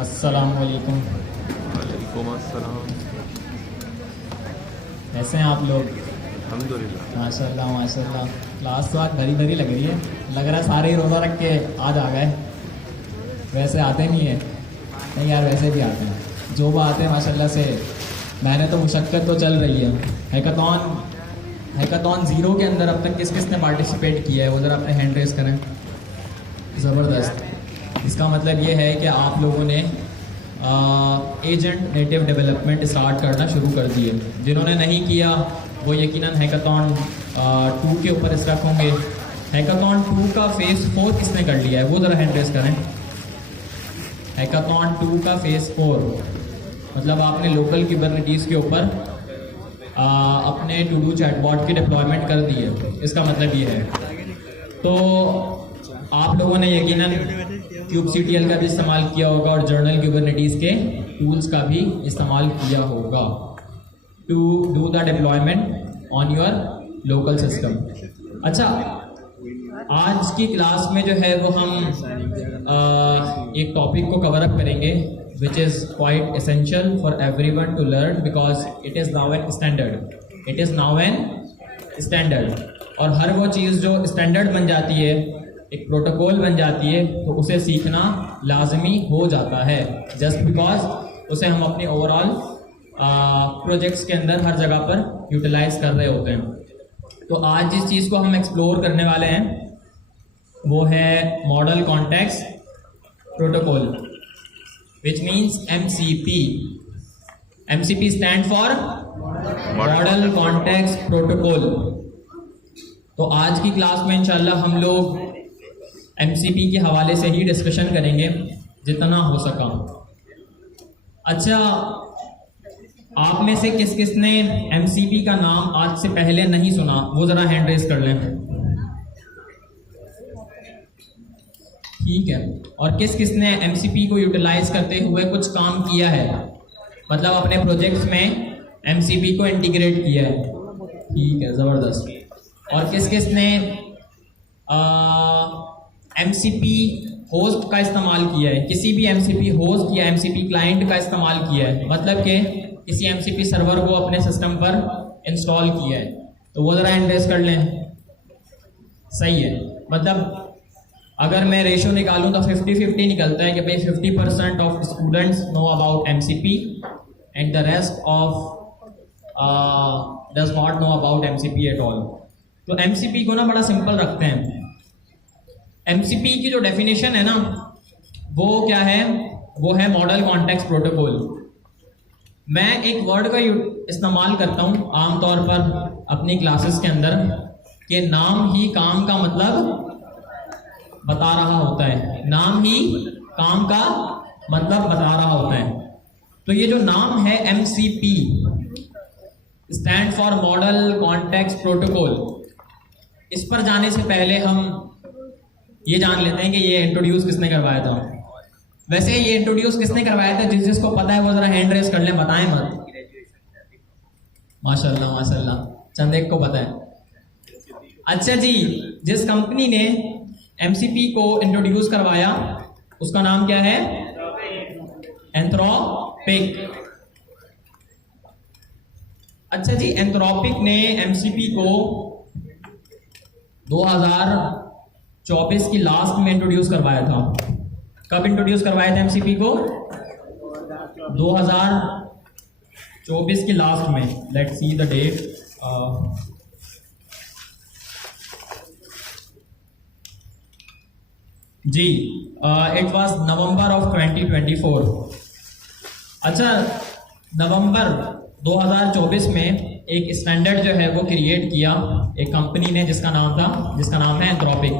अस्सलामुअलैकुम। वालेकुम अस्सलाम। कैसे हैं आप लोग? अल्हम्दुलिल्लाह। माशाल्लाह माशाल्लाह। क्लास तो आज भरी भरी लग रही है। लग रहा है सारे ही रोज़ा रख के आज आ गए। वैसे आते नहीं है। नहीं यार, वैसे भी आते हैं जो वो आते हैं माशाल्लाह से। मैंने तो मुशक्क़त तो चल रही है। हैकाथॉन ज़ीरो के अंदर अब तक किस किस ने पार्टिसिपेट किया है वो ज़रा अपने हैंड रेस करें। ज़बरदस्त। इसका मतलब ये है कि आप लोगों ने एजेंट नेटिव डेवलपमेंट स्टार्ट करना शुरू कर दिए। जिन्होंने नहीं किया वो यकीनन हैकाथॉन 2 के ऊपर स्टक होंगे। हैकाथॉन 2 का फेज़ 4 किसने कर लिया है वो ज़रा हैंड रेस करें। हैकाथॉन 2 का फेज़ 4 मतलब आपने लोकल किबरनेटीज़ के ऊपर अपने टू डू चैटबॉट की डिप्लॉयमेंट कर दी है। इसका मतलब ये है तो आप लोगों ने यकीनन kubectl का भी इस्तेमाल किया होगा और जर्नल किबरनेटीज़ के टूल्स का भी इस्तेमाल किया होगा to do the deployment on your local system. अच्छा, आज की क्लास में जो है वो हम एक टॉपिक को कवर अप करेंगे which is quite essential for everyone to learn because it is now an standard. It is now an standard. और हर वो चीज़ जो स्टैंडर्ड बन जाती है, एक प्रोटोकॉल बन जाती है, तो उसे सीखना लाजमी हो जाता है जस्ट बिकॉज उसे हम अपने ओवरऑल प्रोजेक्ट्स के अंदर हर जगह पर यूटिलाइज कर रहे होते हैं। तो आज जिस चीज़ को हम एक्सप्लोर करने वाले हैं वो है model context protocol which means MCP। MCP stand for model context protocol. तो आज की क्लास में इंशाल्लाह हम लोग MCP के हवाले से ही डिस्कशन करेंगे जितना हो सका। अच्छा, आप में से किस किस ने MCP का नाम आज से पहले नहीं सुना वो ज़रा हैंड रेस कर लें। ठीक है। और किस किस ने MCP को यूटिलाइज करते हुए कुछ काम किया है, मतलब अपने प्रोजेक्ट्स में MCP को इंटीग्रेट किया है। ठीक है, ज़बरदस्त। और किस किस ने MCP होस्ट का इस्तेमाल किया है, किसी भी MCP होस्ट या MCP क्लाइंट का इस्तेमाल किया है, मतलब कि किसी MCP सर्वर को अपने सिस्टम पर इंस्टॉल किया है, तो वो ज़रा हैंड रेस कर लें। सही है। मतलब अगर मैं रेशो निकालूं तो 50-50 निकलता है कि भाई 50% of students know about MCP and the rest of does not know about MCP at all. तो MCP को ना बड़ा सिंपल रखते हैं। MCP की जो डेफिनेशन है ना वो क्या है, वो है मॉडल कॉन्टेक्स्ट प्रोटोकॉल। मैं एक वर्ड का इस्तेमाल करता हूँ आमतौर पर अपनी क्लासेस के अंदर कि नाम ही काम का मतलब बता रहा होता है। नाम ही काम का मतलब बता रहा होता है। तो ये जो नाम है MCP stand for model context protocol, इस पर जाने से पहले हम ये जान लेते हैं कि ये इंट्रोड्यूस किसने करवाया था। वैसे ये इंट्रोड्यूस किसने करवाया था, जिसको पता है वो जरा हैंड रेस कर ले, बताएं मत। माशाल्लाह माशाल्लाह, चंद एक को पता है। अच्छा जी, जिस कंपनी ने MCP को इंट्रोड्यूस करवाया उसका नाम क्या है? एंथ्रोपिक। अच्छा जी, एंथ्रोपिक ने MCP को 2024 की लास्ट में इंट्रोड्यूस करवाया था। कब इंट्रोड्यूस करवाया था MCP को? 2024 की लास्ट में। Let's see the date. जी, इट वाज नवंबर ऑफ 2024। अच्छा, नवंबर 2024 में एक स्टैंडर्ड जो है वो क्रिएट किया एक कंपनी ने जिसका नाम है एंथ्रोपिक।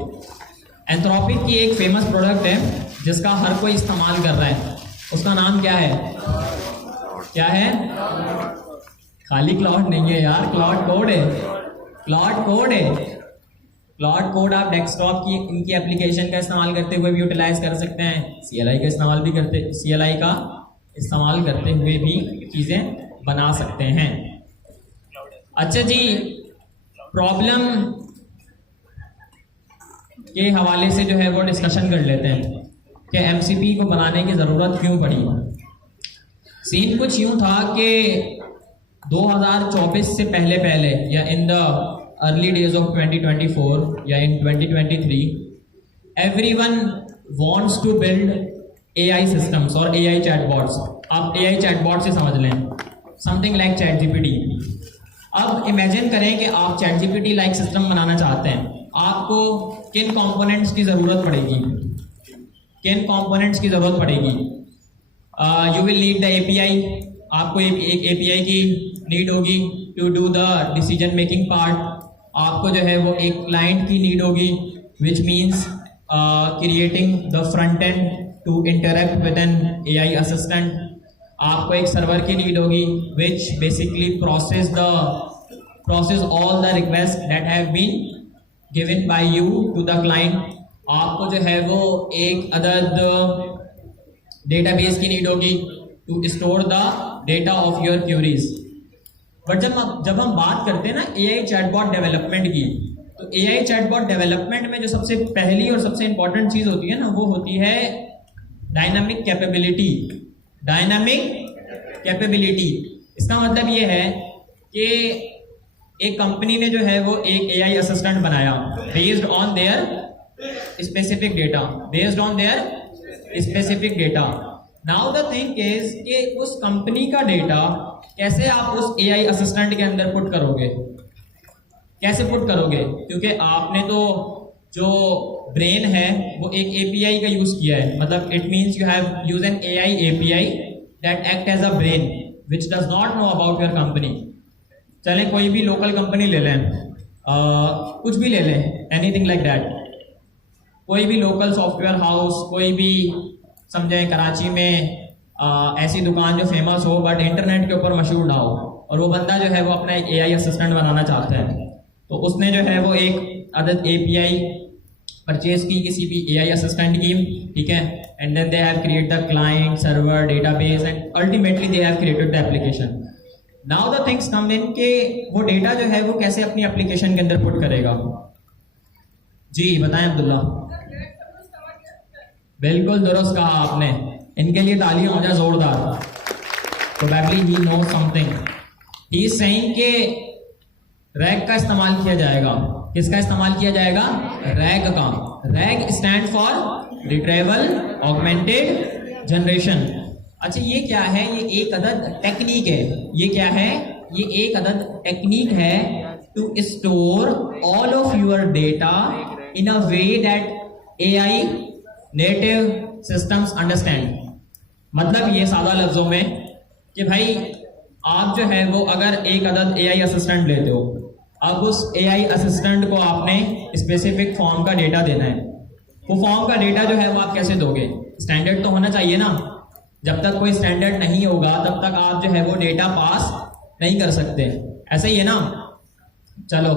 एंथ्रोपिक की एक फेमस प्रोडक्ट है जिसका हर कोई इस्तेमाल कर रहा है। उसका नाम क्या है? क्या है? खाली क्लाउड नहीं है यार, क्लाउड कोड है। क्लाउड कोड है। क्लाउड कोड आप डेस्कटॉप की इनकी एप्लीकेशन का इस्तेमाल करते हुए भी यूटिलाइज कर सकते हैं। CLI का इस्तेमाल करते हुए भी चीज़ें बना सकते हैं। अच्छा जी, प्रॉब्लम के हवाले से जो है वो डिस्कशन कर लेते हैं। कि एमसीपी को बनाने की ज़रूरत क्यों पड़ी। सीन कुछ यूँ था कि 2024 से पहले या in the early days of 2024 या in 2023 everyone wants to build AI systems और एआई चैटबॉट्स। आप एआई चैटबॉट से समझ लें समथिंग लाइक चैट जीपीटी। अब इमेजिन करें कि आप चैट जीपीटी लाइक सिस्टम बनाना चाहते हैं, आपको किन कंपोनेंट्स की ज़रूरत पड़ेगी, किन कंपोनेंट्स की ज़रूरत पड़ेगी? You will need the API, आपको एक एपीआई की नीड होगी to do the decision making part. आपको जो है वो एक क्लाइंट की नीड होगी which means creating the front end to interact with an AI assistant. आपको एक सर्वर की नीड होगी which basically process all the request that have been given by you to the client. आपको जो है वो एक अदद डेटाबेस की नीड होगी to store the data of your queries. But जब हम बात करते हैं ना एआई चैटबॉट डेवलपमेंट की, तो एआई चैटबॉट डेवलपमेंट में जो सबसे पहली और सबसे इंपॉर्टेंट चीज़ होती है ना, वो होती है डायनामिक कैपेबिलिटी। डायनामिक कैपेबिलिटी इसका मतलब ये है कि एक कंपनी ने जो है वो एक एआई असिस्टेंट बनाया based on their specific data. Now the thing is कि उस कंपनी का डेटा कैसे आप उस एआई असिस्टेंट के अंदर पुट करोगे, कैसे पुट करोगे? क्योंकि आपने तो जो ब्रेन है वो एक एपीआई का यूज किया है, मतलब it means you have use an AI API that act as a brain which does not know about your company. चलें कोई भी लोकल कंपनी ले लें, कुछ भी ले लें, एनीथिंग लाइक दैट, कोई भी लोकल सॉफ्टवेयर हाउस, कोई भी समझें कराची में ऐसी दुकान जो फेमस हो बट इंटरनेट के ऊपर मशहूर ना हो, और वो बंदा जो है वो अपना एक एआई असिस्टेंट बनाना चाहता है, तो उसने जो है वो एक अदद एपीआई परचेज की किसी भी एआई असिस्टेंट की, ठीक है, and then they have create the client server database and ultimately they have created the application. Now the things come in के वो डेटा जो है वो कैसे अपनी एप्लीकेशन के अंदर पुट करेगा। जी बताएं अब्दुल्ला। बिल्कुल दुरुस्त कहा आपने, इनके लिए तालियां हो जाए जोरदार। Probably he know something. He is saying के रैग का इस्तेमाल किया जाएगा। किसका इस्तेमाल किया जाएगा? रैग का। Rag stand for retrieval augmented generation. अच्छा ये क्या है? ये एक अदद टेक्निक है। ये क्या है? ये एक अदद टेक्निक है to store all of your data in a way that AI native systems understand. मतलब ये सादा लफ्जों में कि भाई आप जो है वो अगर एक अदद एआई असिस्टेंट लेते हो, अब उस एआई असिस्टेंट को आपने स्पेसिफिक फॉर्म का डेटा देना है। वो फॉर्म का डेटा जो है वो आप कैसे दोगे? स्टैंडर्ड तो होना चाहिए ना। जब तक कोई स्टैंडर्ड नहीं होगा तब तक आप जो है वो डेटा पास नहीं कर सकते। ऐसा ही है ना। चलो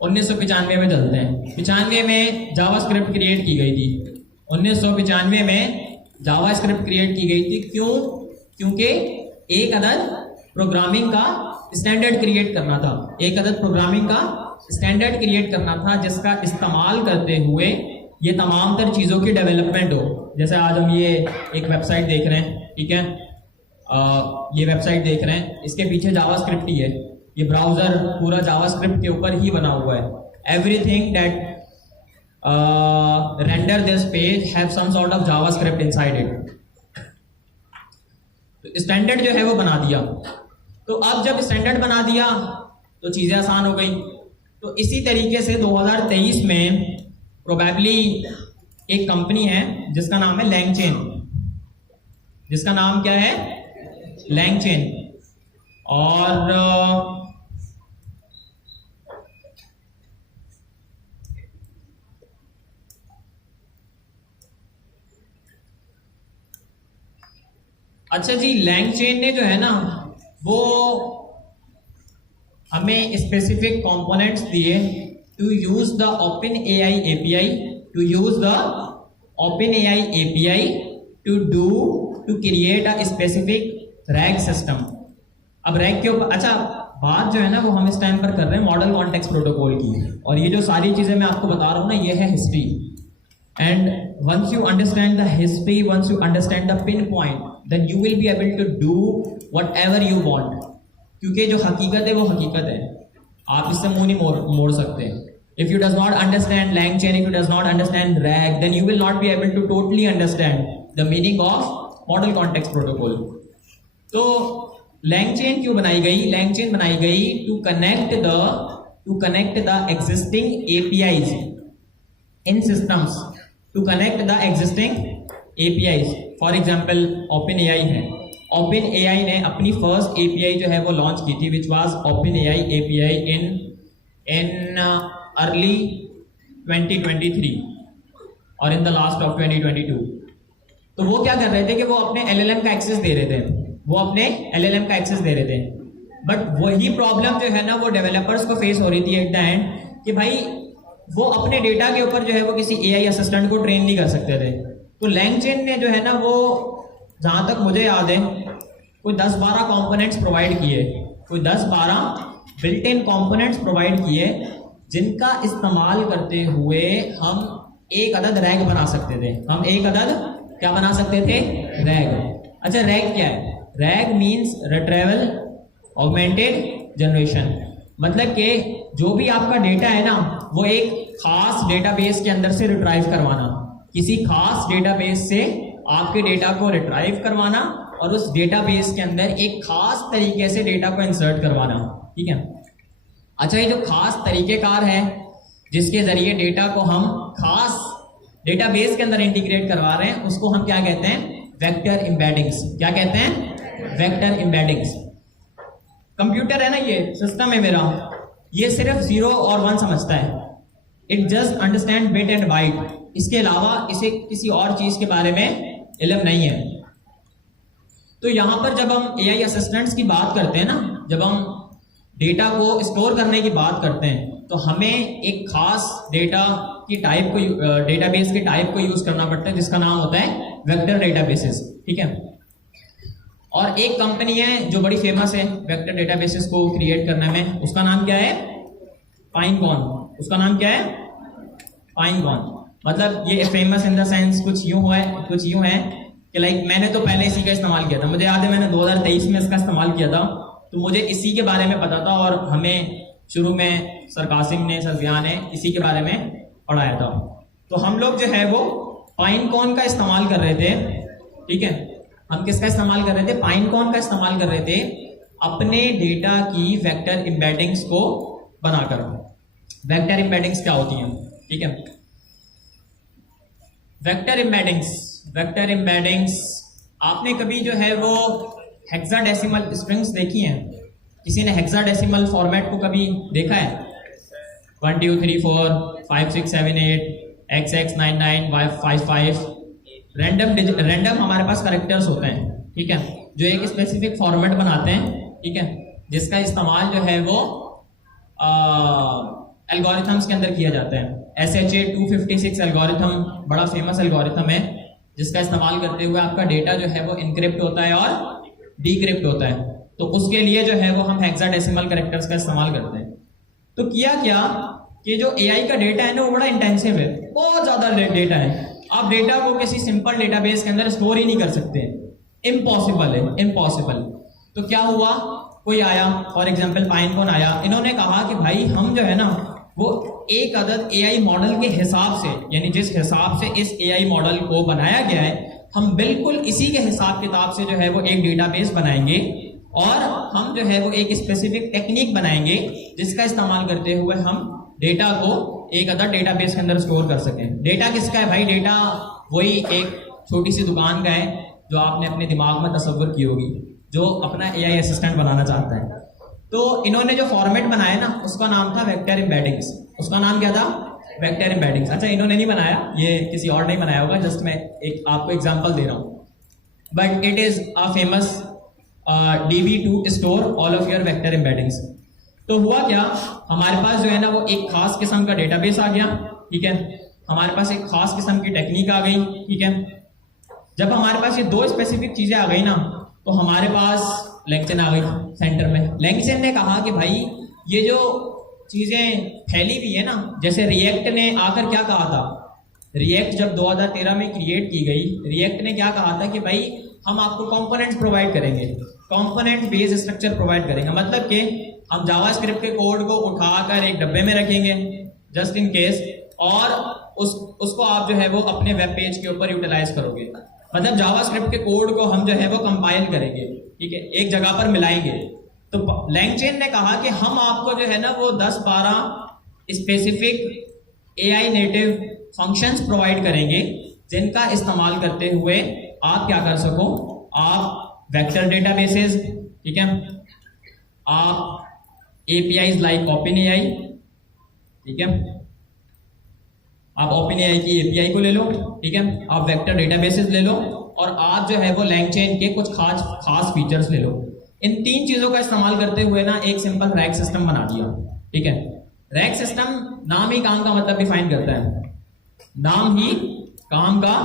1995 में चलते हैं। 95 में जावास्क्रिप्ट क्रिएट की गई थी। 1995 में जावास्क्रिप्ट क्रिएट की गई थी। क्यों? क्योंकि एक अदद प्रोग्रामिंग का स्टैंडर्ड क्रिएट करना था। एक अदद प्रोग्रामिंग का स्टैंडर्ड क्रिएट करना था जिसका इस्तेमाल करते हुए ये तमाम तर चीज़ों की डेवलपमेंट हो। जैसे आज हम ये एक वेबसाइट देख रहे हैं, ठीक है, ये वेबसाइट देख रहे हैं, इसके पीछे जावास्क्रिप्ट ही है। ये ब्राउजर पूरा जावास्क्रिप्ट के ऊपर ही बना हुआ है। Everything that render this page have some sort of JavaScript inside it. तो स्टैंडर्ड जो है वो बना दिया। तो अब जब स्टैंडर्ड बना दिया तो चीज़ें आसान हो गई। तो इसी तरीके से 2023 में प्रोबेबली एक कंपनी है जिसका नाम है लैंगचेन। जिसका नाम क्या है? लैंगचेन। और अच्छा जी, लैंगचेन ने जो है ना वो हमें स्पेसिफिक कंपोनेंट्स दिए to use the OpenAI API, to use the OpenAI API to create a specific RAG system. अब रैग के ऊपर अच्छा बात जो है ना वो हम इस टाइम पर कर रहे हैं मॉडल कॉन्टेक्स्ट प्रोटोकॉल की। और ये जो सारी चीजें मैं आपको बता रहा हूँ ना, ये है history. And once you understand the history, once you understand the pinpoint, then you will be able to do whatever you want. क्योंकि जो हकीकत है वो हकीकत है, आप इससे मुंह नहीं मोड़ सकते. If you does not understand LangChain, if you does not understand RAG, then you will not be able to totally understand the meaning of Model Context Protocol. तो LangChain क्यों बनाई गई? LangChain बनाई गई to connect the existing APIs in systems, to connect the existing APIs. For example, OpenAI है. OpenAI ने अपनी first API जो है वो लॉन्च की थी, which was OpenAI API in early 2023 और in the last of 2022. तो वो क्या कर रहे थे कि वो अपने LLM का एक्सेस दे रहे थे, बट वही प्रॉब्लम जो है ना वो डेवलपर्स को फेस हो रही थी एट द एंड, कि भाई वो अपने डेटा के ऊपर जो है वो किसी AI असिस्टेंट को ट्रेन नहीं कर सकते थे. तो LangChain ने जो है ना वो, जहाँ तक मुझे याद है, कोई 10-12 कंपोनेंट्स प्रोवाइड किए, कोई 10-12 बिल्ट इन कंपोनेंट्स प्रोवाइड किए, जिनका इस्तेमाल करते हुए हम एक अदद रैग बना सकते थे. हम एक अदद क्या बना सकते थे? रैग. अच्छा, रैग क्या है? Rag means retrieval augmented generation. मतलब कि जो भी आपका डेटा है ना वो एक खास डेटाबेस के अंदर से रिट्राइव करवाना, किसी खास डेटाबेस से आपके डेटा को रिट्राइव करवाना और उस डेटाबेस के अंदर एक खास तरीके से डेटा को इंसर्ट करवाना. ठीक है. अच्छा, ये जो खास तरीकेकार है जिसके जरिए डेटा को हम खास डेटाबेस के अंदर इंटीग्रेट करवा रहे हैं, उसको हम क्या कहते हैं? Vector embeddings. क्या कहते हैं? Vector embeddings. कंप्यूटर है ना, ये सिस्टम है मेरा, ये सिर्फ 0 और 1 समझता है. It just understand bit and byte. इसके अलावा इसे किसी और चीज के बारे में इल्म नहीं है. तो यहां पर जब हम AI असिस्टेंट्स की बात करते हैं ना, जब हम डेटा को स्टोर करने की बात करते हैं, तो हमें एक खास डेटा की टाइप को, डेटाबेस के टाइप को यूज करना पड़ता है, जिसका नाम होता है वेक्टर डेटाबेसेस. ठीक है. और एक कंपनी है जो बड़ी फेमस है वेक्टर डेटाबेसेस को क्रिएट करने में, उसका नाम क्या है? पाइनकॉन. उसका नाम क्या है? पाइनकॉन. मतलब ये फेमस इन द सेंस कुछ यूं है कि लाइक मैंने तो पहले इसी का इस्तेमाल किया था. मुझे याद है मैंने 2023 में इसका इस्तेमाल किया था, तो मुझे इसी के बारे में पता था और हमें शुरू में सर कासिम ने, सर जिया ने इसी के बारे में पढ़ाया था. तो हम लोग जो है वो पाइनकॉन का इस्तेमाल कर रहे थे. ठीक है. हम किसका इस्तेमाल कर रहे थे? पाइनकॉन का इस्तेमाल कर रहे थे अपने डेटा की वेक्टर एम्बेडिंग्स को बनाकर. वेक्टर एम्बेडिंग्स क्या होती हैं? ठीक है. वेक्टर एम्बेडिंग्स आपने कभी जो है वो हेक्साडेसिमल स्ट्रिंग्स देखी हैं? किसी ने हेक्साडेसिमल फॉर्मेट को कभी देखा है? 1 2 3 4 5 6 7 8 XX 99 Y55 रैंडम हमारे पास कैरेक्टर्स होते हैं. ठीक है. जो एक स्पेसिफिक फॉर्मेट बनाते हैं. ठीक है. जिसका इस्तेमाल जो है वो एल्गोरिथम्स के अंदर किया जाता है. SHA 256 एल्गोरिथम बड़ा फेमस एल्गोरिथम है, जिसका इस्तेमाल करते हुए आपका डेटा जो है वो इनक्रिप्ट होता है और डिक्रिप्ट होता है. तो उसके लिए जो है वो हम हेक्साडेसिमल कैरेक्टर्स का इस्तेमाल करते हैं. तो किया क्या कि जो AI का डेटा है ना वो बड़ा इंटेंसिव है, बहुत ज्यादा डेटा है. आप डेटा को किसी सिंपल डेटाबेस के अंदर स्टोर ही नहीं कर सकते. इम्पॉसिबल है, इम्पॉसिबल. तो क्या हुआ, कोई आया, फॉर एग्जाम्पल पाइनकॉन आया, इन्होंने कहा कि भाई हम जो है ना वो एक अदद AI मॉडल के हिसाब से, यानी जिस हिसाब से इस AI मॉडल को बनाया गया है, हम बिल्कुल इसी के हिसाब किताब से जो है वो एक डेटाबेस बनाएंगे और हम जो है वो एक स्पेसिफिक टेक्निक बनाएंगे जिसका इस्तेमाल करते हुए हम डेटा को एक अदद डेटाबेस के अंदर स्टोर कर सकें. डेटा किसका है भाई? डेटा वही एक छोटी सी दुकान का है जो आपने अपने दिमाग में तस्वीर की होगी, जो अपना AI असिस्टेंट बनाना चाहता है. तो इन्होंने जो फॉर्मेट बनाया ना उसका नाम था वेक्टर एम्बेडिंग्स. उसका नाम क्या था? Vector embeddings. अच्छा, इन्होंने नहीं बनाया, ये किसी और ने बनाया होगा, जस्ट मैं एक आपको एग्जांपल दे रहा हूँ. But it is a famous DB to store all of your vector embeddings. तो हुआ क्या, हमारे पास जो है ना वो एक खास किस्म का डेटाबेस आ गया. ठीक है. हमारे पास एक खास किस्म की टेक्निक आ गई. ठीक है. जब हमारे पास ये दो स्पेसिफिक चीजें आ गई ना, तो हमारे पास LangChain आ गई सेंटर में. LangChain ने कहा कि भाई ये जो चीजें फैली हुई है ना, जैसे रिएक्ट ने आकर क्या कहा था रिएक्ट जब 2013 में क्रिएट की गई, रिएक्ट ने क्या कहा था कि भाई हम आपको कंपोनेंट्स प्रोवाइड करेंगे, कंपोनेंट बेस्ड स्ट्रक्चर प्रोवाइड करेंगे, मतलब कि हम जावास्क्रिप्ट के कोड को उठाकर एक डब्बे में रखेंगे जस्ट इन केस, और उसको आप जो है वो अपने वेब पेज के ऊपर यूटिलाइज करोगे। मतलब जावास्क्रिप्ट के कोड को हम जो है वो कंपाइल करेंगे, ठीक है, एक जगह पर मिलाएंगे। तो LangChain ने कहा कि हम आपको जो है ना वो 10-12 specific AI native functions provide करेंगे, जिनका इस्तेमाल करते हुए आप क्या कर सको, आप वेक्टर डेटाबेसेस, ठीक है, आप APIs लाइक OpenAI, ठीक है, आप OpenAI की API को ले लो, ठीक है, आप वेक्टर डेटाबेसेस ले लो, और आप जो है वो LangChain के कुछ खास फीचर्स ले लो। इन 3 चीजों का इस्तेमाल करते हुए ना एक सिंपल रैक सिस्टम बना दिया, ठीक है। रैक सिस्टम नाम ही काम का मतलब डिफाइन करता है, नाम ही काम का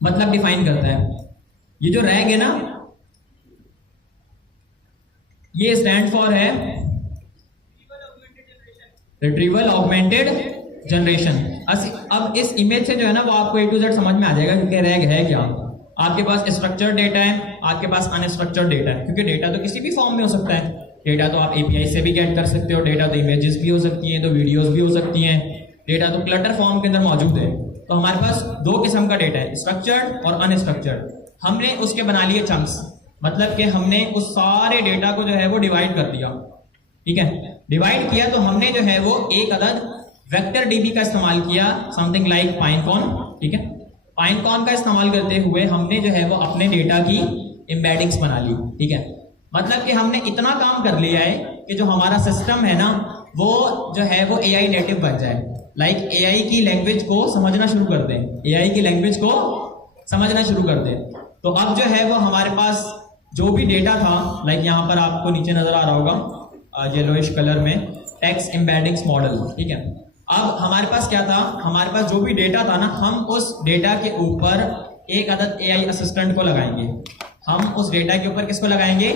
मतलब डिफाइन करता है। ये जो रैग है ना, ये स्टैंड फॉर है रिट्रीवल ऑगमेंटेड जनरेशन। अब इस इमेज से जो है ना वो आपको A to Z समझ में आ जाएगा क्योंकि रैग है क्या। आपके पास स्ट्रक्चर्ड डेटा है, आपके पास अनस्ट्रक्चर्ड डेटा है, क्योंकि डेटा तो किसी भी फॉर्म में हो सकता है। डेटा तो आप API से भी गेट कर सकते हो, डेटा तो इमेजेस भी हो सकती हैं, तो वीडियोस भी हो सकती हैं, डेटा तो क्लटर फॉर्म के अंदर मौजूद है। तो हमारे पास 2 किस्म का डेटा है, स्ट्रक्चर्ड और अनस्ट्रक्चर्ड। हमने उसके बना लिए चंक्स, मतलब कि हमने उस सारे डेटा को जो है वो डिवाइड कर दिया, ठीक है। डिवाइड किया तो हमने जो है वो एक अदद वेक्टर डीबी का इस्तेमाल किया, समथिंग लाइक पाइनकॉन, ठीक है। पाइनकॉन का इस्तेमाल करते हुए हमने जो है वो अपने डेटा की एम्बेडिंग्स बना ली, ठीक है। मतलब कि हमने इतना काम कर लिया है कि जो हमारा सिस्टम है ना वो जो है वो AI नेटिव बन जाए, लाइक AI की लैंग्वेज को समझना शुरू कर दें, AI की लैंग्वेज को समझना शुरू कर दें। तो अब जो है वो हमारे पास जो भी डेटा था, लाइक यहाँ पर आपको नीचे नजर आ रहा होगा येलोइश कलर में, टेक्स्ट एम्बेडिंग्स मॉडल, ठीक है। अब हमारे पास क्या था, हमारे पास जो भी डेटा था ना, हम उस डेटा के ऊपर एक अदद AI असिस्टेंट को लगाएंगे। हम उस डेटा के ऊपर किसको लगाएंगे,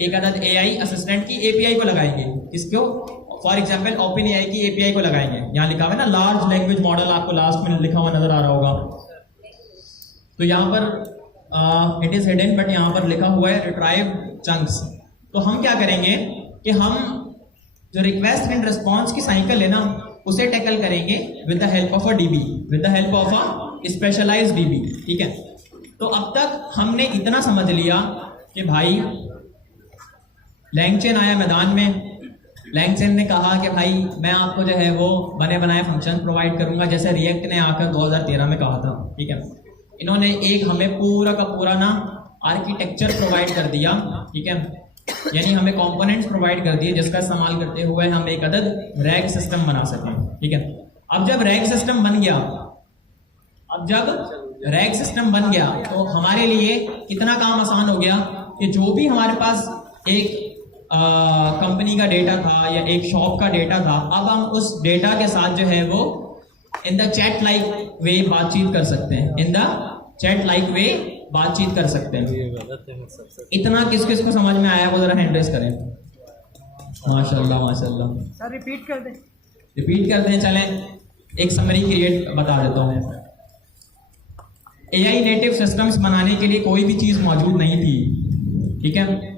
एक अदद AI असिस्टेंट की API को लगाएंगे। किसको, फॉर एग्जाम्पल OpenAI की API को लगाएंगे। यहाँ लिखा हुआ है ना लार्ज लैंग्वेज मॉडल, आपको लास्ट में लिखा हुआ नजर आ रहा होगा। तो यहाँ पर इट इज हिडन, बट यहाँ पर लिखा हुआ है रिट्राइव चंक्स। तो हम क्या करेंगे कि हम जो रिक्वेस्ट एंड रिस्पॉन्स की साइकिल है ना उसे टैकल करेंगे with the help of a DB, with the help of a specialised DB, ठीक है। तो अब तक हमने इतना समझ लिया कि भाई LangChain आया मैदान में। LangChain ने कहा कि भाई मैं आपको जो है वो बने बनाए फंक्शन प्रोवाइड करूंगा, जैसे रिएक्ट ने आकर 2013 में कहा था, ठीक है। इन्होंने एक हमें पूरा का पूरा ना आर्किटेक्चर प्रोवाइड कर दिया, ठीक है, यानी हमें कंपोनेंट्स प्रोवाइड कर दिए जिसका इस्तेमाल करते हुए हम एक अदद रैग सिस्टम बना सकें, ठीक है। अब जब रैग सिस्टम बन गया, तो हमारे लिए कितना काम आसान हो गया कि जो भी हमारे पास एक कंपनी का डेटा था या एक शॉप का डेटा था, अब हम उस डेटा के साथ जो है वो इन द चैट लाइक वे बातचीत कर सकते हैं, इन द चैट लाइक वे बातचीत कर सकते हैं। इतना किस किस को समझ में आया वो जरा हैंड रेस करें। माशाल्लाह माशाल्लाह। सर रिपीट कर दें। चलें एक समरी क्रिएट बता देता हूँ। AI नेटिव सिस्टम्स बनाने के लिए कोई भी चीज मौजूद नहीं थी, ठीक है।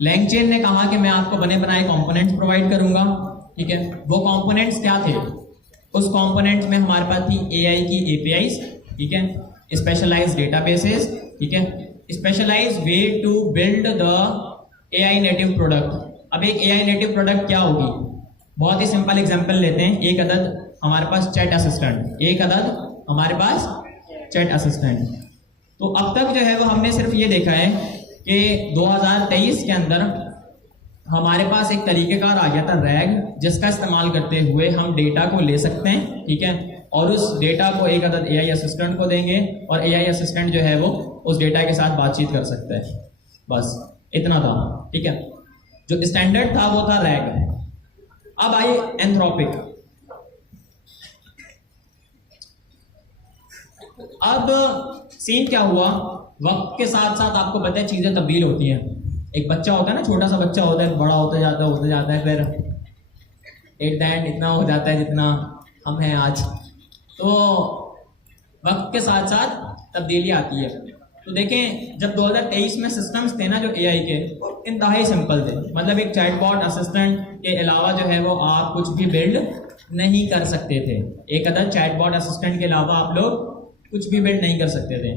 LangChain ने कहा कि मैं आपको बने बनाए कंपोनेंट्स प्रोवाइड करूंगा, ठीक है। वो कंपोनेंट्स क्या थे, उस कंपोनेंट्स में हमारे पास थी AI की APIs, ठीक है, स्पेशलाइज्ड डेटाबेसेस, ठीक है, specialised way to build the AI native product. अब एक AI नेटिव प्रोडक्ट क्या होगी, बहुत ही सिंपल एग्जांपल लेते हैं। एक अदद हमारे पास चैट असिस्टेंट, तो अब तक जो है वो हमने सिर्फ ये देखा है कि 2023 के अंदर हमारे पास एक तरीकेकार आ गया था रैग, जिसका इस्तेमाल करते हुए हम डेटा को ले सकते हैं, ठीक है, और उस डेटा को एक अदद AI असिस्टेंट को देंगे और AI असिस्टेंट जो है वो उस डेटा के साथ बातचीत कर सकता है। बस इतना था, ठीक है। जो स्टैंडर्ड था वो था रैग। अब आई एंथ्रोपिक। अब सीन क्या हुआ, वक्त के साथ साथ आपको पता है चीजें तब्दील होती हैं। एक बच्चा होता है ना, छोटा सा बच्चा होता है, बड़ा होता जाता है, फिर एट द एंड इतना हो जाता है जितना हम हैं आज। तो वक्त के साथ साथ तब्दीली आती है। तो देखें, जब 2023 में सिस्टम्स थे ना जो एआई के, वो इंतहाई सिंपल थे। मतलब एक चैटबॉट असिस्टेंट के अलावा जो है वो आप कुछ भी बिल्ड नहीं कर सकते थे। एक अदर चैटबॉट असिस्टेंट के अलावा आप लोग कुछ भी बिल्ड नहीं कर सकते थे।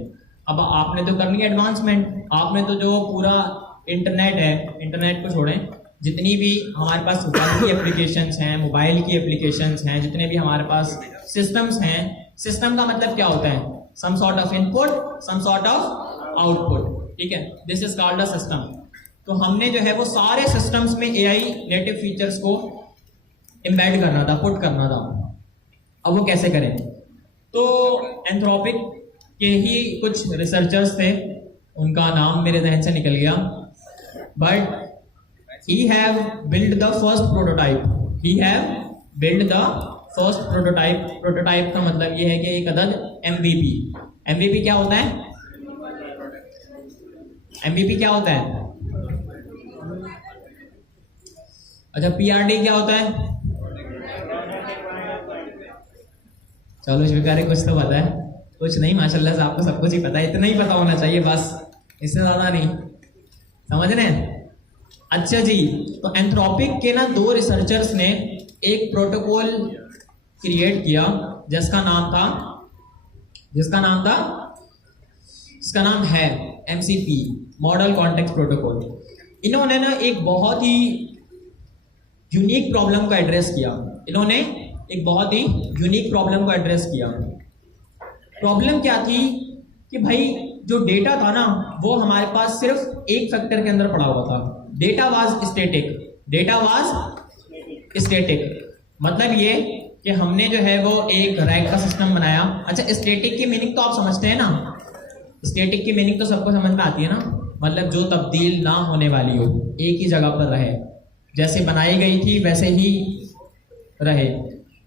अब आपने तो कर ली एडवांसमेंट, आपने तो जो पूरा इंटरनेट है, इंटरनेट को छोड़ें, जितनी भी हमारे पास वेब की एप्लीकेशंस हैं, मोबाइल की एप्लीकेशंस हैं, जितने भी हमारे पास सिस्टम्स हैं, सिस्टम का मतलब क्या होता है? Some sort of input, some sort of output, ठीक है, this is called a system. तो हमने जो है वो सारे सिस्टम्स में एआई नेटिव फीचर्स को एम्बेड करना था, पुट करना था। अब वो कैसे करें? तो एंथ्रोपिक के ही कुछ रिसर्चर्स थे, उनका नाम मेरे जहन से निकल गया, but he have built the first prototype, he have built the first prototype। Prototype का मतलब ये है कि एक अदद MVP। MVP क्या होता है? MVP क्या होता है? अच्छा, PRD क्या होता है? चलो स्वीकार, कुछ तो पता है, कुछ नहीं, माशाल्लाह से आपको सब कुछ ही पता है, इतना ही पता होना चाहिए बस, इससे ज्यादा नहीं, समझ रहे हैं? अच्छा जी, तो एंथ्रोपिक के ना दो रिसर्चर्स ने एक प्रोटोकॉल क्रिएट किया जिसका नाम है MCP, मॉडल कॉन्टेक्स्ट प्रोटोकॉल। इन्होंने ना एक बहुत ही यूनिक प्रॉब्लम को एड्रेस किया। प्रॉब्लम क्या थी कि भाई जो डेटा था ना वो हमारे पास सिर्फ एक फैक्टर के अंदर पड़ा हुआ था। Data was static. मतलब ये कि हमने जो है वो एक रैक का सिस्टम बनाया। अच्छा, स्टैटिक की मीनिंग तो आप समझते हैं ना? स्टैटिक की मीनिंग तो सबको समझ में आती है ना? मतलब जो तब्दील ना होने वाली हो, एक ही जगह पर रहे, जैसे बनाई गई थी वैसे ही रहे।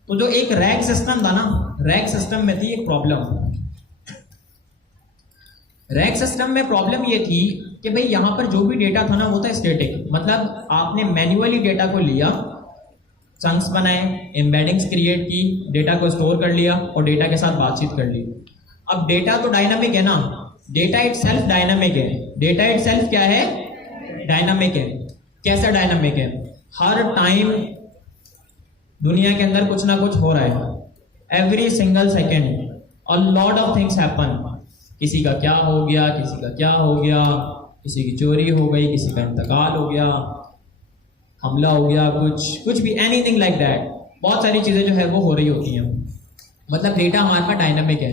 तो जो एक रैक सिस्टम था ना, रैक सिस्टम में थी एक प्रॉब्लम। रैक सिस्टम में प्रॉब्लम ये थी कि भाई यहां पर जो भी डेटा था ना वो था स्टैटिक। मतलब आपने मैन्युअली डेटा को लिया, चंक्स बनाए, एम्बेडिंग्स क्रिएट की, डेटा को स्टोर कर लिया और डेटा के साथ बातचीत कर ली। अब डेटा तो डायनामिक है ना, डेटा इटसेल्फ डायनामिक है। डेटा इटसेल्फ क्या है? डायनामिक है। कैसा डायनामिक है? हर टाइम दुनिया के अंदर कुछ ना कुछ हो रहा है, every single second a lot of things happen. किसी का क्या हो गया, किसी की चोरी हो गई, किसी का इंतकाल हो गया, हमला हो गया, कुछ भी, एनीथिंग लाइक दैट। बहुत सारी चीजें जो है वो हो रही होती हैं। मतलब डेटा हमारे पास डायनामिक है।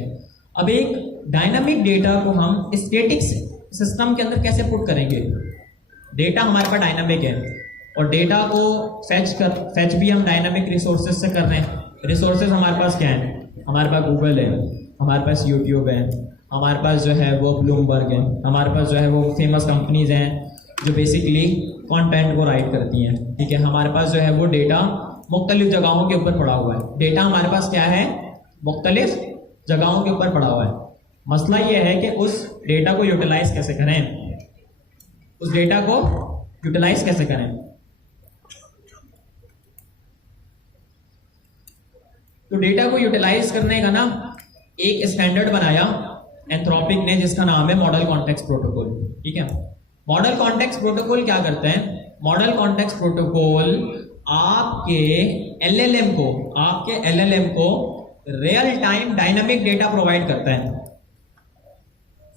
अब एक डायनामिक डेटा को हम स्टैटिक सिस्टम के अंदर कैसे पुट करेंगे? डेटा हमारे पास डायनामिक है और डेटा को फैच भी हम डायनामिक रिसोर्सेज से कर रहे हैं। रिसोर्सेज हमारे पास क्या है? हमारे पास गूगल है, हमारे पास यूट्यूब है, हमारे पास जो है वो ब्लूमबर्ग है, हमारे पास जो है वो फेमस कंपनीज हैं जो बेसिकली कंटेंट को राइट करती हैं, ठीक है। हमारे पास जो है वो डेटा मुख्तलिफ जगहों के ऊपर पड़ा हुआ है। डेटा हमारे पास क्या है? मुख्तलिफ जगहों के ऊपर पड़ा हुआ है। मसला ये है कि उस डेटा को यूटिलाइज कैसे करें, तो डेटा को यूटिलाइज करने का ना एक स्टैंडर्ड बनाया एंथ्रोपिक ने जिसका नाम है मॉडल कॉन्टेक्स्ट प्रोटोकॉल, ठीक है। मॉडल कॉन्टेक्स्ट प्रोटोकॉल क्या करते हैं? मॉडल कॉन्टेक्स्ट प्रोटोकॉल आपके एलएलएम को real time dynamic data provide करता है।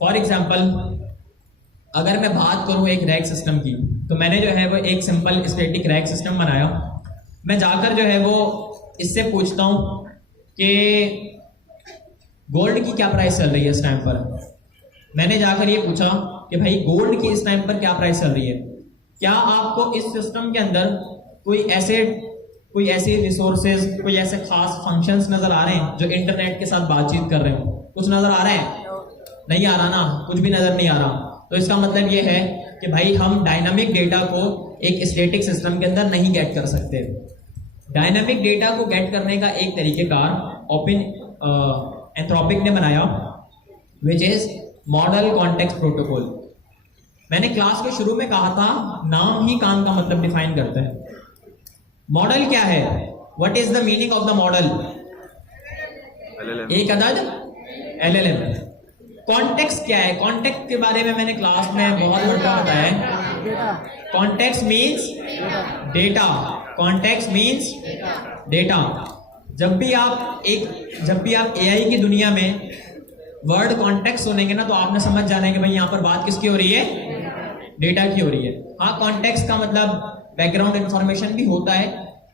फॉर एग्जांपल, अगर मैं बात करूं एक रैक सिस्टम की, तो मैंने जो है वो एक सिंपल स्टैटिक रैक सिस्टम बनाया। मैं जाकर जो है वो इससे पूछता हूं कि गोल्ड की क्या प्राइस चल रही है इस टाइम पर। मैंने जाकर ये पूछा कि भाई गोल्ड की इस टाइम पर क्या प्राइस चल रही है। क्या आपको इस सिस्टम के अंदर कोई ऐसे रिसोर्सेज, कोई ऐसे खास फंक्शंस नजर आ रहे हैं जो इंटरनेट के साथ बातचीत कर रहे हो? कुछ नजर आ रहा है? नहीं आ रहा ना, कुछ भी नजर नहीं आ रहा। तो इसका मतलब ये है कि भाई हम डायनामिक डेटा को एक स्टैटिक सिस्टम के अंदर नहीं गेट कर सकते। डायनामिक डेटा को गेट करने का एक तरीकेकार एंथ्रोपिक ने बनाया, which is model context protocol. मैंने क्लास के शुरू में कहा था नाम ही काम का मतलब डिफाइन करता है। मॉडल क्या है? What is the meaning of the model? LLM एक अदद LLM। कॉन्टेक्स्ट क्या है? कॉन्टेक्स्ट के बारे में मैंने क्लास में बहुत बड़ा बताया है। Context means data. Context means data. जब भी आप AI की दुनिया में वर्ड कॉन्टेक्स्ट सुनेंगे ना, तो आपने समझ जाना है कि भाई यहाँ पर बात किसकी हो रही है? डेटा की हो रही है। हाँ, कॉन्टेक्स्ट का मतलब बैकग्राउंड इंफॉर्मेशन भी होता है,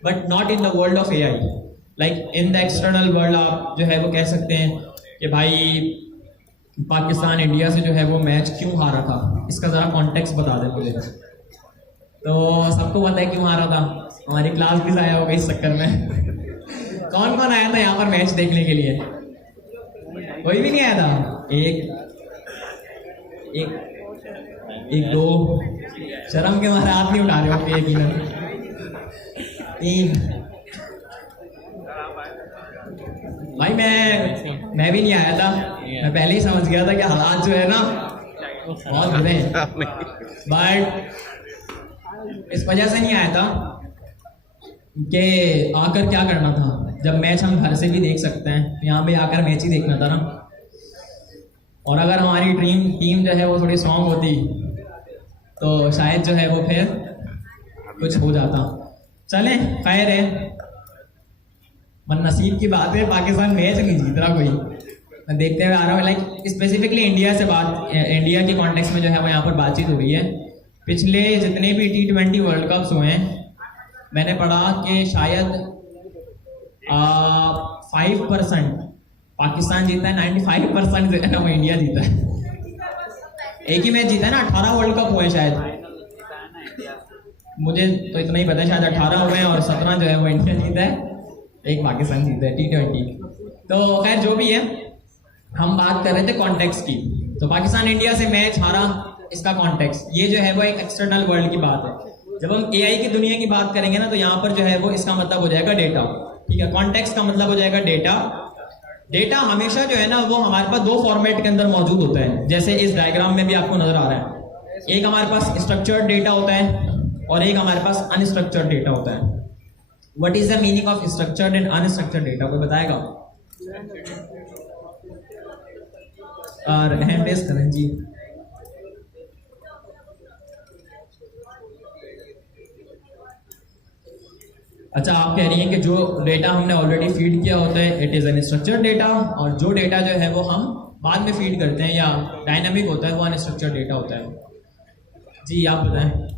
but not in the world of AI। Like in the external world आप जो है वो कह सकते हैं कि भाई पाकिस्तान इंडिया से जो है वो मैच क्यों हारा था, इसका जरा कॉन्टेक्स्ट बता दें मुझे। तो सबको पता है क्यों हारा था, हमारी क्लास भी आया होगा इस चक्कर में। कौन कौन आया था यहाँ पर मैच देखने के लिए? कोई भी नहीं आया था? एक दो, शर्म के मारे हाथ नहीं उठा रहे हो यकीनन। भाई मैं भी नहीं आया था, मैं पहले ही समझ गया था कि हालात जो है ना बहुत बुरे हैं, बट इस वजह से नहीं आया था कि आकर क्या करना था। जब मैच हम घर से भी देख सकते हैं, यहाँ पे आकर मैच ही देखना था ना। और अगर हमारी टीम जो है वो थोड़ी स्ट्रांग होती तो शायद जो है वो फिर कुछ हो जाता। चलें, खैर है, मन नसीब की बात है, पाकिस्तान मैच नहीं जीत रहा कोई। मैं देखते हुए आ रहा हूँ, लाइक स्पेसिफिकली इंडिया की कॉन्टेक्स्ट में जो है वो यहाँ पर बातचीत हो रही है। पिछले जितने भी T20 वर्ल्ड कप्स हुए हैं, मैंने पढ़ा कि शायद 5% पाकिस्तान जीता है, 95% जो है ना वो इंडिया जीता है। एक ही मैच जीता है ना, 18 वर्ल्ड कप हुए शायद, मुझे तो इतना ही पता है, शायद 18 हुए हैं और 17 जो है वो इंडिया जीता है, एक पाकिस्तान जीता है T20। तो खैर जो भी है, हम बात कर रहे थे कॉन्टेक्स्ट की। तो पाकिस्तान इंडिया से मैच हारा, इसका कॉन्टेक्स्ट, ये जो है वो एक एक्सटर्नल वर्ल्ड की बात है। जब हम AI की दुनिया की बात करेंगे ना, तो यहाँ पर जो है वो इसका मतलब हो जाएगा डेटा। ठीक है, कॉन्टेक्स्ट का मतलब हो जाएगा डेटा। डेटा हमेशा जो है ना वो हमारे पास दो फॉर्मेट के अंदर मौजूद होता है, जैसे इस डायग्राम में भी आपको नजर आ रहा है। एक हमारे पास स्ट्रक्चर्ड डेटा होता है और एक हमारे पास अनस्ट्रक्चर्ड डेटा होता है। What is the meaning of structured and unstructured data, कोई बताएगा? और हैंड रेज करें जी। अच्छा, आप कह रही हैं कि जो डेटा हमने ऑलरेडी फीड किया होता है इट इज अनस्ट्रक्चर्ड डेटा, और जो डेटा जो है वो हम बाद में फीड करते हैं या डायनामिक होता है वो अनस्ट्रक्चर्ड डेटा होता है। जी आप बताएं।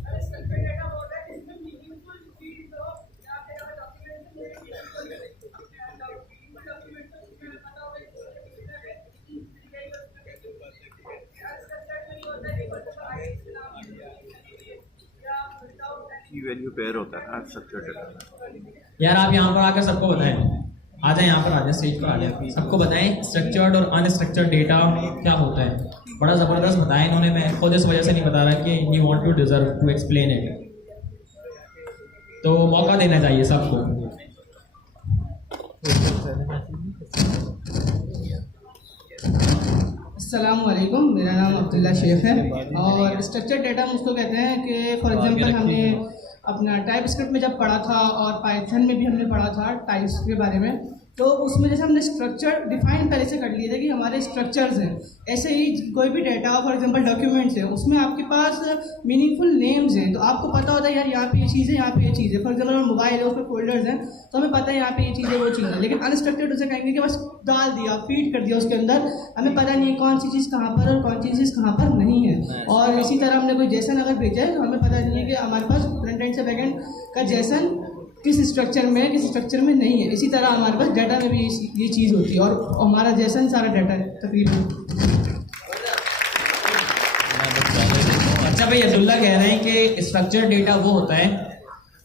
की वैल्यू पेयर होता है अनस्ट्रक्चर्ड डेटा। यार आप यहाँ पर आकर सबको बताएं, आ जाए यहाँ पर, आ जाए स्टेज पर, आ जाए, सबको बताएं स्ट्रक्चर्ड और अनस्ट्रक्चर्ड डेटा क्या होता है। बड़ा ज़बरदस्त बताया इन्होंने, मैं खुद इस वजह से नहीं बता रहा कि you want to deserve to explain it, तो मौका देना चाहिए सबको। अस्सलामुअलैकुम, मेरा नाम अब्दुल्ला शेख है और स्ट्रक्चर्ड डेटा हम उसको कहते हैं कि फॉर एग्जांपल हमने अपना टाइप स्क्रिप्ट में जब पढ़ा था और पाइथन में भी हमने पढ़ा था टाइप्स के बारे में, तो उसमें जैसे हमने स्ट्रक्चर डिफाइन पहले से कर लिए थे कि हमारे स्ट्रक्चर्स हैं। ऐसे ही कोई भी डेटा फॉर एग्जांपल डॉक्यूमेंट्स है, उसमें आपके पास मीनिंगफुल नेम्स हैं, तो आपको पता होता है यार यहाँ पे ये चीज़ है, यहाँ पे ये चीज़ है। फॉर एग्जांपल मोबाइल है, उसमें फोल्डर्स हैं, तो हमें पता है यहाँ पे ये चीज़ है, वो चीज़ है। लेकिन अनस्ट्रक्चर्ड उसे कहेंगे कि बस डाल दिया, फीड कर दिया उसके अंदर, हमें पता नहीं है कौन सी चीज़ कहाँ पर और कौन सी चीज़ कहाँ पर नहीं है। और इसी तरह हमने कोई जेसन अगर भेजा है तो हमें पता नहीं है कि हमारे पास फ्रंट एंड से बैक एंड का जेसन किस स्ट्रक्चर में है, किस स्ट्रक्चर में नहीं है। इसी तरह हमारे पास डाटा में भी ये चीज़ होती है और हमारा जेसन सारा डाटा है तकरीबन। अच्छा भाई, अब्दुल्ला कह रहे हैं कि स्ट्रक्चर्ड डेटा वो होता है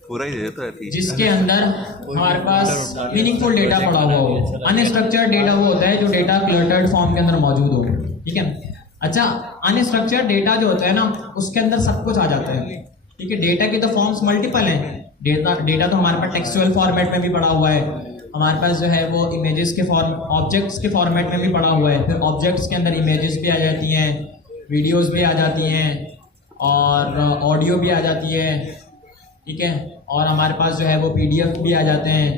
पूरा ही देता है जिसके अंदर हमारे पास मीनिंगफुल डेटा पड़ा हुआ हो। अनस्ट्रक्चर्ड डेटा वो होता है जो डेटा क्लटर्ड फॉर्म के अंदर मौजूद हो। ठीक है। अच्छा, अनस्ट्रक्चर्ड डेटा जो होता है ना, उसके अंदर सब कुछ आ जाता है। ठीक है, डेटा की तो फॉर्म्स मल्टीपल हैं। डेटा तो हमारे पास टेक्सुअल फॉर्मेट में भी पड़ा हुआ है, हमारे पास जो है वो इमेजेस के ऑब्जेक्ट्स के फॉर्मेट में भी पड़ा हुआ है, फिर ऑब्जेक्ट्स के अंदर इमेजेस भी आ जाती हैं, वीडियोस भी आ जाती हैं, और ऑडियो भी आ जाती है, ठीक है, और हमारे पास जो है वो PDF भी आ जाते हैं,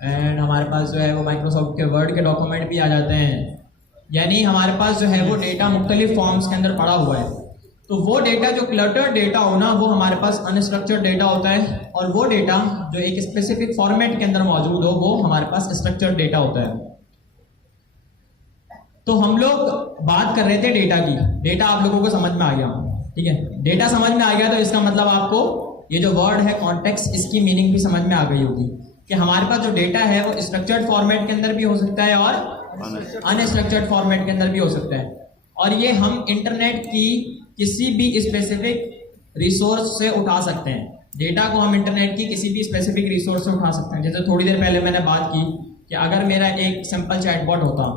एंड हमारे पास जो है वो माइक्रोसॉफ्ट के वर्ड के डॉक्यूमेंट भी आ जाते हैं। यानी हमारे पास जो है वो डेटा मुख्तलिफ फॉर्म्स के अंदर पड़ा हुआ है। तो वो डेटा जो क्लटर्ड डेटा हो ना, वो हमारे पास अनस्ट्रक्चर्ड डेटा होता है, और वो डेटा जो एक स्पेसिफिक फॉर्मेट के अंदर मौजूद हो वो हमारे पास स्ट्रक्चर्ड डेटा होता है। तो हम लोग बात कर रहे थे डेटा की। डेटा आप लोगों को समझ में आ गया, ठीक है, डेटा समझ में आ गया, तो इसका मतलब आपको ये जो वर्ड है कॉन्टेक्स्ट, इसकी मीनिंग भी समझ में आ गई होगी कि हमारे पास जो डेटा है वो स्ट्रक्चर्ड फॉर्मेट के अंदर भी हो सकता है और अनस्ट्रक्चर्ड फॉर्मेट के अंदर भी हो सकता है। और ये हम इंटरनेट की किसी भी स्पेसिफिक रिसोर्स से उठा सकते हैं। डेटा को हम इंटरनेट की किसी भी स्पेसिफिक रिसोर्स से उठा सकते हैं। जैसे थोड़ी देर पहले मैंने बात की कि अगर मेरा एक सिंपल चैटबॉट होता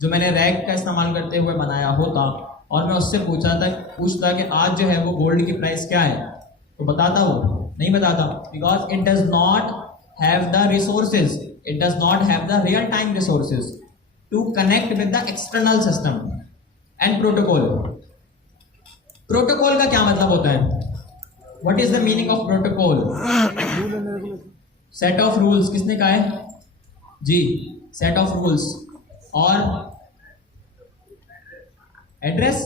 जो मैंने रैग का इस्तेमाल करते हुए बनाया होता, और मैं उससे पूछता कि आज जो है वो गोल्ड की प्राइस क्या है, तो बताता वो? नहीं बताता, because it does not have the resources, it does not have the real time resources to connect with the external system and protocol. Protocol का क्या मतलब होता है? What is the meaning of protocol? Set of rules. किसने कहा है जी? Set of rules. और address,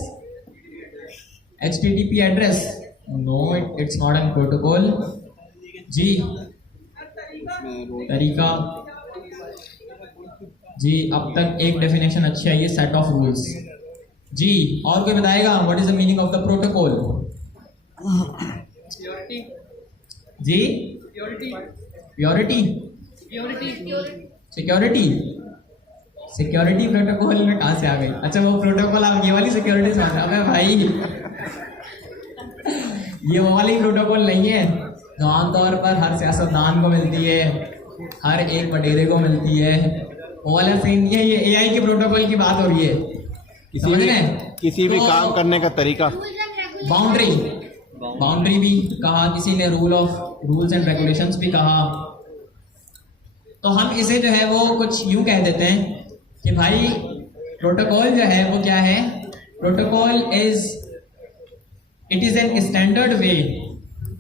HTTP address? No, it's not an protocol जी। तरीका जी, अब तक एक डेफिनेशन अच्छी आई है, सेट ऑफ रूल्स जी। और कोई बताएगा what is the meaning of the protocol? जी, प्योरिटी, सिक्योरिटी। सिक्योरिटी प्रोटोकॉल में कहां से आ गई? अच्छा, वो प्रोटोकॉल आप ये वाली सिक्योरिटी समझ रहे? अबे भाई, ये वो वाली प्रोटोकॉल नहीं है जो आमतौर पर हर सियासतदान को मिलती है, हर एक बटेरे को मिलती है, वो वाला सीन। ये AI के प्रोटोकॉल की बात हो रही है। किसी भी काम करने का तरीका। बाउंड्री भी कहा किसी ने, रूल्स एंड रेगुलेशंस भी कहा। तो हम इसे जो है वो कुछ यूं कह देते हैं कि भाई प्रोटोकॉल जो है वो क्या है? Protocol it is an standard way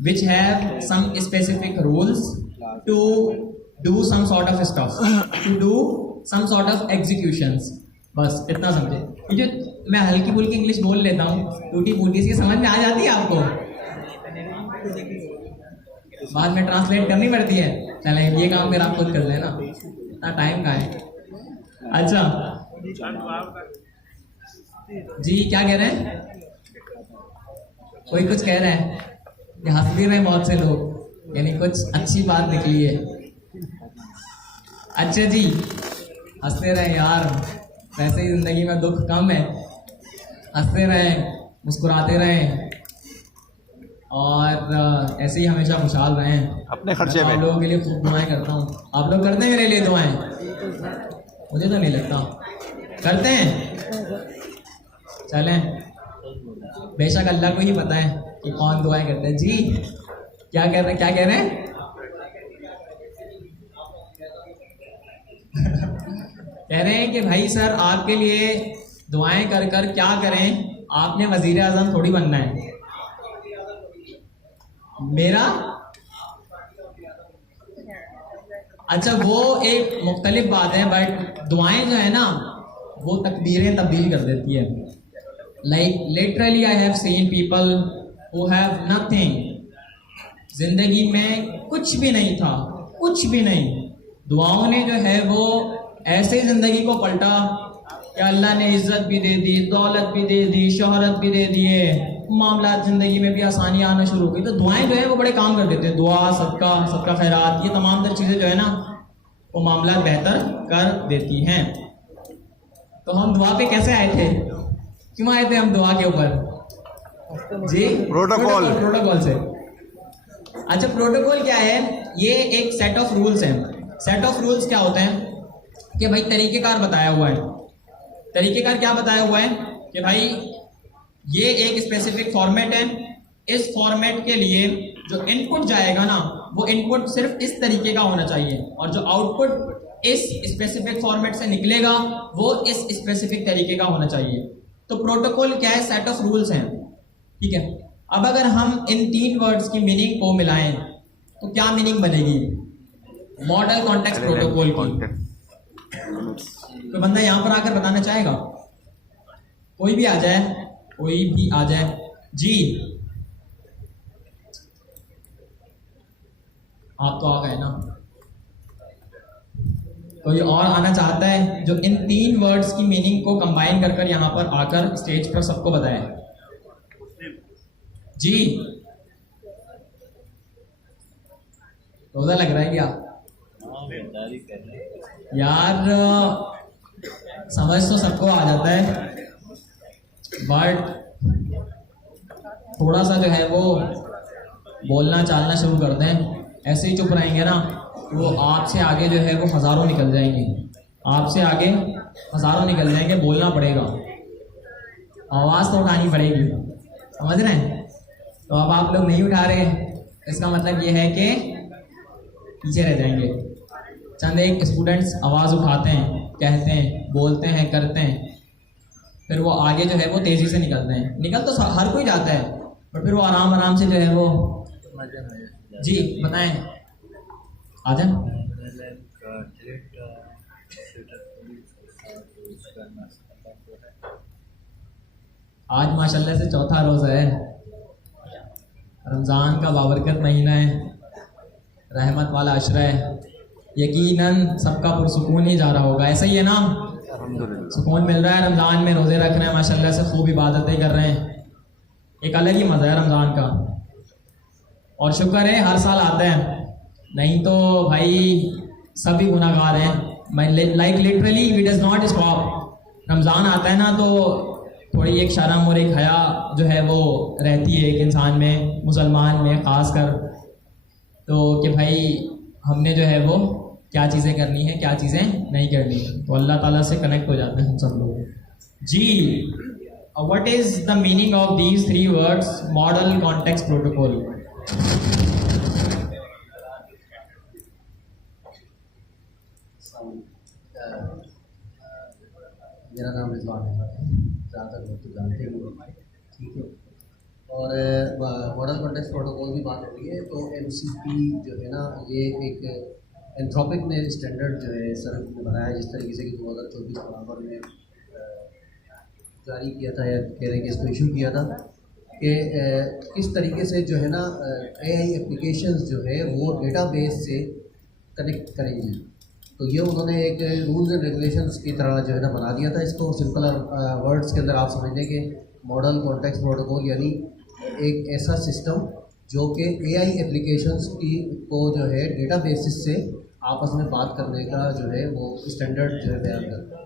which have some specific rules to do some sort of stuff, to do some sort of executions। बस इतना समझे। ये जो मैं हल्की फुल्की इंग्लिश बोल लेता हूँ, टूटी फूटी सी, समझ में आ जाती है आपको? बाद में ट्रांसलेट करनी पड़ती है। चले, ये काम फिर आप खुद कर लेना, इतना टाइम कहाँ है। अच्छा जी, क्या कह रहे हैं? कोई कुछ कह रहे हैं कि हंस भी रहे बहुत से लोग, यानी कुछ अच्छी बात निकली है। अच्छा जी, हंसते रहे यार, वैसे ही जिंदगी में दुख कम है। हंसते रहें, मुस्कुराते रहें, और ऐसे ही हमेशा खुशहाल रहें। अपने खर्चे में आप लोगों के लिए खूब दुआएं करता हूँ। आप लोग करते हैं मेरे लिए दुआएं? मुझे तो नहीं लगता करते हैं। चलें, बेशक अल्लाह को ही पता है कि कौन दुआएं करते हैं जी। क्या कह रहे हैं? कह रहे हैं कि भाई सर, आपके लिए दुआएं कर कर क्या करें, आपने वजीर आजम थोड़ी बनना है। मेरा अच्छा, वो एक मुख्तलिफ बात है, बट दुआएं जो है ना वो तकदीरें तब्दील कर देती है। Like literally I have seen people who have nothing, जिंदगी में कुछ भी नहीं था, कुछ भी नहीं। दुआओं ने जो है वो ऐसे जिंदगी को पलटा कि अल्लाह ने इज्जत भी दे दी, दौलत भी दे दी, शोहरत भी दे दिए, मामला जिंदगी में भी आसानियां आना शुरू हो गई। तो दुआएं जो है वो बड़े काम कर देते हैं। दुआ, सदका खैरात, ये तमाम तर चीज़ें जो है ना वो मामला बेहतर कर देती हैं। तो हम दुआ पे कैसे आए थे? क्यों आए थे हम दुआ के ऊपर जी? प्रोटोकॉल से। अच्छा, प्रोटोकॉल क्या है? ये एक सेट ऑफ रूल्स है। सेट ऑफ रूल्स क्या होते हैं कि भाई तरीकेकार बताया हुआ है। तरीकेकार क्या बताया हुआ है कि भाई ये एक स्पेसिफिक फॉर्मेट है, इस फॉर्मेट के लिए जो इनपुट जाएगा ना वो इनपुट सिर्फ इस तरीके का होना चाहिए, और जो आउटपुट इस स्पेसिफिक फॉर्मेट से निकलेगा वो इस स्पेसिफिक तरीके का होना चाहिए। तो प्रोटोकॉल क्या है? सेट ऑफ रूल्स हैं, ठीक है। अब अगर हम इन 3 वर्ड्स की मीनिंग को मिलाएं तो क्या मीनिंग बनेगी मॉडल कॉन्टेक्स्ट प्रोटोकॉल की? तो बंदा यहाँ पर आकर बताना चाहेगा? कोई भी आ जाए, कोई भी आ जाए जी। आप तो आ गए ना, कोई और आना चाहता है जो इन 3 वर्ड्स की मीनिंग को कंबाइन कर कर यहाँ पर आकर स्टेज पर सबको बताए जी? रोजा लग रहा है क्या यार? समझ तो सबको आ जाता है बट थोड़ा सा जो है वो बोलना चालना शुरू कर दें। ऐसे ही चुप रहेंगे ना वो आपसे आगे जो है वो हज़ारों निकल जाएंगे, आपसे आगे हज़ारों निकल जाएंगे। बोलना पड़ेगा, आवाज़ तो उठानी पड़ेगी, समझ रहे हैं? तो अब आप लोग नहीं उठा रहे, इसका मतलब ये है कि पीछे रह जाएंगे। चंद एक स्टूडेंट्स आवाज़ उठाते हैं, कहते हैं, बोलते हैं, करते हैं, फिर वो आगे जो है वो तेज़ी से निकलते हैं। निकल तो हर कोई जाता है पर फिर वो आराम आराम से जो है वो जी बताएं। आ जाए। आज माशाल्लाह से चौथा रोज़ा है, रमज़ान का बाबरकत महीना है, रहमत वाला अशरा है। यकीनन सबका पुरसुकून ही जा रहा होगा, ऐसा ही है ना? सुकून मिल रहा है, रमज़ान में रोज़े रख रहे हैं, माशाल्लाह से खूब इबादतें कर रहे हैं। एक अलग ही मज़ा है रमज़ान का, और शुक्र है हर साल आता है, नहीं तो भाई सभी गुनाहगार हैं। Like literally we does not stop. Ramzan आता है ना तो थोड़ी एक शर्म और एक हया जो है वो रहती है एक इंसान में, मुसलमान में ख़ास कर, तो कि भाई हमने जो है वो क्या चीज़ें करनी है, क्या चीज़ें नहीं करनी। तो अल्लाह ताला से कनेक्ट हो जाते हैं हम सब लोग जी। What is the meaning of these 3 words model context protocol? मेरा नाम रिजवान है, ज़्यादातर लोग तो जानते हैं, ठीक है। और मॉडल कॉन्टेक्स्ट प्रोटोकॉल की बात होती है तो MCP जो है ना, ये एक एंथ्रोपिक ने स्टैंडर्ड जो है सर ने बनाया, जिस तरीके से कि 2024 नवंबर में जारी किया था, या कह रहे हैं कि इसको इशू किया था कि किस तरीके से जो है ना AI एप्लीकेशंस जो है वो डेटाबेस से कनेक्ट करेंगी। तो ये उन्होंने एक रूल्स एंड रेगुलेशंस की तरह जो है ना बना दिया था। इसको सिंपल वर्ड्स के अंदर आप समझें कि मॉडल कॉन्टेक्स्ट प्रोटोकॉल यानी एक ऐसा सिस्टम जो कि AI एप्लीकेशंस की को जो है डेटाबेसिस से आपस में बात करने का जो है वो स्टैंडर्ड जो है बयान करता है।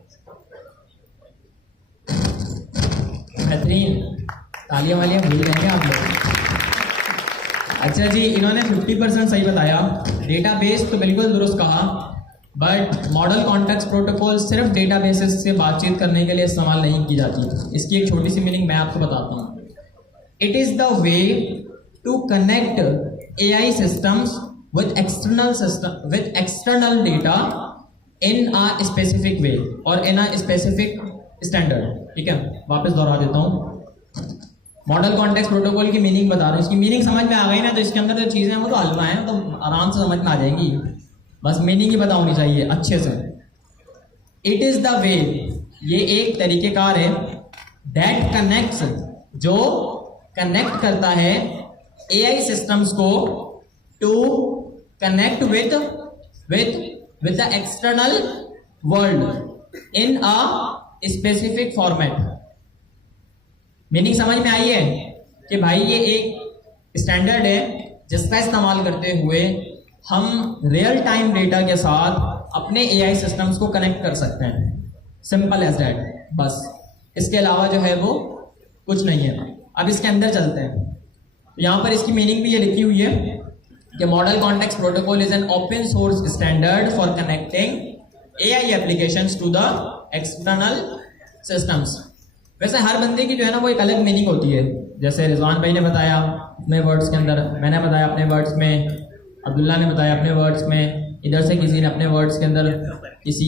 बेहतरीन, तालियां वालियां भूल जाएंगे आप लोग। अच्छा जी, इन्होंने 50% सही बताया, डेटाबेस तो बिल्कुल दुरुस्त कहा, बट मॉडल कॉन्टेक्स्ट प्रोटोकॉल सिर्फ डेटाबेसेस से बातचीत करने के लिए इस्तेमाल नहीं की जाती। इसकी एक छोटी सी मीनिंग मैं आपको बताता हूँ। It is the way to connect AI systems with external data in a specific way or in a specific standard। ठीक है, वापस दोहरा देता हूँ। मॉडल कॉन्टेक्स्ट प्रोटोकॉल की मीनिंग बता रहा हूँ, इसकी मीनिंग समझ में आ गई ना, तो इसके अंदर जो चीज़ें हैं वो तो हलवा हैं, तो आराम से समझ में आ जाएंगी, बस मीनिंग ही पता होनी चाहिए अच्छे से। इट इज़ द वे, ये एक तरीक़ेकार है, दैट कनेक्ट्स, जो कनेक्ट करता है AI सिस्टम्स को to connect with the external world in a specific format. Meaning समझ में आई है कि भाई ये एक स्टैंडर्ड है जिसका इस्तेमाल करते हुए हम रियल टाइम डेटा के साथ अपने AI सिस्टम्स को कनेक्ट कर सकते हैं। सिंपल एज दैट, बस इसके अलावा जो है वो कुछ नहीं है। अब इसके अंदर चलते हैं, तो यहाँ पर इसकी मीनिंग भी ये लिखी हुई है कि model context protocol is an open source standard for connecting AI applications to the external systems. वैसे हर बंदे की जो है ना वो एक अलग मीनिंग होती है, जैसे रिजवान भाई ने बताया अपने वर्ड्स के अंदर, मैंने बताया अपने वर्ड्स में, अब्दुल्ला ने बताया अपने वर्ड्स में, इधर से किसी ने अपने वर्ड्स के अंदर किसी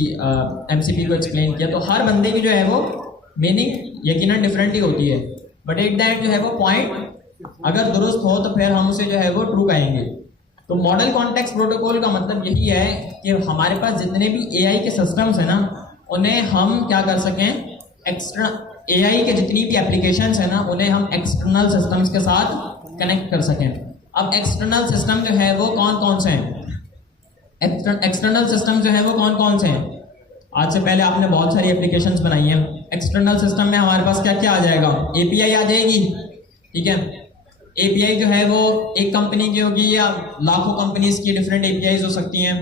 MCP को एक्सप्लेन किया। तो हर बंदे की जो है वो मीनिंग यकीनन डिफरेंट ही होती है, बट एट दैट जो है वो पॉइंट अगर दुरुस्त हो तो फिर हम उसे जो है वो ट्रू कहेंगे। तो मॉडल कॉन्टेक्स्ट प्रोटोकॉल का मतलब यही है कि हमारे पास जितने भी एआई के सिस्टम्स हैं ना, उन्हें हम क्या कर सकें, एआई के जितनी भी एप्लीकेशंस हैं ना, उन्हें हम एक्सटर्नल सिस्टम्स के साथ कनेक्ट कर सकें। अब एक्सटर्नल सिस्टम जो है वो कौन कौन से हैं? एक्सटर्नल सिस्टम जो है वो कौन कौन से हैं? आज से पहले आपने बहुत सारी एप्लीकेशंस बनाई हैं। एक्सटर्नल सिस्टम में हमारे पास क्या क्या आ जाएगा? एपीआई आ जाएगी, ठीक है। एपीआई जो है वो एक कंपनी की होगी या लाखों कंपनीज की डिफरेंट एपीआईज हो सकती हैं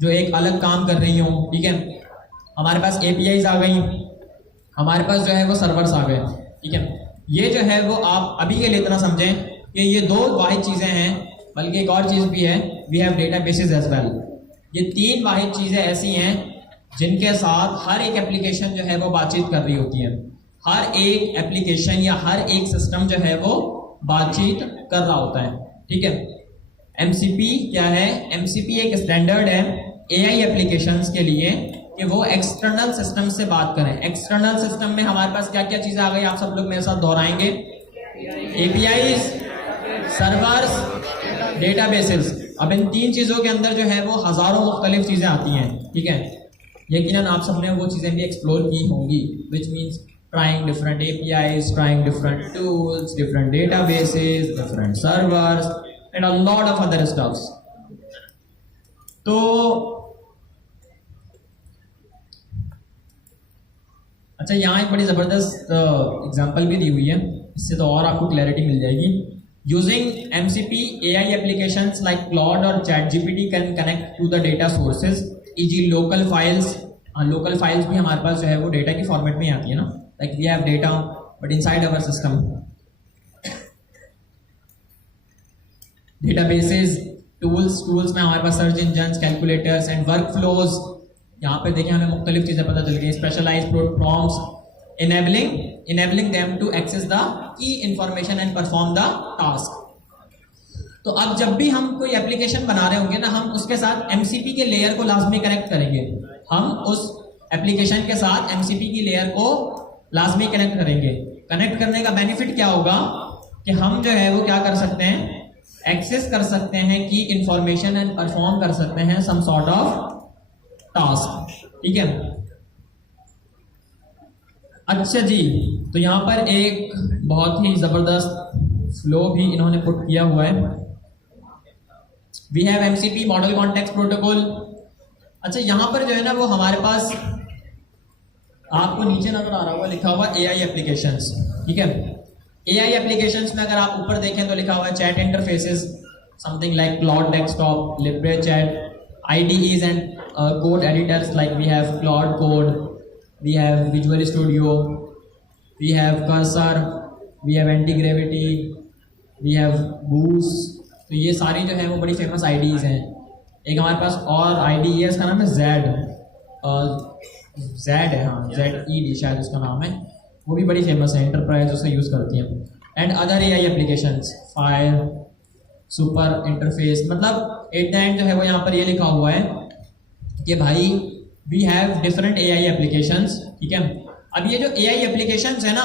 जो एक अलग काम कर रही हों, ठीक है। हमारे पास एपीआईज आ गई, हमारे पास जो है वो सर्वर्स आ गए, ठीक है। ये जो है वो आप अभी के लिए इतना समझें कि ये दो वाहिद चीज़ें हैं, बल्कि एक और चीज़ भी है, we have databases as well. ये तीन वाहिद चीज़ें ऐसी हैं जिनके साथ हर एक एप्लीकेशन जो है वो बातचीत कर रही होती है। हर एक एप्लीकेशन या हर एक सिस्टम जो है वो बातचीत कर रहा होता है, ठीक है। एमसीपी क्या है? एमसीपी एक स्टैंडर्ड है एआई एप्लीकेशंस के लिए कि वो एक्सटर्नल सिस्टम से बात करें। एक्सटर्नल सिस्टम में हमारे पास क्या क्या चीज़ें आ गई, आप सब लोग मेरे साथ दोहराएंगे। APIs, servers, databases. अब इन तीन चीज़ों के अंदर जो है वो हज़ारों मुख्तलिफ चीज़ें आती हैं, ठीक है। यकीनन आप सबने वो चीज़ें भी एक्सप्लोर की होंगी, which means trying different APIs, trying different tools, different databases, different servers, and a lot of other stuffs. तो अच्छा, यहाँ एक बड़ी ज़बरदस्त एग्जांपल भी दी हुई है, इससे तो और आपको क्लैरिटी मिल जाएगी। Using MCP, AI applications like Claude or ChatGPT can connect to the data sources, e.g. local files. Local files भी हमारे पास जो है वो डेटा की फॉर्मेट में आती है ना, like we have data but inside our system. Databases, tools में हमारे पास search engines, calculators and workflows. यहाँ पे देखिए हमें मुख्तलिफ चीज़ें पता चल गई। Specialised prompts, enabling them to access the key information and perform the task. तो अब जब भी हम कोई एप्लीकेशन बना रहे होंगे ना, हम उसके साथ एमसीपी के लेयर को लाजमी कनेक्ट करेंगे। हम उस एप्लीकेशन के साथ एमसीपी की लेयर को लाजमी कनेक्ट करेंगे। कनेक्ट करने का बेनिफिट क्या होगा कि हम जो है वो क्या कर सकते हैं, एक्सेस कर सकते हैं की इंफॉर्मेशन एंड परफॉर्म कर सकते हैं सम सॉर्ट ऑफ टास्क, ठीक है। अच्छा जी, तो यहाँ पर एक बहुत ही जबरदस्त फ्लो भी इन्होंने पुट किया हुआ है। We have MCP, model context protocol. अच्छा, यहाँ पर जो है ना वो हमारे पास आपको नीचे नजर आ रहा होगा लिखा हुआ एआई एप्लीकेशंस, ठीक है। एआई एप्लीकेशंस में अगर आप ऊपर देखें तो लिखा हुआ है chat interfaces, something like Claude desktop, Libre Chat, IDEs and code editors like we have Claude code, we have Visual Studio, we have Cursor, we have Antigravity, we have boost. तो ये सारी जो है वो बड़ी famous IDEs हैं। एक हमारे पास और IDE है, इसका नाम है जेड है, हाँ ZED शायद उसका नाम है, वो भी बड़ी फेमस है, एंटरप्राइज उसे यूज़ करती हैं। And other AI applications, fire, super interface. मतलब एट द एंड जो है वो यहाँ पर ये लिखा हुआ है कि भाई we have different AI applications, ठीक है। अब ये जो एआई एप्लीकेशंस है ना,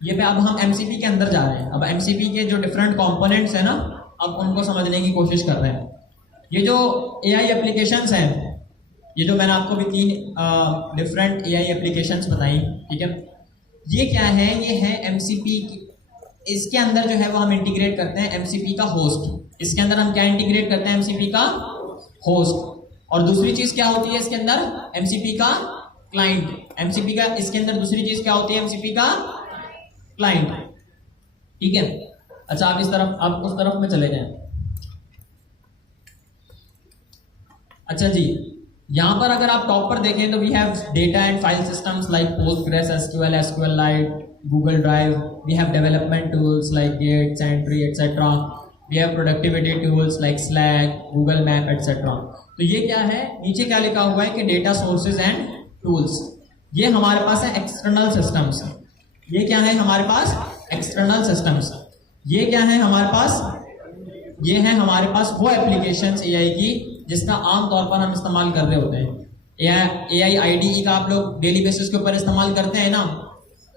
ये पे अब हम एमसीपी के अंदर जा रहे हैं। अब एमसीपी के जो डिफरेंट कंपोनेंट्स हैं ना, अब उनको समझने की कोशिश कर रहे हैं। ये जो एआई एप्लीकेशंस हैं, ये जो मैंने आपको भी 3 डिफरेंट एआई एप्लीकेशंस बताई, ठीक है, ये क्या है? ये है एमसीपी। इसके अंदर जो है वो हम इंटीग्रेट करते हैं एमसीपी का होस्ट। इसके अंदर हम क्या इंटीग्रेट करते हैं? एमसीपी का होस्ट। और दूसरी चीज़ क्या होती है इसके अंदर? एमसीपी का क्लाइंट। एमसीपी का इसके अंदर दूसरी चीज़ क्या होती है? एमसीपी का क्लाइंट, ठीक है। अच्छा, आप इस तरफ, आप उस तरफ में चले जाएं। अच्छा जी, यहाँ पर अगर आप टॉप पर देखें तो we have data and file systems like Postgres, SQL, SQLite, Google Drive. We have development tools like Git, Sentry etcetera. We have productivity tools like Slack, Google map etcetera. तो ये क्या है? नीचे क्या लिखा हुआ है कि डेटा सोर्सेज एंड टूल्स। ये हमारे पास है एक्सटर्नल सिस्टम्स। ये क्या है हमारे पास? External systems. ये क्या है हमारे पास? ये है हमारे पास वो एप्लीकेशंस एआई की जिसका आम तौर पर हम इस्तेमाल कर रहे होते हैं। एआई IDE का आप लोग डेली बेसिस के ऊपर इस्तेमाल करते हैं ना,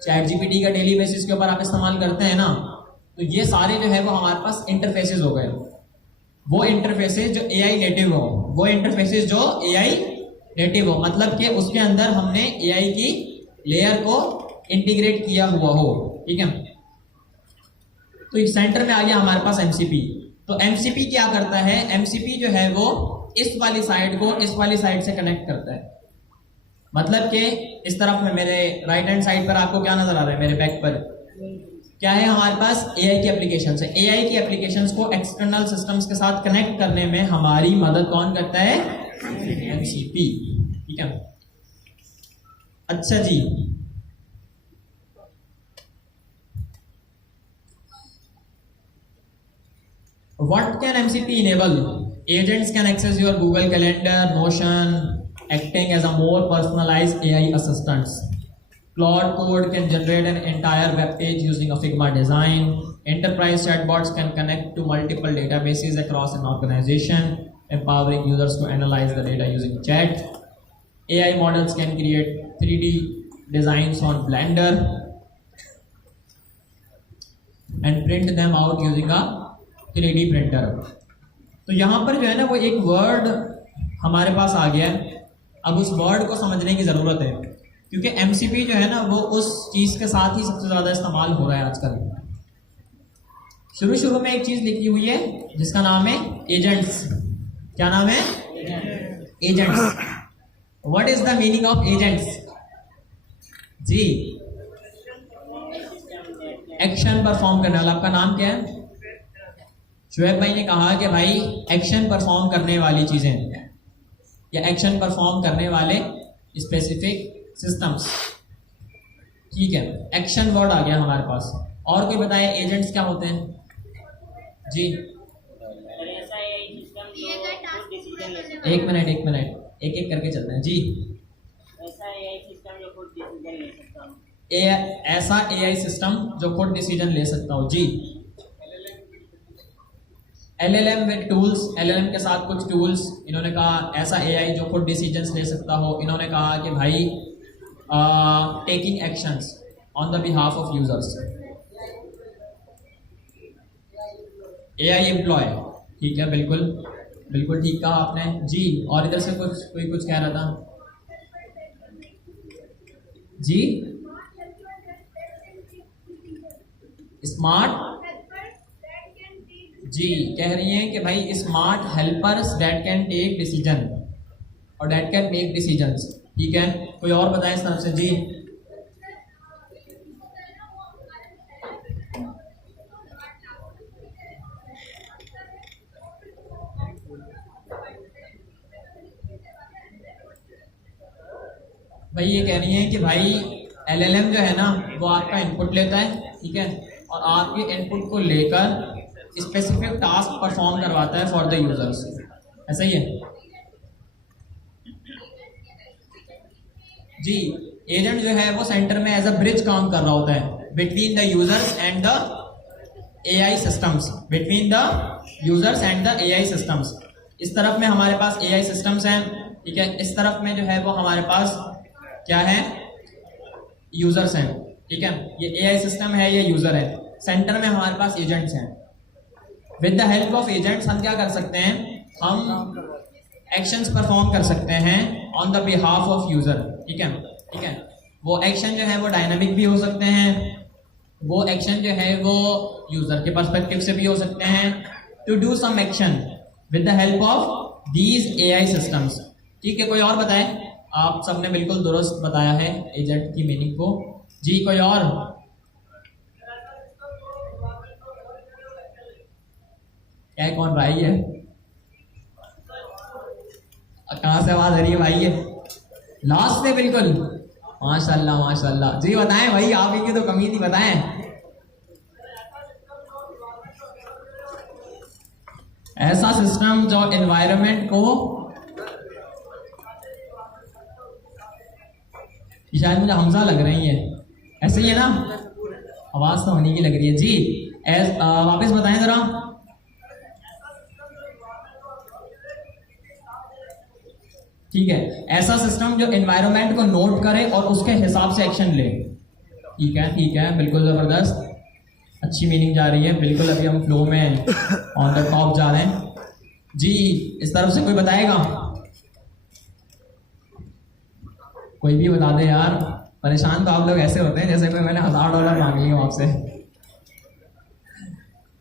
ChatGPT का डेली बेसिस के ऊपर आप इस्तेमाल करते हैं ना, तो ये सारे जो है वो हमारे पास इंटरफेसेस हो गए। वो इंटरफेसेस जो एआई नेटिव हो, वो इंटरफेसेस जो एआई नेटिव हो, मतलब कि उसके अंदर हमने एआई की लेयर को इंटीग्रेट किया हुआ हो, ठीक है। तो इस सेंटर में आ गया हमारे पास एमसीपी। तो एमसीपी क्या करता है, एमसीपी जो है वो इस वाली साइड को इस वाली साइड से कनेक्ट करता है। मतलब कि इस तरफ में मेरे राइट हैंड साइड पर आपको क्या नजर आ रहा है, मेरे बैक पर क्या है, हमारे पास एआई की एप्लीकेशंस है। एआई की एप्लीकेशंस को एक्सटर्नल सिस्टम्स के साथ कनेक्ट करने में हमारी मदद कौन करता है, एमसीपी, ठीक है। अच्छा जी, what can MCP enable? Agents can access your Google Calendar, Notion, acting as a more personalized AI assistants. Claude Code can generate an entire web page using a Figma design. Enterprise chatbots can connect to multiple databases across an organization, empowering users to analyze the data using chat. AI models can create 3D designs on Blender and print them out using a 3D printer. तो यहाँ पर जो है ना वो एक word हमारे पास आ गया है। अब उस वर्ड को समझने की ज़रूरत है, क्योंकि एमसीपी जो है ना वो उस चीज़ के साथ ही सबसे ज़्यादा इस्तेमाल हो रहा है आजकल। शुरू में एक चीज़ लिखी हुई है जिसका नाम है एजेंट्स। क्या नाम है, agents. What is the meaning of agents जी? एक्शन परफॉर्म करने वाला। आपका नाम क्या है? शुएब भाई ने कहा कि भाई एक्शन परफॉर्म करने वाली चीजें या एक्शन परफॉर्म करने वाले स्पेसिफिक सिस्टम्स, ठीक है। एक्शन वर्ड आ गया हमारे पास। और कोई बताए एजेंट्स क्या होते हैं जी? एक मिनट एक एक करके चलते हैं जी। ऐसा एआई सिस्टम जो खुद डिसीजन ले सकता हो जी। LLM विद टूल्स, LLM के साथ कुछ टूल्स। इन्होंने कहा ऐसा एआई जो खुद डिसीजंस ले सकता हो। इन्होंने कहा कि भाई taking actions on the behalf of users. AI employ, ठीक है, बिल्कुल ठीक कहा आपने जी। और इधर से कोई कुछ कह रहा था जी। स्मार्ट जी कह रही हैं कि भाई smart helpers that can take decision और दैट कैन मेक डिसीजंस, ठीक है। कोई और बताएं इस तरफ से जी। भाई ये कह रही हैं कि भाई LLM जो है ना वो आपका इनपुट लेता है, ठीक है, और आपके इनपुट को लेकर स्पेसिफिक टास्क परफॉर्म करवाता है फॉर द यूजर्स। ऐसा ही है जी। एजेंट जो है वो सेंटर में एज अ ब्रिज काम कर रहा होता है between the users and the AI systems, between the users and the AI systems. इस तरफ में हमारे पास एआई सिस्टम्स हैं, ठीक है। इस तरफ में जो है वो हमारे पास क्या है, यूजर्स हैं, ठीक है। ये एआई सिस्टम है, ये यूजर है। सेंटर में हमारे पास एजेंट्स हैं। With the help of agents हम क्या कर सकते हैं, हम एक्शंस परफॉर्म कर सकते हैं on the behalf of user, ठीक है। वो एक्शन जो है वो डायनामिक भी हो सकते हैं, वो एक्शन जो है वो यूजर के पर्सपेक्टिव से भी हो सकते हैं। To do some action with the help of these AI systems, ठीक है। कोई और बताए? आप सबने बिल्कुल दुरुस्त बताया है एजेंट की मीनिंग को जी। कोई और? क्या कौन भाई है? कहाँ से आवाज आ रही है भाई? ये लास्ट से बिल्कुल। माशाल्लाह जी। बताएं भाई, आप ही की तो कमी थी, बताएं। ऐसा सिस्टम जो एनवायरनमेंट को, शायद मुझे हमजा लग रही है, ऐसे ही है ना, आवाज तो होने की लग रही है जी। वापस बताएं जरा। ठीक है, ऐसा सिस्टम जो एनवायरनमेंट को नोट करे और उसके हिसाब से एक्शन ले। ठीक है, बिल्कुल जबरदस्त। अच्छी मीनिंग जा रही है बिल्कुल। अभी हम फ्लो में ऑन द टॉप जा रहे हैं जी। इस तरफ से कोई बताएगा? कोई भी बता दे यार। परेशान तो आप लोग ऐसे होते हैं जैसे कोई मैंने $1000 मांग लिया आपसे।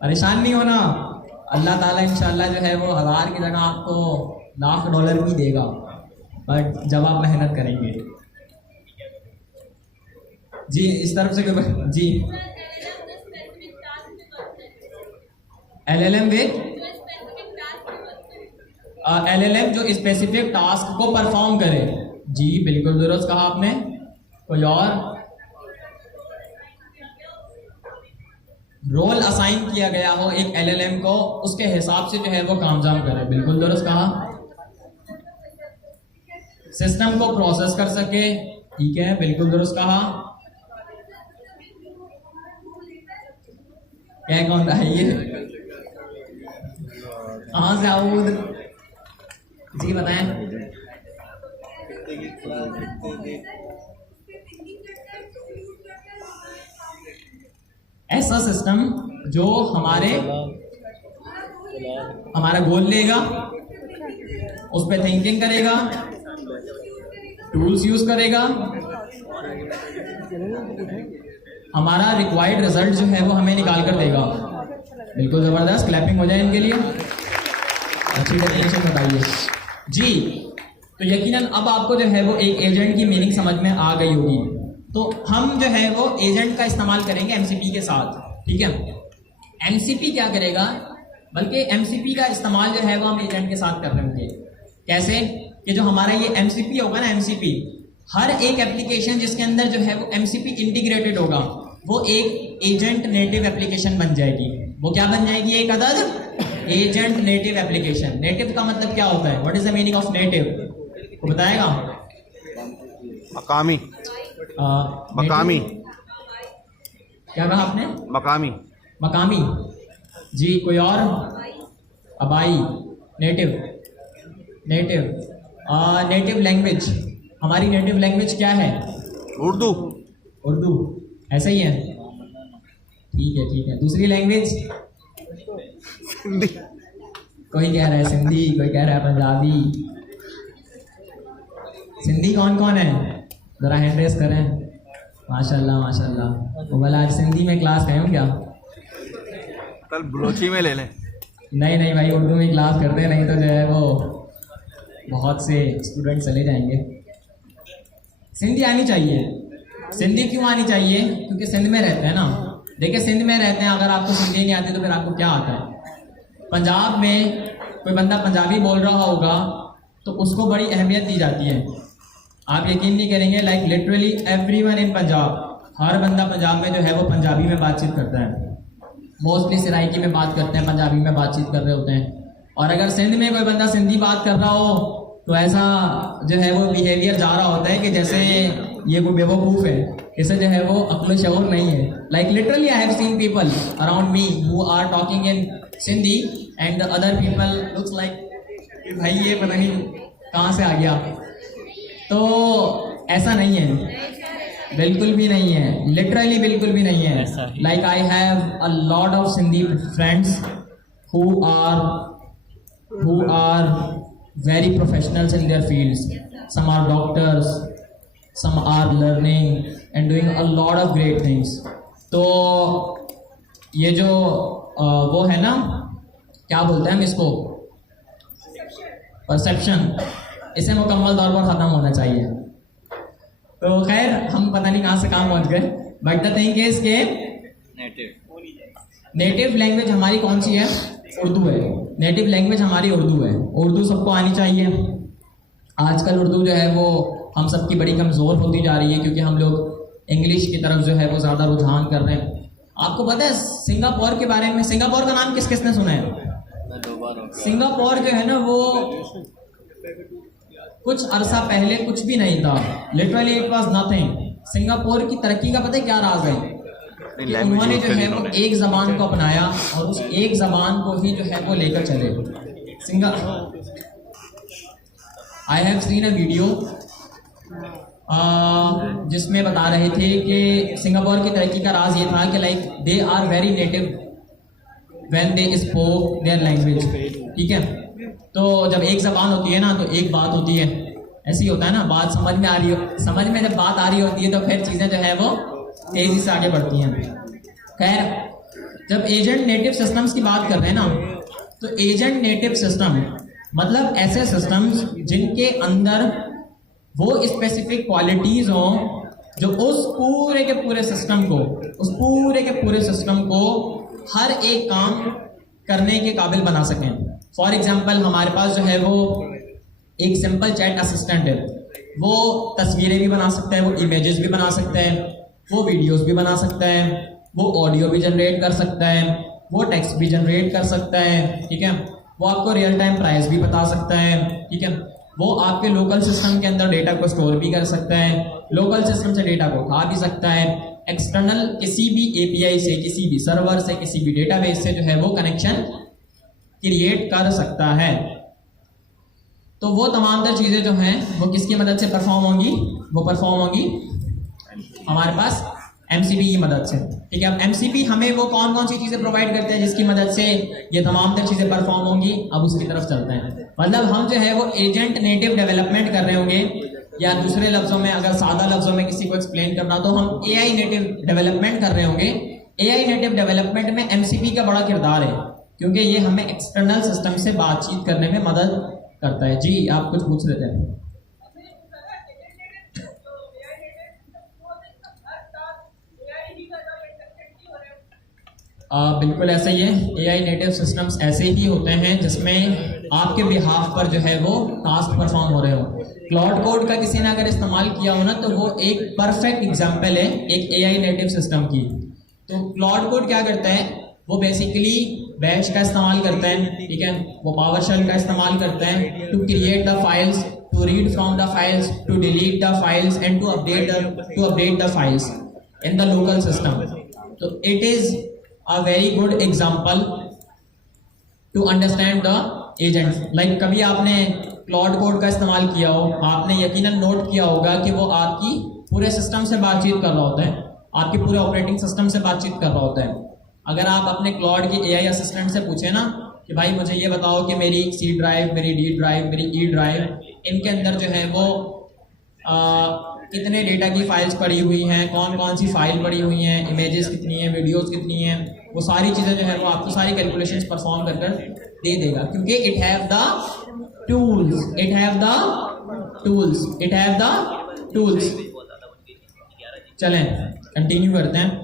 परेशान नहीं होना, अल्लाह ताला इंशाल्लाह जो है वो 1000 की जगह आपको $1,00,000 भी देगा, बट जब आप मेहनत करेंगे जी। इस तरफ से कोई जी। LLM with LLM जो स्पेसिफिक टास्क को परफॉर्म करे जी, बिल्कुल दुरुस्त कहा आपने। कोई और? रोल असाइन किया गया हो एक LLM को, उसके हिसाब से जो है वो काम जाम करे, बिल्कुल दुरुस्त कहा। सिस्टम को प्रोसेस कर सके, ठीक है, बिल्कुल दुरुस्त कहा। क्या कौन रहा है ये? कहाँ से आओ जी, बताएं। ऐसा सिस्टम जो हमारा गोल लेगा, उस पर थिंकिंग करेगा, टूल्स यूज करेगा, हमारा रिक्वायर्ड रिजल्ट जो है वो हमें निकाल कर देगा। बिल्कुल जबरदस्त, क्लैपिंग हो जाए इनके लिए। अच्छी डेफिनेशन बताइए जी। तो यकीनन अब आपको जो है वो एक एजेंट की मीनिंग समझ में आ गई होगी। तो हम जो है वो एजेंट का इस्तेमाल करेंगे एमसीपी के साथ, ठीक है। एमसीपी क्या करेगा, बल्कि एमसीपी का इस्तेमाल जो है वो हम एजेंट के साथ कर रहे होंगे। कैसे कि जो हमारा ये एमसीपी होगा ना, एमसीपी हर एक एप्लीकेशन जिसके अंदर जो है वो एमसीपी इंटीग्रेटेड होगा, वो एक एजेंट नेटिव एप्लीकेशन बन जाएगी। वो क्या बन जाएगी? एक अदद एजेंट नेटिव एप्लीकेशन। नेटिव का मतलब क्या होता है? What is the meaning of native? को बताएगा? मकामी। मकामी। क्या कहा आपने? मकामी। मकामी जी। कोई और? अबाई। नेटिव। Native language. हमारी नेटिव लैंग्वेज क्या है? उर्दू। ऐसा ही है, ठीक है। दूसरी लैंग्वेज? हिंदी। कोई कह रहा है सिंधी, कोई कह रहा है पंजाबी। सिंधी कौन कौन है? जरा हैंड रेस करें। माशाल्लाह। वो भला आज सिंधी में क्लास गए हो क्या? कल बलोची में ले लें। नहीं भाई, उर्दू में क्लास करते हैं, नहीं तो जो है वो बहुत से स्टूडेंट चले जाएंगे। सिंधी आनी चाहिए। सिंधी क्यों आनी चाहिए? क्योंकि सिंध में रहते हैं ना। देखिए, सिंध में रहते हैं, अगर आपको सिंधी नहीं आती तो फिर आपको क्या आता है? पंजाब में कोई बंदा पंजाबी बोल रहा होगा तो उसको बड़ी अहमियत दी जाती है। आप यकीन नहीं करेंगे, like literally everyone in Punjab, हर बंदा पंजाब में जो है वो पंजाबी में बातचीत करता है। मोस्टली सराइकी में बात करते हैं, पंजाबी में बातचीत कर रहे होते हैं। और अगर सिंध में कोई बंदा सिंधी बात कर रहा हो तो ऐसा जो है वो बिहेवियर जा रहा होता है कि जैसे ये कोई बेवकूफ़ है, इसे जो है वो अक्ल शऊर नहीं है। Like literally I have seen people around me who are talking in Sindhi and the other people looks like भाई ये पता नहीं कहाँ से आ गया। तो ऐसा नहीं है, बिल्कुल भी नहीं है, लिटरली बिल्कुल भी नहीं है। Like I have a lot of Sindhi friends who are very professionals in their fields. Some are doctors, some are learning and doing a lot of great things. तो ये जो वो है ना, क्या बोलते हैं हम इसको? परसेप्शन, इसे मुकम्मल तौर पर ख़त्म होना चाहिए। तो खैर, हम पता नहीं कहाँ से कहाँ पहुँच गए, बट द थिंग इज के नेटिव लैंग्वेज हमारी कौन सी है? उर्दू है। नेटिव लैंग्वेज हमारी उर्दू है। उर्दू सबको आनी चाहिए। आजकल उर्दू जो है वो हम सबकी बड़ी कमज़ोर होती जा रही है, क्योंकि हम लोग इंग्लिश की तरफ जो है वो ज़्यादा रुझान कर रहे हैं। आपको पता है सिंगापुर के बारे में? सिंगापुर का नाम किस किसने सुना है? सिंगापुर जो है ना वो कुछ अरसा पहले कुछ भी नहीं था। Literally it was nothing. Singapore की तरक्की का पता है क्या राज है? कि उन्होंने जो है वो एक ज़बान को अपनाया और उस एक ज़बान को ही जो है वो लेकर चले। आई हैव सीन अ वीडियो जिसमें बता रहे थे कि सिंगापुर की तरक्की का राज ये था कि like they are very native when they spoke their language, ठीक है। तो जब एक जबान होती है ना तो एक बात होती है, ऐसे ही होता है ना, बात समझ में आ रही हो, समझ में जब बात आ रही होती है तो फिर चीज़ें जो है वो तेज़ी से आगे बढ़ती हैं। खैर, जब एजेंट नेटिव सिस्टम्स की बात कर रहे हैं ना, तो एजेंट नेटिव सिस्टम मतलब ऐसे सिस्टम्स जिनके अंदर वो स्पेसिफिक क्वालिटीज़ हों जो उस पूरे के पूरे सिस्टम को हर एक काम करने के काबिल बना सकें। फॉर एग्जांपल, हमारे पास जो है वो एक सिंपल चैट असिस्टेंट है, वो तस्वीरें भी बना सकता है, वो इमेजेस भी बना सकता है, वो वीडियोस भी बना सकता है, वो ऑडियो भी जनरेट कर सकता है, वो टेक्स्ट भी जनरेट कर सकता है, ठीक है। वो आपको रियल टाइम प्राइस भी बता सकता है, ठीक है। वो आपके लोकल सिस्टम के अंदर डेटा को स्टोर भी कर सकता है, लोकल सिस्टम से डेटा को उठा भी सकता है, एक्सटर्नल किसी भी एपीआई से, किसी भी सर्वर से, किसी भी डेटाबेस से जो है वो कनेक्शन क्रिएट कर सकता है। तो वो तमाम तर चीज़ें जो हैं वो किसकी मदद से परफॉर्म होंगी? वो परफॉर्म होंगी हमारे पास एमसीपी की मदद से, ठीक है। अब एमसीपी हमें वो कौन कौन सी चीज़ें प्रोवाइड करते हैं जिसकी मदद से ये तमाम तर चीज़ें परफॉर्म होंगी? अब उसकी तरफ चलते हैं। मतलब हम जो है वो एजेंट नेटिव डेवलपमेंट कर रहे होंगे, या दूसरे लफ्ज़ों में अगर सादा लफ्ज़ों में किसी को एक्सप्लेन करना तो हम एआई नेटिव डेवलपमेंट कर रहे होंगे। एआई नेटिव डेवलपमेंट में एमसीपी का बड़ा किरदार है, क्योंकि ये हमें एक्सटर्नल सिस्टम से बातचीत करने में मदद करता है। जी, आप कुछ पूछ रहे थे? बिल्कुल ऐसा ही है। एआई नेटिव सिस्टम्स ऐसे ही होते हैं जिसमें आपके बिहाफ पर जो है वो टास्क परफॉर्म हो रहे हो। क्लाउड कोड का किसी ने अगर इस्तेमाल किया हो ना तो वो एक परफेक्ट एग्जांपल है एक एआई नेटिव सिस्टम की। तो क्लाउड कोड क्या करता है? वो बेसिकली बैश का इस्तेमाल करता है, ठीक है। वो पावरशेल का इस्तेमाल करता है to create the files, to read from the files, to delete the files and to update the files in the local system. तो it is a very good example to understand the agents। like कभी आपने cloud code का इस्तेमाल किया हो, आपने यकीनन note किया होगा कि वो आपकी पूरे सिस्टम से बातचीत कर रहा होता है, आपके पूरे ऑपरेटिंग सिस्टम से बातचीत कर रहा होता है। अगर आप अपने क्लाउड की एआई असिस्टेंट से पूछे ना कि भाई मुझे ये बताओ कि मेरी सी ड्राइव, मेरी डी ड्राइव, मेरी ई ड्राइव, इनके अंदर जो है वो कितने डेटा की फाइल्स पड़ी हुई हैं, कौन कौन सी फाइल पड़ी हुई हैं, इमेजेस कितनी हैं, वीडियोस कितनी हैं, वो सारी चीज़ें जो है वो आपको सारी कैलकुलेशंस परफॉर्म कर दे देगा, क्योंकि इट हैव द टूल्स। चलें कंटिन्यू करते हैं।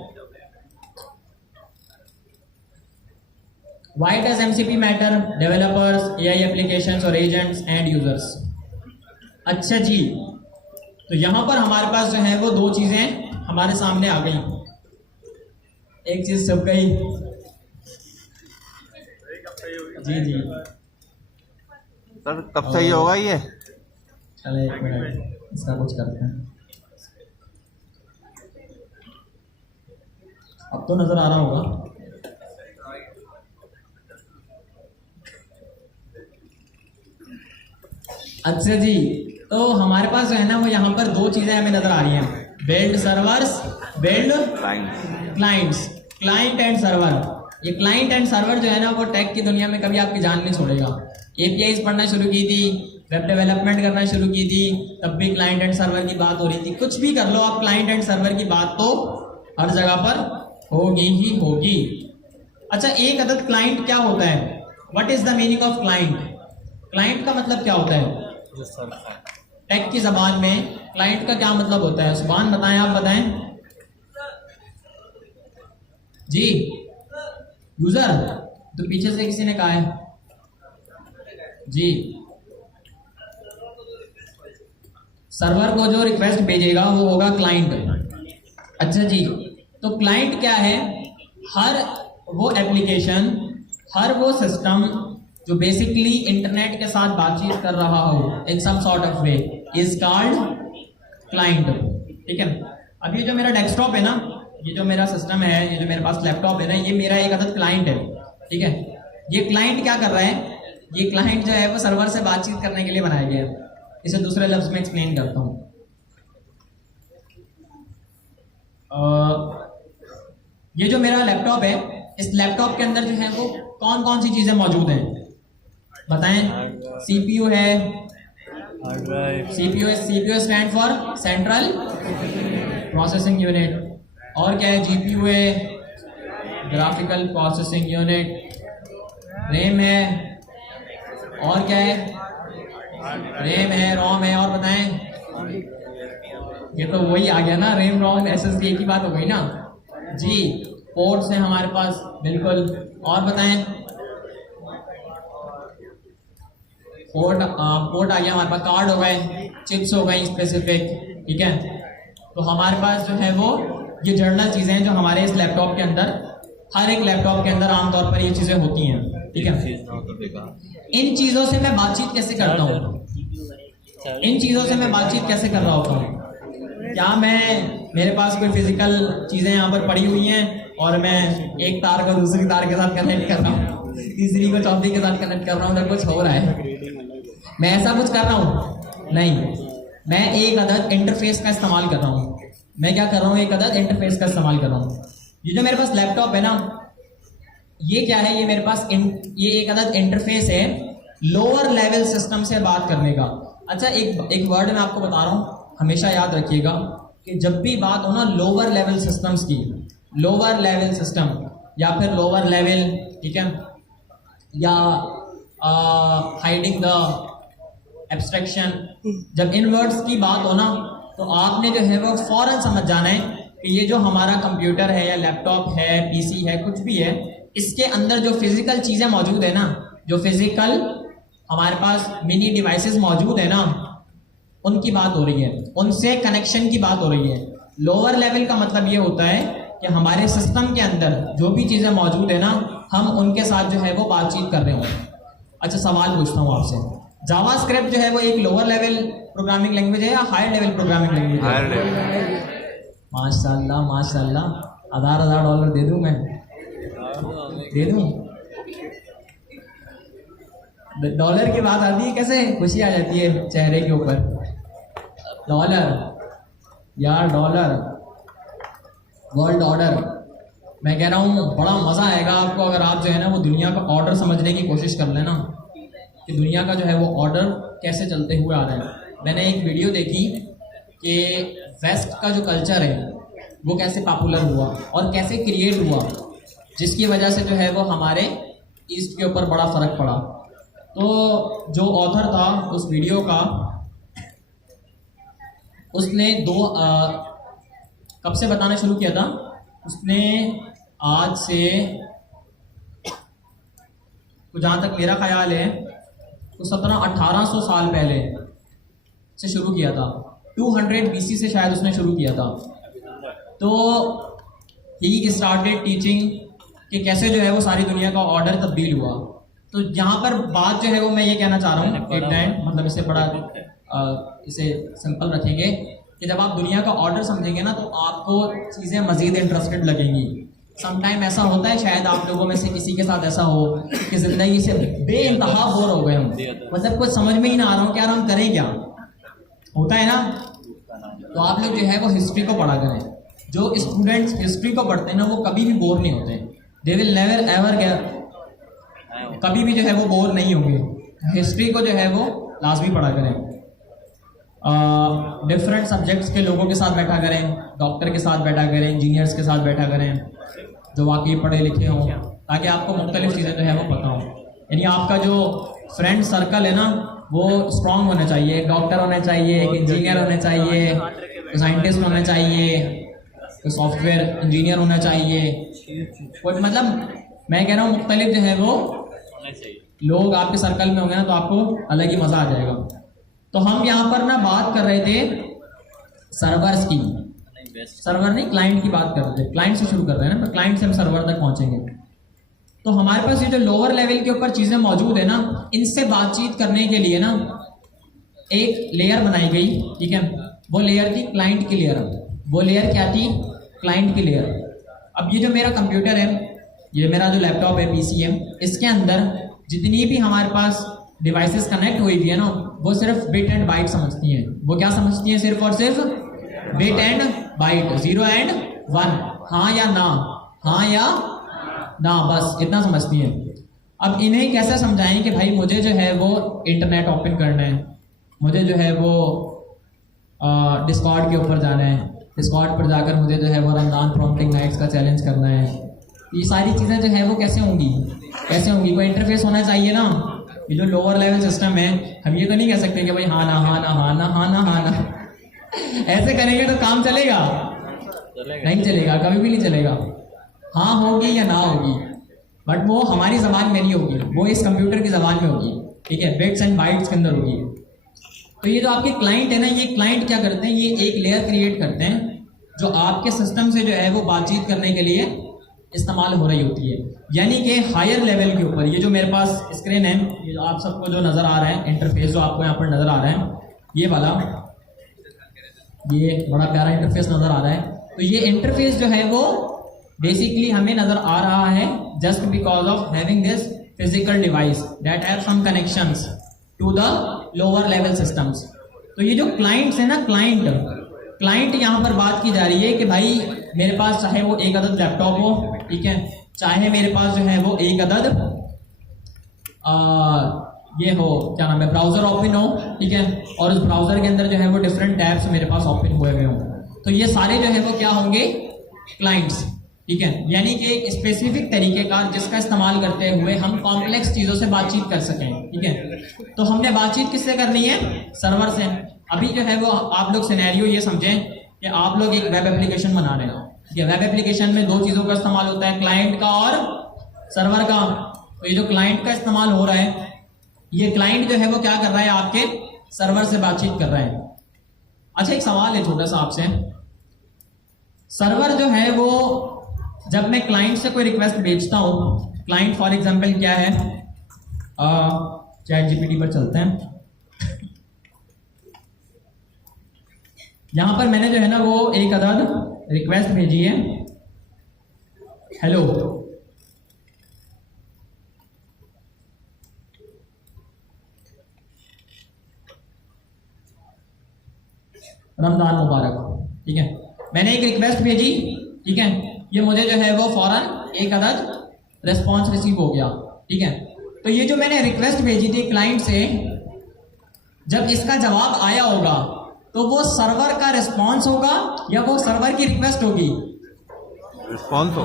Why does MCP matter? Developers, AI applications और agents and users। अच्छा जी, तो यहाँ पर हमारे पास जो है वो दो चीज़ें हमारे सामने आ गई। एक चीज़ छुप गई, जी सर कब सही होगा ये? चले एक मिनट, इसका कुछ करते हैं। अब तो नजर आ रहा होगा। अच्छा जी, तो हमारे पास जो है ना वो यहाँ पर दो चीज़ें हमें नज़र आ रही हैं, build servers, build clients, client and server. ये क्लाइंट एंड सर्वर जो है ना वो टेक की दुनिया में कभी आपकी जान नहीं छोड़ेगा। एपीआईज पढ़ना शुरू की थी, वेब डेवलपमेंट करना शुरू की थी, तब भी क्लाइंट एंड सर्वर की बात हो रही थी। कुछ भी कर लो आप, क्लाइंट एंड सर्वर की बात तो हर जगह पर होगी ही होगी। अच्छा, एक अदद क्लाइंट क्या होता है? What is the meaning of client? Client का मतलब क्या होता है टेक की जबान में? क्लाइंट का क्या मतलब होता है? सुभान बताएं, आप बताएं जी। यूजर, तो पीछे से किसी ने कहा है जी। सर्वर को जो रिक्वेस्ट भेजेगा वो होगा क्लाइंट। अच्छा जी, तो क्लाइंट क्या है? हर वो एप्लीकेशन, हर वो सिस्टम जो बेसिकली इंटरनेट के साथ बातचीत कर रहा हो in some sort of way is called client, ठीक है। अब ये जो मेरा डेस्कटॉप है ना, ये जो मेरा सिस्टम है, ये जो मेरे पास लैपटॉप है ना, ये मेरा एक अदद क्लाइंट है, ठीक है। ये क्लाइंट क्या कर रहा है? ये क्लाइंट जो है वो सर्वर से बातचीत करने के लिए बनाया गया है। इसे दूसरे लफ्ज में एक्सप्लेन करता हूँ। ये जो मेरा लैपटॉप है, इस लैपटॉप के अंदर जो है वो कौन कौन सी चीजें मौजूद हैं बताएं। सीपीयू है, CPU stand for central processing unit. और क्या है, जीपीयू है, ग्राफिकल प्रोसेसिंग यूनिट। रैम है, और क्या है, रैम है, रोम है। और बताएं, ये तो वही आ गया ना, रैम रोम एसएसडी एक ही बात हो गई ना जी। पोर्ट्स हैं हमारे पास, बिल्कुल। और बताएं, पोर्ट आ गया हमारे पास, कार्ड हो गए, चिप्स हो गई स्पेसिफिक, ठीक है। तो हमारे पास जो है वो ये जर्नल चीजें हैं जो हमारे इस लैपटॉप के अंदर, हर एक लैपटॉप के अंदर आमतौर पर ये चीजें होती हैं, ठीक है। इन चीजों से मैं बातचीत कैसे करता हूँ, इन चीजों से मैं बातचीत कैसे कर रहा होता हूँ? क्या मेरे पास कोई फिजिकल चीजें यहाँ पर पड़ी हुई हैं और मैं एक तार को दूसरी तार के साथ कनेक्ट कर रहा हूँ, तीसरी को चौथी के साथ कनेक्ट कर रहा हूँ, तो कुछ हो रहा है? मैं ऐसा कुछ कर रहा हूँ? नहीं, मैं एक अदद इंटरफेस का इस्तेमाल कर रहा हूँ। मैं क्या कर रहा हूँ, एक अदद इंटरफेस का इस्तेमाल कर रहा हूँ। ये जो मेरे पास लैपटॉप है ना, ये क्या है, ये मेरे पास ये एक अदद इंटरफेस है लोअर लेवल सिस्टम से बात करने का। अच्छा, एक वर्ड मैं आपको बता रहा हूँ, हमेशा याद रखिएगा कि जब भी बात हो ना लोअर लेवल सिस्टम्स की, लोअर लेवल सिस्टम या फिर लोअर लेवल, ठीक है, या हाइडिंग द एब्स्ट्रैक्शन, जब इन वर्ड्स की बात हो ना, तो आपने जो है वो फौरन समझ जाना है कि ये जो हमारा कंप्यूटर है या लैपटॉप है, पीसी है, कुछ भी है, इसके अंदर जो फिजिकल चीजें मौजूद है ना, जो फिजिकल हमारे पास मिनी डिवाइसेस मौजूद है ना, उनकी बात हो रही है, उनसे कनेक्शन की बात हो रही है। लोअर लेवल का मतलब ये होता है कि हमारे सिस्टम के अंदर जो भी चीजें मौजूद है ना, हम उनके साथ जो है वो बातचीत कर रहे हो। अच्छा, सवाल पूछता हूँ आपसे, जावास्क्रिप्ट जो है वो एक लोअर लेवल प्रोग्रामिंग लैंग्वेज है या हायर लेवल प्रोग्रामिंग लैंग्वेज है? Higher level. माशाल्लाह माशाल्लाह, $1000 दे दूं मैं, दे दूं? डॉलर की बात आती है कैसे खुशी आ जाती है चेहरे के ऊपर। डॉलर यार, डॉलर, वर्ल्ड ऑर्डर। मैं कह रहा हूँ बड़ा मजा आएगा आपको अगर आप जो है ना वो दुनिया का ऑर्डर समझने की कोशिश कर लेना कि दुनिया का जो है वो ऑर्डर कैसे चलते हुए आ रहा है। मैंने एक वीडियो देखी कि वेस्ट का जो कल्चर है वो कैसे पॉपुलर हुआ और कैसे क्रिएट हुआ, जिसकी वजह से जो है वो हमारे ईस्ट के ऊपर बड़ा फर्क पड़ा। तो जो ऑथर था उस वीडियो का, उसने कब से बताना शुरू किया था, उसने आज से तो जहाँ तक मेरा ख्याल है तो 1700-1800 साल पहले से शुरू किया था। 200 BC से शायद उसने शुरू किया था। तो ही स्टार्टेड टीचिंग कि कैसे जो है वो सारी दुनिया का ऑर्डर तब्दील हुआ। तो यहाँ पर बात जो है वो मैं ये कहना चाह रहा हूँ एट द एंड, मतलब इसे बड़ा इसे सिंपल रखेंगे कि जब आप दुनिया का ऑर्डर समझेंगे ना तो आपको चीज़ें मज़ीद इंटरेस्टेड लगेंगी। समटाइम ऐसा होता है, शायद आप लोगों में से किसी के साथ ऐसा हो कि ज़िंदगी से बेइंतहा बोर हो गए हम, मतलब कुछ समझ में ही ना आ रहा हो कि यार हम करें क्या, होता है ना। तो आप लोग जो है वो हिस्ट्री को पढ़ा करें। जो स्टूडेंट्स हिस्ट्री को पढ़ते हैं ना वो कभी भी बोर नहीं होते, दे विल नेवर एवर कभी भी जो है वो बोर नहीं होंगे। हिस्ट्री को जो है वो लाजमी पढ़ा करें। डिफरेंट सब्जेक्ट्स के लोगों के साथ बैठा करें, डॉक्टर के साथ बैठा करें, इंजीनियर्स के साथ बैठा करें जो वाकई पढ़े लिखे हों, ताकि आपको मुख्तलिफ चीज़ें जो है वो पता हों। यानी आपका जो फ्रेंड सर्कल है ना वो स्ट्रॉन्ग होना चाहिए, एक डॉक्टर होना चाहिए, एक इंजीनियर होना चाहिए, एक साइंटिस्ट होना चाहिए, कोई सॉफ्टवेयर इंजीनियर होना चाहिए, कोई मतलब मैं कह रहा हूँ मुख्तलिफ जो है वो लोग आपके सर्कल में होंगे ना तो आपको अलग ही मज़ा आ जाएगा। तो हम यहाँ पर ना बात कर रहे थे सर्वर्स की, सर्वर नहीं क्लाइंट की बात कर रहे थे। क्लाइंट से शुरू कर रहे हैं ना, तो क्लाइंट से हम सर्वर तक पहुँचेंगे। तो हमारे पास ये जो लोअर लेवल के ऊपर चीज़ें मौजूद है ना, इनसे बातचीत करने के लिए ना एक लेयर बनाई गई, ठीक है। वो लेयर थी क्लाइंट की लेयर। वो लेयर क्या थी? क्लाइंट की लेयर। अब ये जो मेरा कंप्यूटर है, ये मेरा जो लैपटॉप है, पीसी है, इसके अंदर जितनी भी हमारे पास डिवाइसेस कनेक्ट हुई हुई है ना वो सिर्फ बिट एंड बाइट समझती हैं। वो क्या समझती हैं? सिर्फ और सिर्फ बिट एंड बाइट, 0 एंड 1, हाँ या ना, हाँ या ना, बस इतना समझती हैं। अब इन्हें कैसे समझाएं कि भाई मुझे जो है वो इंटरनेट ओपन करना है, मुझे जो है वो डिस्कॉर्ड के ऊपर जाना है, डिस्कॉर्ड पर जाकर मुझे जो है वो रमजान प्रॉम्प्टिंग नाइट्स का चैलेंज करना है। ये सारी चीज़ें जो है वो कैसे होंगी, कैसे होंगी? कोई इंटरफेस होना चाहिए ना। ये जो लोअर लेवल सिस्टम है, हम ये तो नहीं कह सकते कि भाई हाँ ना हाँ ना हाँ ना हाँ ना हाँ ना ऐसे करेंगे तो काम चलेगा? नहीं चलेगा, कभी भी नहीं चलेगा। हाँ होगी या ना होगी, बट वो हमारी ज़बान में नहीं होगी, वो इस कंप्यूटर की ज़बान में होगी, ठीक है, बिट्स एंड बाइट्स के अंदर होगी। तो ये जो आपके क्लाइंट है ना, ये क्लाइंट क्या करते हैं, ये एक लेयर क्रिएट करते हैं जो आपके सिस्टम से जो है वो बातचीत करने के लिए इस्तेमाल हो रही होती है। यानी कि हायर लेवल के ऊपर ये जो मेरे पास स्क्रीन है, ये जो आप सबको जो नज़र आ रहा है इंटरफेस जो आपको यहाँ पर नज़र आ रहा है, ये वाला, ये बड़ा प्यारा इंटरफेस नज़र आ रहा है। तो ये इंटरफेस जो है वो बेसिकली हमें नज़र आ रहा है just because of having this physical device that have some connections to the lower level systems. तो ये जो क्लाइंट्स है ना, क्लाइंट यहाँ पर बात की जा रही है कि भाई मेरे पास चाहे वो एक अदद लैपटॉप हो, ठीक है, चाहे मेरे पास जो है वो एक अदद ये हो, क्या नाम है, ब्राउजर ओपन हो, ठीक है, और उस ब्राउजर के अंदर जो है वो डिफरेंट टैब्स मेरे पास ओपन हुए हुए हों। तो ये सारे जो है वो क्या होंगे, क्लाइंट्स, ठीक है। यानी कि एक स्पेसिफिक तरीके का जिसका इस्तेमाल करते हुए हम कॉम्प्लेक्स चीज़ों से बातचीत कर सकें, ठीक है। तो हमने बातचीत किससे करनी है, सर्वर से। अभी जो है वो आप लोग सिनेरियो ये समझें कि आप लोग एक वेब एप्लीकेशन बना रहे हैं, ठीक है। वेब एप्लीकेशन में दो चीज़ों का इस्तेमाल होता है, क्लाइंट का और सर्वर का। तो ये जो क्लाइंट का इस्तेमाल हो रहा है, ये क्लाइंट जो है वो क्या कर रहा है, आपके सर्वर से बातचीत कर रहा है। अच्छा, एक सवाल है छोटा सा आपसे, सर्वर जो है वो जब मैं क्लाइंट से कोई रिक्वेस्ट भेजता हूँ, क्लाइंट फॉर एग्जांपल क्या है, चैट जीपीटी पर चलते हैं। यहां पर मैंने जो है ना वो एक अदद रिक्वेस्ट भेजी है, हेलो, रमजान मुबारक, ठीक है। मैंने एक रिक्वेस्ट भेजी, ठीक है, ये मुझे जो है वो फौरन एक अदद रिस्पॉन्स रिसीव हो गया, ठीक है। तो ये जो मैंने रिक्वेस्ट भेजी थी क्लाइंट से, जब इसका जवाब आया होगा तो वो सर्वर का रिस्पॉन्स होगा या वो सर्वर की रिक्वेस्ट होगी? रिस्पॉन्स हो।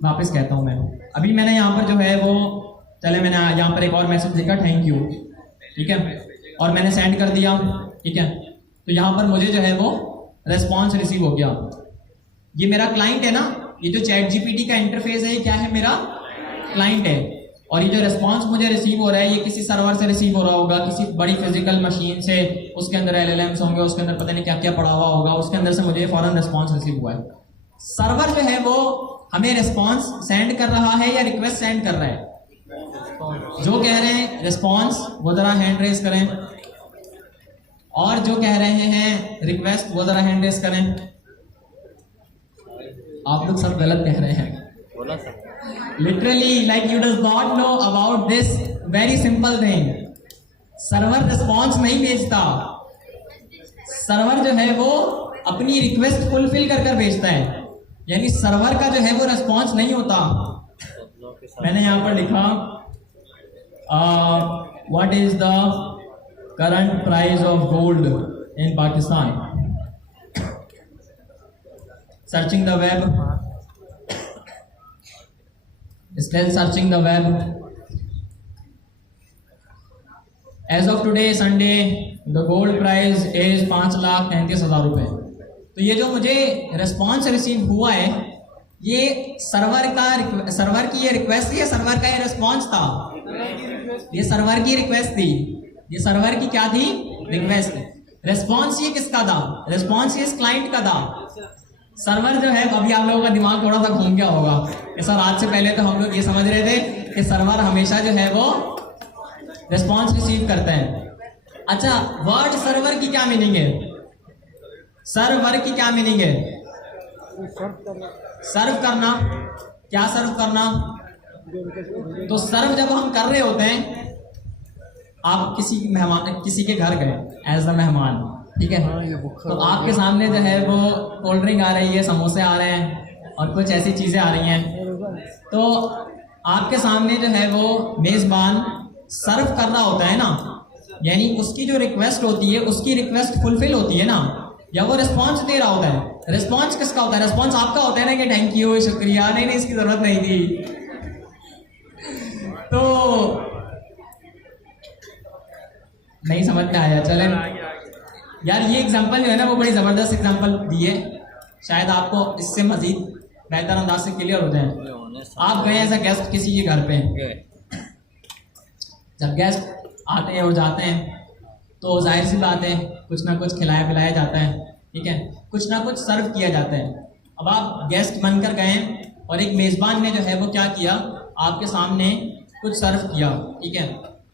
वापस कहता हूं मैं, अभी मैंने यहाँ पर जो है वो, चले मैंने यहाँ पर एक और मैसेज लिखा, थैंक यू, ठीक है, और मैंने सेंड कर दिया, ठीक है। तो यहाँ पर मुझे जो है वो रिस्पॉन्स रिसीव हो गया। ये मेरा क्लाइंट है ना, ये जो चैट जीपीटी का इंटरफेस है, ये क्या है, मेरा क्लाइंट है। और ये जो रिस्पॉन्स मुझे रिसीव हो रहा है, ये किसी सर्वर से रिसीव हो रहा होगा, किसी बड़ी फिजिकल मशीन से, उसके अंदर LLMs होंगे, उसके अंदर पता नहीं क्या क्या पड़ा हुआ होगा, उसके अंदर से मुझे फौरन रिस्पॉन्स रिसीव हुआ है। सर्वर जो है वो हमें रिस्पॉन्स सेंड कर रहा है या रिक्वेस्ट सेंड कर रहा है? जो कह रहे हैं रिस्पॉन्स वो जरा हैंड रेस करें, और जो कह रहे हैं रिक्वेस्ट वो जरा हैंड रेस करें। आप लोग सब गलत कह रहे हैं। Literally like you does not know about this very simple thing. Server response नहीं भेजता, सर्वर जो है वो अपनी रिक्वेस्ट फुलफिल कर कर भेजता है, यानी सर्वर का जो है वो रिस्पॉन्स नहीं होता। मैंने यहां पर लिखा what is the current price of gold in Pakistan, searching the web, still searching the web. As of today Sunday the gold price is 5,33,000 रुपए। तो ये जो मुझे रिस्पॉन्स रिसीव हुआ है, ये सर्वर की ये रिक्वेस्ट थी या सर्वर का ये रिस्पॉन्स था? ये सर्वर की रिक्वेस्ट थी, ये सर्वर की क्या थी, रिक्वेस्ट। रिस्पॉन्स ये किसका था? रिस्पॉन्स ये इस क्लाइंट का था। सर्वर जो है, अभी आप लोगों का दिमाग थोड़ा सा घूम गया होगा कि सर आज से पहले तो हम लोग ये समझ रहे थे कि सर्वर हमेशा जो है वो रिस्पॉन्स रिसीव करते हैं। अच्छा, वर्ड सर्वर की क्या मीनिंग है? सर्वर की क्या मीनिंग है? सर्व करना। क्या सर्व करना? तो सर्व जब हम कर रहे होते हैं आप किसी के घर गए एज अ मेहमान, ठीक है, तो आपके सामने जो है वो कोल्ड ड्रिंक आ रही है, समोसे आ रहे हैं और कुछ ऐसी चीज़ें आ रही हैं, तो आपके सामने जो है वो मेज़बान सर्व कर रहा होता है ना, यानी उसकी जो रिक्वेस्ट होती है उसकी रिक्वेस्ट फुलफिल होती है ना, या वो रिस्पॉन्स दे रहा होता है। रिस्पॉन्स किसका होता है? रिस्पॉन्स आपका होता है ना कि थैंक यू, शुक्रिया, नहीं इसकी ज़रूरत नहीं थी। तो नहीं समझ में आया, चलें यार, ये एग्जांपल जो है ना वो बड़ी ज़बरदस्त एग्जांपल दी है, शायद आपको इससे मज़ीद बेहतर अंदाज से क्लियर हो जाए। आप गए एज अ गेस्ट किसी के घर पे, जब गेस्ट आते हैं और जाते हैं तो जाहिर सी बात है कुछ ना कुछ खिलाया पिलाया जाता है, ठीक है, कुछ ना कुछ सर्व किया जाता है। अब आप गेस्ट बनकर गए और एक मेज़बान ने जो है वो क्या किया, आपके सामने कुछ सर्व किया, ठीक है,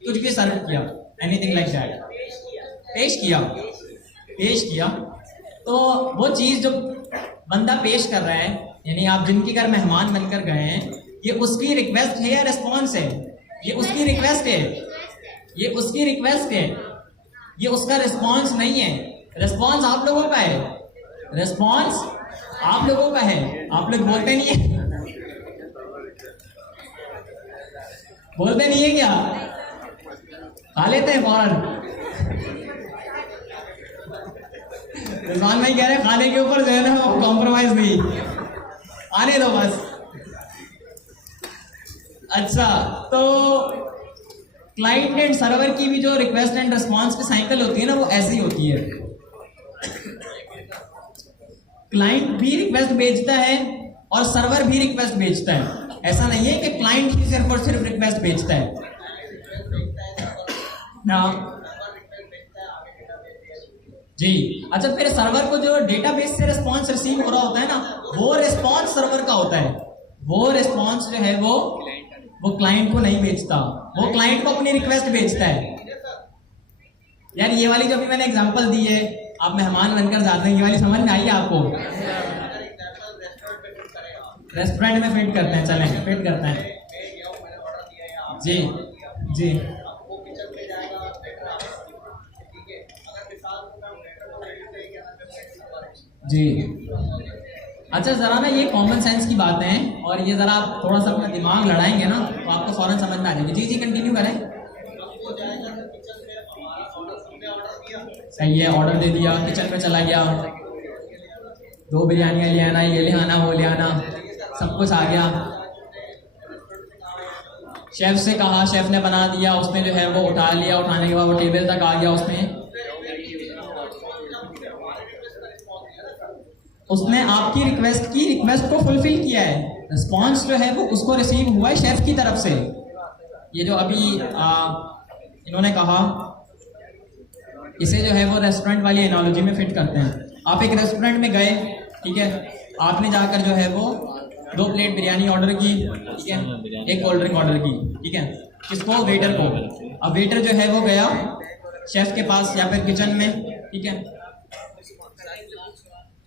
कुछ भी सर्व किया, एनीथिंग लाइक दैट, पेश किया। तो वो चीज़ जो बंदा पेश कर रहा है, यानी आप जिनके घर मेहमान बनकर गए हैं, ये उसकी रिक्वेस्ट है या रिस्पॉन्स है? ये उसकी रिक्वेस्ट है, ये उसकी रिक्वेस्ट है, ये उसका रिस्पॉन्स नहीं है। रिस्पॉन्स आप लोगों का है, रिस्पॉन्स आप लोगों का है। आप लोग बोलते नहीं है, बोलते नहीं है क्या? खा लेते हैं फौरन। रिजवान भाई कह रहे हैं खाने के ऊपर जो है ना कॉम्प्रोमाइज नहीं, आने दो बस। अच्छा, तो क्लाइंट एंड सर्वर की भी जो रिक्वेस्ट एंड रिस्पॉन्स की साइकिल होती है ना वो ऐसी होती है। क्लाइंट भी रिक्वेस्ट भेजता है और सर्वर भी रिक्वेस्ट भेजता है। ऐसा नहीं है कि क्लाइंट ही सिर्फ और सिर्फ रिक्वेस्ट भेजता है ना जी। अच्छा, फिर सर्वर को जो डेटाबेस से रिस्पॉन्स रिसीव हो रहा होता है ना, वो रिस्पॉन्स सर्वर का होता है। वो रिस्पॉन्स जो है वो क्लाइंट को नहीं भेजता, वो क्लाइंट को अपनी रिक्वेस्ट भेजता है। यार ये वाली जो अभी मैंने एग्जांपल दी है, आप मेहमान बनकर जाते हैं, ये वाली समझ में आई है आपको? रेस्टोरेंट में फिट करते हैं, चलें फिट करते हैं जी जी। जी अच्छा, ज़रा ना ये कॉमन सेंस की बातें हैं और ये ज़रा आप थोड़ा सा अपना दिमाग लड़ाएंगे ना तो आपको फौरन समझ में आ जाएगी। जी जी कंटिन्यू करें। सही है, ऑर्डर दे दिया, किचन में चला गया, 2 बिरयानियाँ ले आना, ये ले आना, वो ले आना, सब कुछ आ गया। शेफ से कहा, शेफ ने बना दिया, उसने जो है वो उठा लिया, उठाने के बाद वो टेबल तक आ गया, उसने आपकी रिक्वेस्ट को फुलफिल किया है। रिस्पॉन्स जो है वो उसको रिसीव हुआ है शेफ की तरफ से। ये जो अभी इन्होंने कहा, इसे जो है वो रेस्टोरेंट वाली एनालॉजी में फिट करते हैं। आप एक रेस्टोरेंट में गए, ठीक है, आपने जाकर जो है वो 2 प्लेट बिरयानी ऑर्डर की, ठीक है, 1 कोल्ड ड्रिंक ऑर्डर की, ठीक है, किसको? वेटर को। अब वेटर जो है वो गया शेफ के पास या फिर किचन में, ठीक है।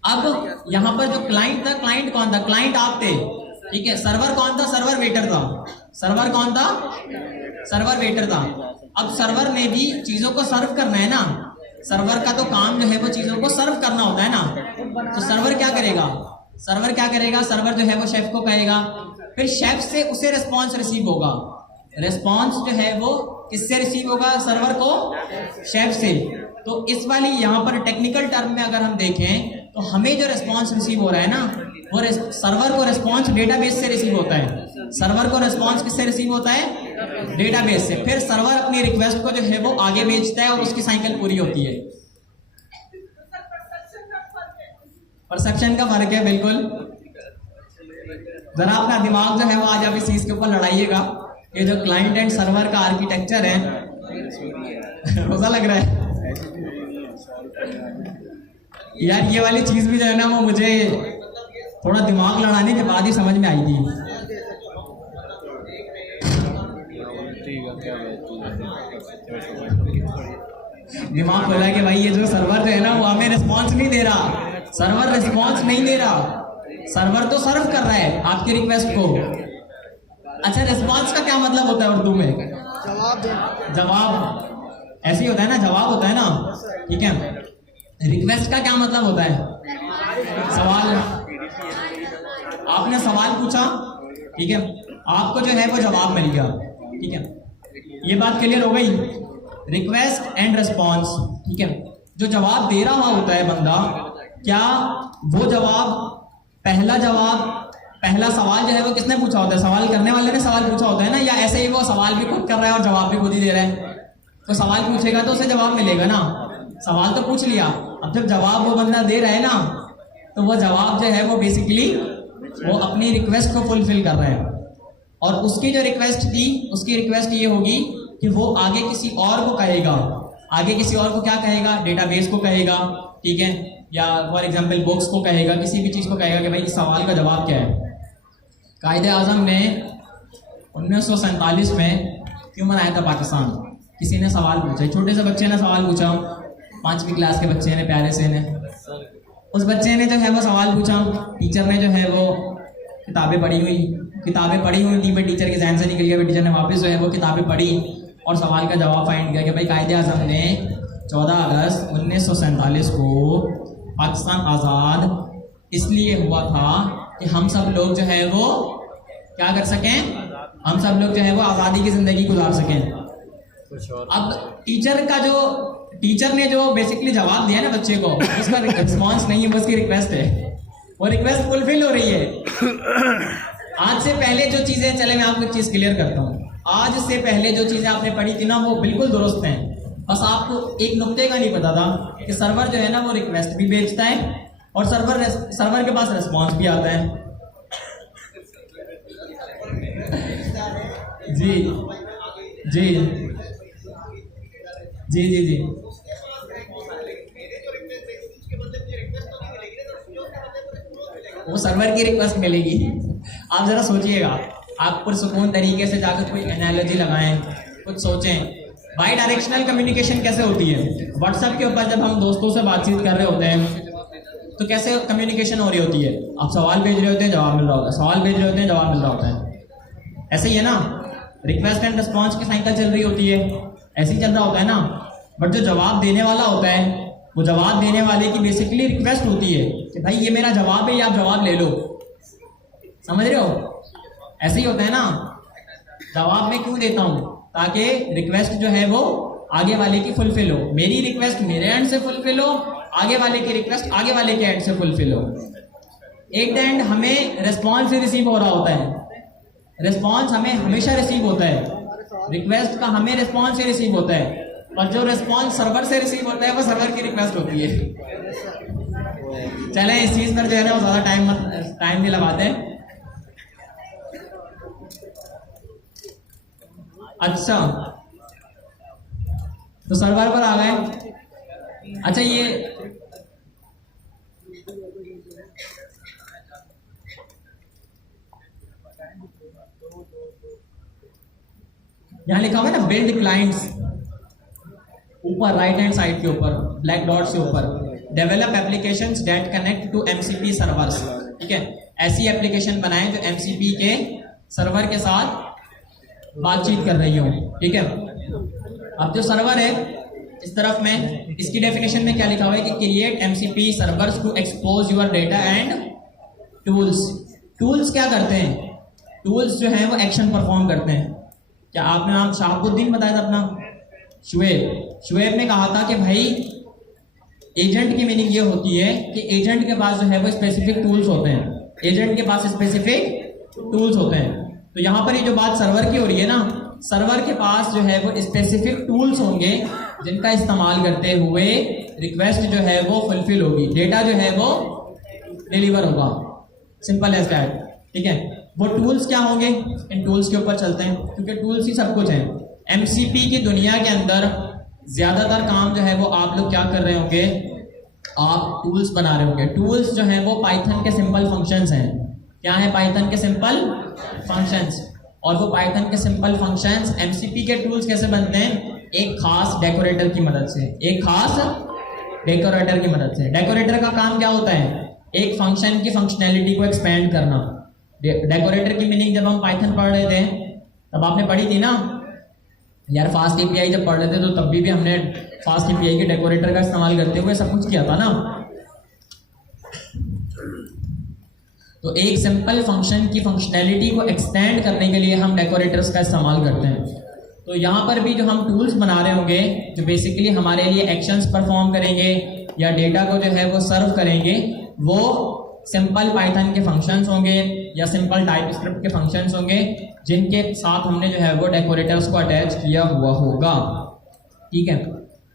अब यहाँ पर जो क्लाइंट था, क्लाइंट कौन था? क्लाइंट आप थे, ठीक है। सर्वर कौन था? सर्वर वेटर था। सर्वर कौन था? सर्वर वेटर था। अब सर्वर ने भी चीजों को सर्व करना है ना, सर्वर का तो काम जो है वो चीजों को सर्व करना होता है ना। तो सर्वर क्या करेगा? सर्वर जो है वो शेफ को कहेगा, फिर शेफ से उसे रिस्पॉन्स रिसीव होगा। रिस्पॉन्स जो है वो किससे रिसीव होगा? सर्वर को शेफ से। तो इस वाली यहाँ पर टेक्निकल टर्म में अगर हम देखें तो हमें जो रिस्पॉन्स रिसीव हो रहा है ना, वो सर्वर को रिस्पॉन्स डेटाबेस से रिसीव होता है। सर्वर को रिस्पॉन्स किससे रिसीव होता है? डेटाबेस से। फिर सर्वर अपनी रिक्वेस्ट को जो है वो आगे भेजता है और उसकी साइकिल पूरी होती है। परसेप्शन का फर्क है, बिल्कुल। जरा अपना दिमाग जो है वो आज आप इस चीज के ऊपर लड़ाइएगा। ये जो क्लाइंट एंड सर्वर का आर्किटेक्चर है, रोजा लग रहा है यार। ये वाली चीज भी जो है ना वो मुझे थोड़ा दिमाग लड़ाने के बाद ही समझ में आई थी। दिमाग खोला कि भाई ये जो सर्वर जो है ना वो हमें रिस्पॉन्स नहीं दे रहा, सर्वर रिस्पॉन्स नहीं दे रहा, सर्वर तो सर्व कर रहा है आपकी रिक्वेस्ट को। अच्छा, रिस्पॉन्स का क्या मतलब होता है उर्दू में? जवाब। ऐसे ही होता है ना, जवाब होता है ना, ठीक है। रिक्वेस्ट का क्या मतलब होता है? सवाल। आपने सवाल पूछा, ठीक है, आपको जो है वो जवाब मिल गया, ठीक है, ये बात क्लियर हो गई। रिक्वेस्ट एंड रिस्पॉन्स, ठीक है। जो जवाब दे रहा होता है बंदा, क्या वो जवाब, पहला सवाल जो है वो किसने पूछा होता है? सवाल करने वाले ने सवाल पूछा होता है ना, या ऐसे ही वो सवाल भी खुद कर रहा है और जवाब भी खुद ही दे रहा है? तो सवाल पूछेगा तो उसे जवाब मिलेगा ना। सवाल तो पूछ लिया, अब जब जवाब वो बंदा दे रहा है ना, तो वो जवाब जो है वो बेसिकली वो अपनी रिक्वेस्ट को फुलफिल कर रहा है। और उसकी जो रिक्वेस्ट थी, उसकी रिक्वेस्ट ये होगी कि वो आगे किसी और को कहेगा, आगे किसी और को क्या कहेगा? डेटाबेस को कहेगा, ठीक है, या फॉर एग्जांपल बुक्स को कहेगा, किसी भी चीज़ को कहेगा कि भाई इस सवाल का जवाब क्या है। कायदे आज़म ने 1947 में क्यों बनाया था पाकिस्तान? किसी ने सवाल पूछा, छोटे से बच्चे ने सवाल पूछा, 5वीं क्लास के बच्चे ने, प्यारे से ने, उस बच्चे ने जो है वो सवाल पूछा, टीचर ने जो है वो किताबें पढ़ी हुई थी, फिर टीचर के जहन से निकल गया, फिर टीचर ने वापस जो है वो किताबें पढ़ी और सवाल का जवाब फाइंड किया कि भाई कायदे आज़म ने 14 अगस्त 1947 को पाकिस्तान आज़ाद इसलिए हुआ था कि हम सब लोग जो है वो क्या कर सकें, हम सब लोग जो है वो आज़ादी की ज़िंदगी गुजार सकें। अब टीचर ने जो बेसिकली जवाब दिया ना बच्चे को, उसका रिस्पॉन्स नहीं है, वो उसकी रिक्वेस्ट है, वो रिक्वेस्ट फुलफिल हो रही है। आज से पहले जो चीज़ें, चले मैं आपको एक चीज़ क्लियर करता हूँ, आज से पहले जो चीज़ें आपने पढ़ी थी ना वो बिल्कुल दुरुस्त हैं, बस आपको एक नुक्ते का नहीं पता था कि सर्वर जो है ना वो रिक्वेस्ट भी भेजता है और सर्वर के पास रिस्पॉन्स भी आता है। जी जी जी जी जी वो सर्वर की रिक्वेस्ट मिलेगी। आप जरा सोचिएगा, आप पुरसुकून तरीके से जाकर कोई एनालॉजी लगाएं, कुछ सोचें। बाई डायरेक्शनल कम्युनिकेशन कैसे होती है? व्हाट्सएप के ऊपर जब हम दोस्तों से बातचीत कर रहे होते हैं तो कैसे कम्युनिकेशन हो रही होती है? आप सवाल भेज रहे होते हैं, जवाब मिल रहा होता है, सवाल भेज रहे होते हैं, जवाब मिल रहा होता है। ऐसे ही है ना, रिक्वेस्ट एंड रिस्पॉन्स की साइकिल चल रही होती है, ऐसे ही चल रहा होता है ना। बट जो जवाब देने वाला होता है, वो जवाब देने वाले की बेसिकली रिक्वेस्ट होती है कि भाई ये मेरा जवाब है, ये आप जवाब ले लो। समझ रहे हो? ऐसे ही होता है ना, जवाब मैं क्यों देता हूँ? ताकि रिक्वेस्ट जो है वो आगे वाले की फुलफिल हो, मेरी रिक्वेस्ट मेरे एंड से फुलफिल हो, आगे वाले की रिक्वेस्ट आगे वाले के एंड से फुलफिल हो। एट द एंड हमें रिस्पॉन्स रिसीव हो रहा होता है, रिस्पॉन्स हमें हमेशा रिसीव होता है, रिक्वेस्ट का हमें रिस्पॉन्स ही रिसीव होता है, और जो रिस्पॉन्स सर्वर से रिसीव होता है वो सर्वर की रिक्वेस्ट होती है। चलें इस चीज़ पर जो है ना वो ज़्यादा टाइम नहीं लगाते। अच्छा, तो सर्वर पर आ गए। अच्छा, ये यहां लिखा हुआ है ना बिल्ड क्लाइंट्स, ऊपर राइट हैंड साइड के ऊपर ब्लैक डॉट्स के ऊपर, develop applications that connect to MCP servers. ठीक है, ऐसी एप्लीकेशन बनाएं जो एमसीपी के सर्वर के साथ बातचीत कर रही हो। ठीक है, अब जो सर्वर है इस तरफ में, इसकी डेफिनेशन में क्या लिखा हुआ है कि create MCP servers to expose your data and tools. Tools क्या करते हैं? टूल्स जो है वो एक्शन परफॉर्म करते हैं। क्या आपने नाम शहाबुद्दीन बताया था अपना? शुएब ने कहा था कि भाई एजेंट की मीनिंग ये होती है कि एजेंट के पास जो है वो स्पेसिफिक टूल्स होते हैं, एजेंट के पास स्पेसिफिक टूल्स होते हैं। तो यहाँ पर ये जो बात सर्वर की हो रही है ना, सर्वर के पास जो है वो स्पेसिफिक टूल्स होंगे जिनका इस्तेमाल करते हुए रिक्वेस्ट जो है वो फुलफिल होगी, डेटा जो है वो डिलीवर होगा। Simple as that. ठीक है, वो टूल्स क्या होंगे? इन टूल्स के ऊपर चलते हैं, क्योंकि टूल्स ही सब कुछ है। एमसीपी की दुनिया के अंदर ज्यादातर काम जो है वो आप लोग क्या कर रहे होंगे? आप टूल्स बना रहे होंगे। टूल्स जो है वो पाइथन के सिंपल फंक्शंस हैं। क्या है पाइथन के सिंपल फंक्शंस? और वो पाइथन के सिंपल फंक्शंस एमसीपी के टूल्स कैसे बनते हैं? एक खास डेकोरेटर की मदद से, एक खास डेकोरेटर की मदद से। डेकोरेटर का काम क्या होता है? एक फंक्शन की फंक्शनैलिटी को एक्सपेंड करना। डेकोरेटर की मीनिंग जब हम पाइथन पढ़ रहे थे तब आपने पढ़ी थी ना, यार फास्ट एपीआई जब पढ़ रहे थे तो तब भी हमने फास्ट एपीआई के डेकोरेटर का इस्तेमाल करते हुए सब कुछ किया था ना। तो एक सिंपल फंक्शन की फंक्शनैलिटी को एक्सटेंड करने के लिए हम डेकोरेटर्स का इस्तेमाल करते हैं। तो यहाँ पर भी जो हम टूल्स बना रहे होंगे जो बेसिकली हमारे लिए एक्शंस परफॉर्म करेंगे या डेटा को जो है वो सर्व करेंगे, वो सिंपल पाइथन के फंक्शंस होंगे या सिंपल टाइप स्क्रिप्ट के फंक्शंस होंगे जिनके साथ हमने जो है वो डेकोरेटर्स को अटैच किया हुआ होगा। ठीक है,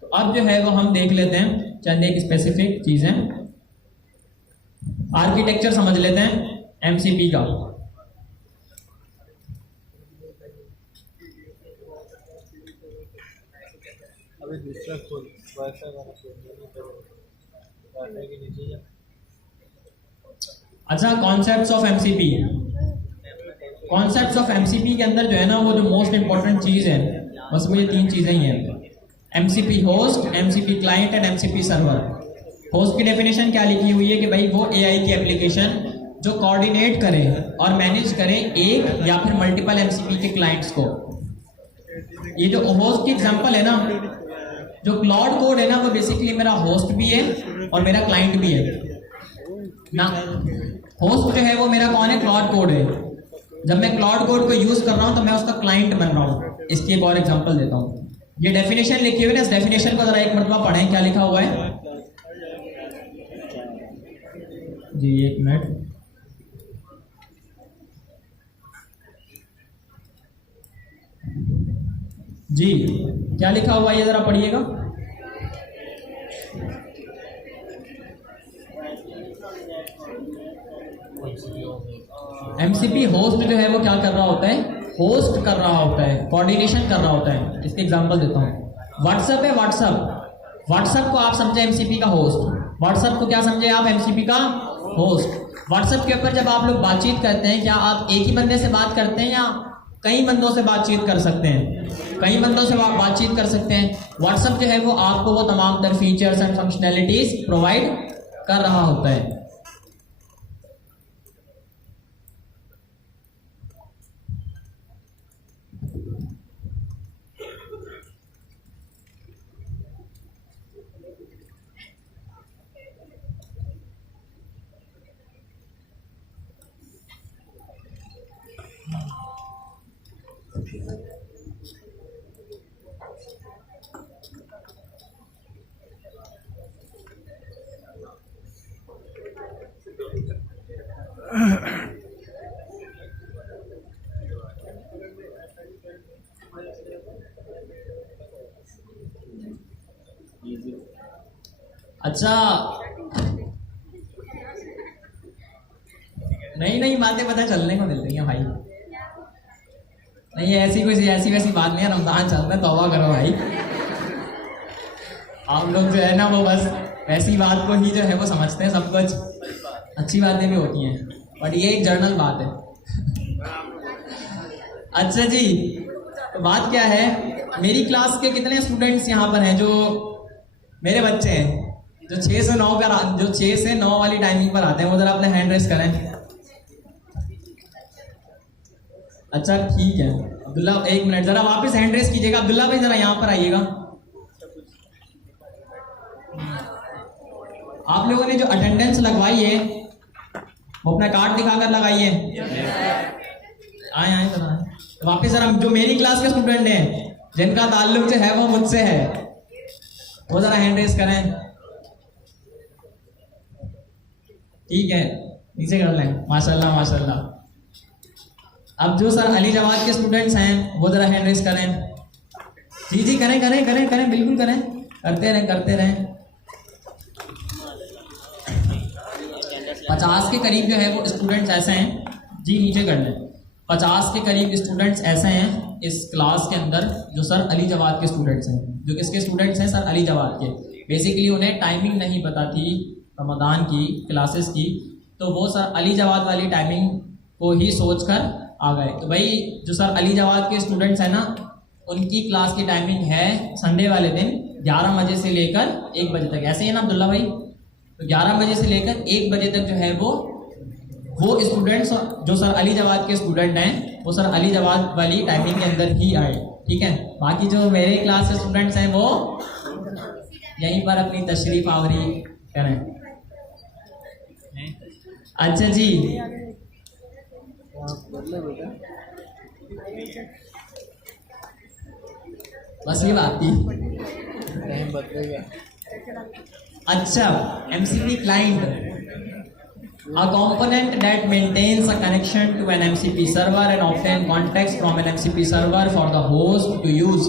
तो अब जो है वो हम देख लेते हैं चंद एक स्पेसिफिक चीज़ें। आर्किटेक्चर समझ लेते हैं एमसीपी का। अभी दूसरा खोल वाईफाई वाला वाईफाई के नीचे जा। अच्छा, concepts of MCP. Concepts of MCP के अंदर जो है ना वो जो मोस्ट इंपॉर्टेंट चीज़ है बस वो ये तीन चीज़ें ही हैं, MCP host, MCP client and MCP server. Host की डेफिनेशन क्या लिखी हुई है कि भाई वो एआई की एप्लीकेशन जो कोऑर्डिनेट करे और मैनेज करे एक या फिर मल्टीपल एमसीपी के क्लाइंट्स को। ये जो होस्ट की एग्जांपल है ना, जो क्लाउड कोड है ना वो बेसिकली मेरा होस्ट भी है और मेरा क्लाइंट भी है ना। होस्ट जो है वो मेरा कौन है? क्लाउड कोड है। जब मैं क्लाउड कोड को यूज कर रहा हूं तो मैं उसका क्लाइंट बन रहा हूं। इसकी एक और एग्जांपल देता हूं। ये डेफिनेशन लिखी हुई है ना, इस डेफिनेशन को जरा एक मरतबा पढ़ें, क्या लिखा हुआ है जी? एक मिनट। जी क्या लिखा हुआ है ये जरा पढ़िएगा। एमसीपी होस्ट जो है वो क्या कर रहा होता है? होस्ट कर रहा होता है, कोऑर्डिनेशन कर रहा होता है। इसके एग्जांपल देता हूँ। व्हाट्सएप है, व्हाट्सएप को आप समझे एमसीपी का होस्ट, व्हाट्सएप को क्या समझे आप? एमसीपी का होस्ट। व्हाट्सएप के ऊपर जब आप लोग बातचीत करते हैं, क्या आप एक ही बंदे से बात करते हैं या कई बंदों से बातचीत कर सकते हैं? कई बंदों से बातचीत कर सकते हैं। व्हाट्सएप जो है वो आपको वो तमाम तर फीचर्स एंड फंक्शनैलिटीज प्रोवाइड कर रहा होता है। अच्छा, नहीं बातें पता चलने को मिल रही हैं भाई। नहीं ऐसी वैसी बात नहीं है। रमजान चल रहा है, तौबा करो भाई। आप लोग जो है ना वो बस वैसी बात को ही जो है वो समझते हैं। सब कुछ अच्छी बातें भी होती हैं बट ये एक जर्नल बात है। अच्छा जी, तो बात क्या है, मेरी क्लास के कितने स्टूडेंट्स यहाँ पर हैं जो मेरे बच्चे हैं जो 6 से 9 वाली टाइमिंग पर आते हैं? वो जरा अपने हैंड रेस करें। अच्छा ठीक है अब्दुल्ला, एक मिनट जरा वापस हैंड रेस कीजिएगा। अब्दुल्ला भाई जरा यहाँ पर आइएगा। आप लोगों ने जो अटेंडेंस लगवाई है वो अपना कार्ड दिखाकर लगाइए। आए जरा वापस जरा जो मेरी क्लास के स्टूडेंट हैं जिनका ताल्लुक जो है वो मुझसे है वो जरा हैंड रेस करें। ठीक है, नीचे कर लें। माशाल्लाह माशाल्लाह। अब जो सर अली जवाद के स्टूडेंट्स हैं वो जरा हैंड रेस करें। जी करें बिल्कुल करें, करते रहें। 50 के करीब जो है वो स्टूडेंट्स ऐसे हैं जी, नीचे कर लें। 50 के करीब स्टूडेंट्स ऐसे हैं इस क्लास के अंदर जो सर अली जवाद के स्टूडेंट्स हैं। जो किसके स्टूडेंट्स हैं? सर अली जवाद के। बेसिकली उन्हें टाइमिंग नहीं पता थी रमज़ान की क्लासेस की, तो वो सर अली जवाद वाली टाइमिंग को ही सोचकर आ गए। तो भाई जो सर अली जवाद के स्टूडेंट्स हैं ना, उनकी क्लास की टाइमिंग है संडे वाले दिन 11 बजे से लेकर 1 बजे तक। ऐसे ही है ना अब्दुल्ला भाई? तो 11 बजे से लेकर 1 बजे तक जो है वो स्टूडेंट्स जो सर अली जवाद के स्टूडेंट हैं वो सर अली जवाद वाली टाइमिंग के अंदर ही आए। ठीक है, बाकी जो मेरे क्लास के स्टूडेंट्स हैं वो यहीं पर अपनी तशरीफ आवरी करें। अच्छा जी, बस ये बात थी। टाइम बदलेगा। अच्छा, MCP client, a component that maintains a connection to an MCP server and obtain context from an MCP server for the host to use।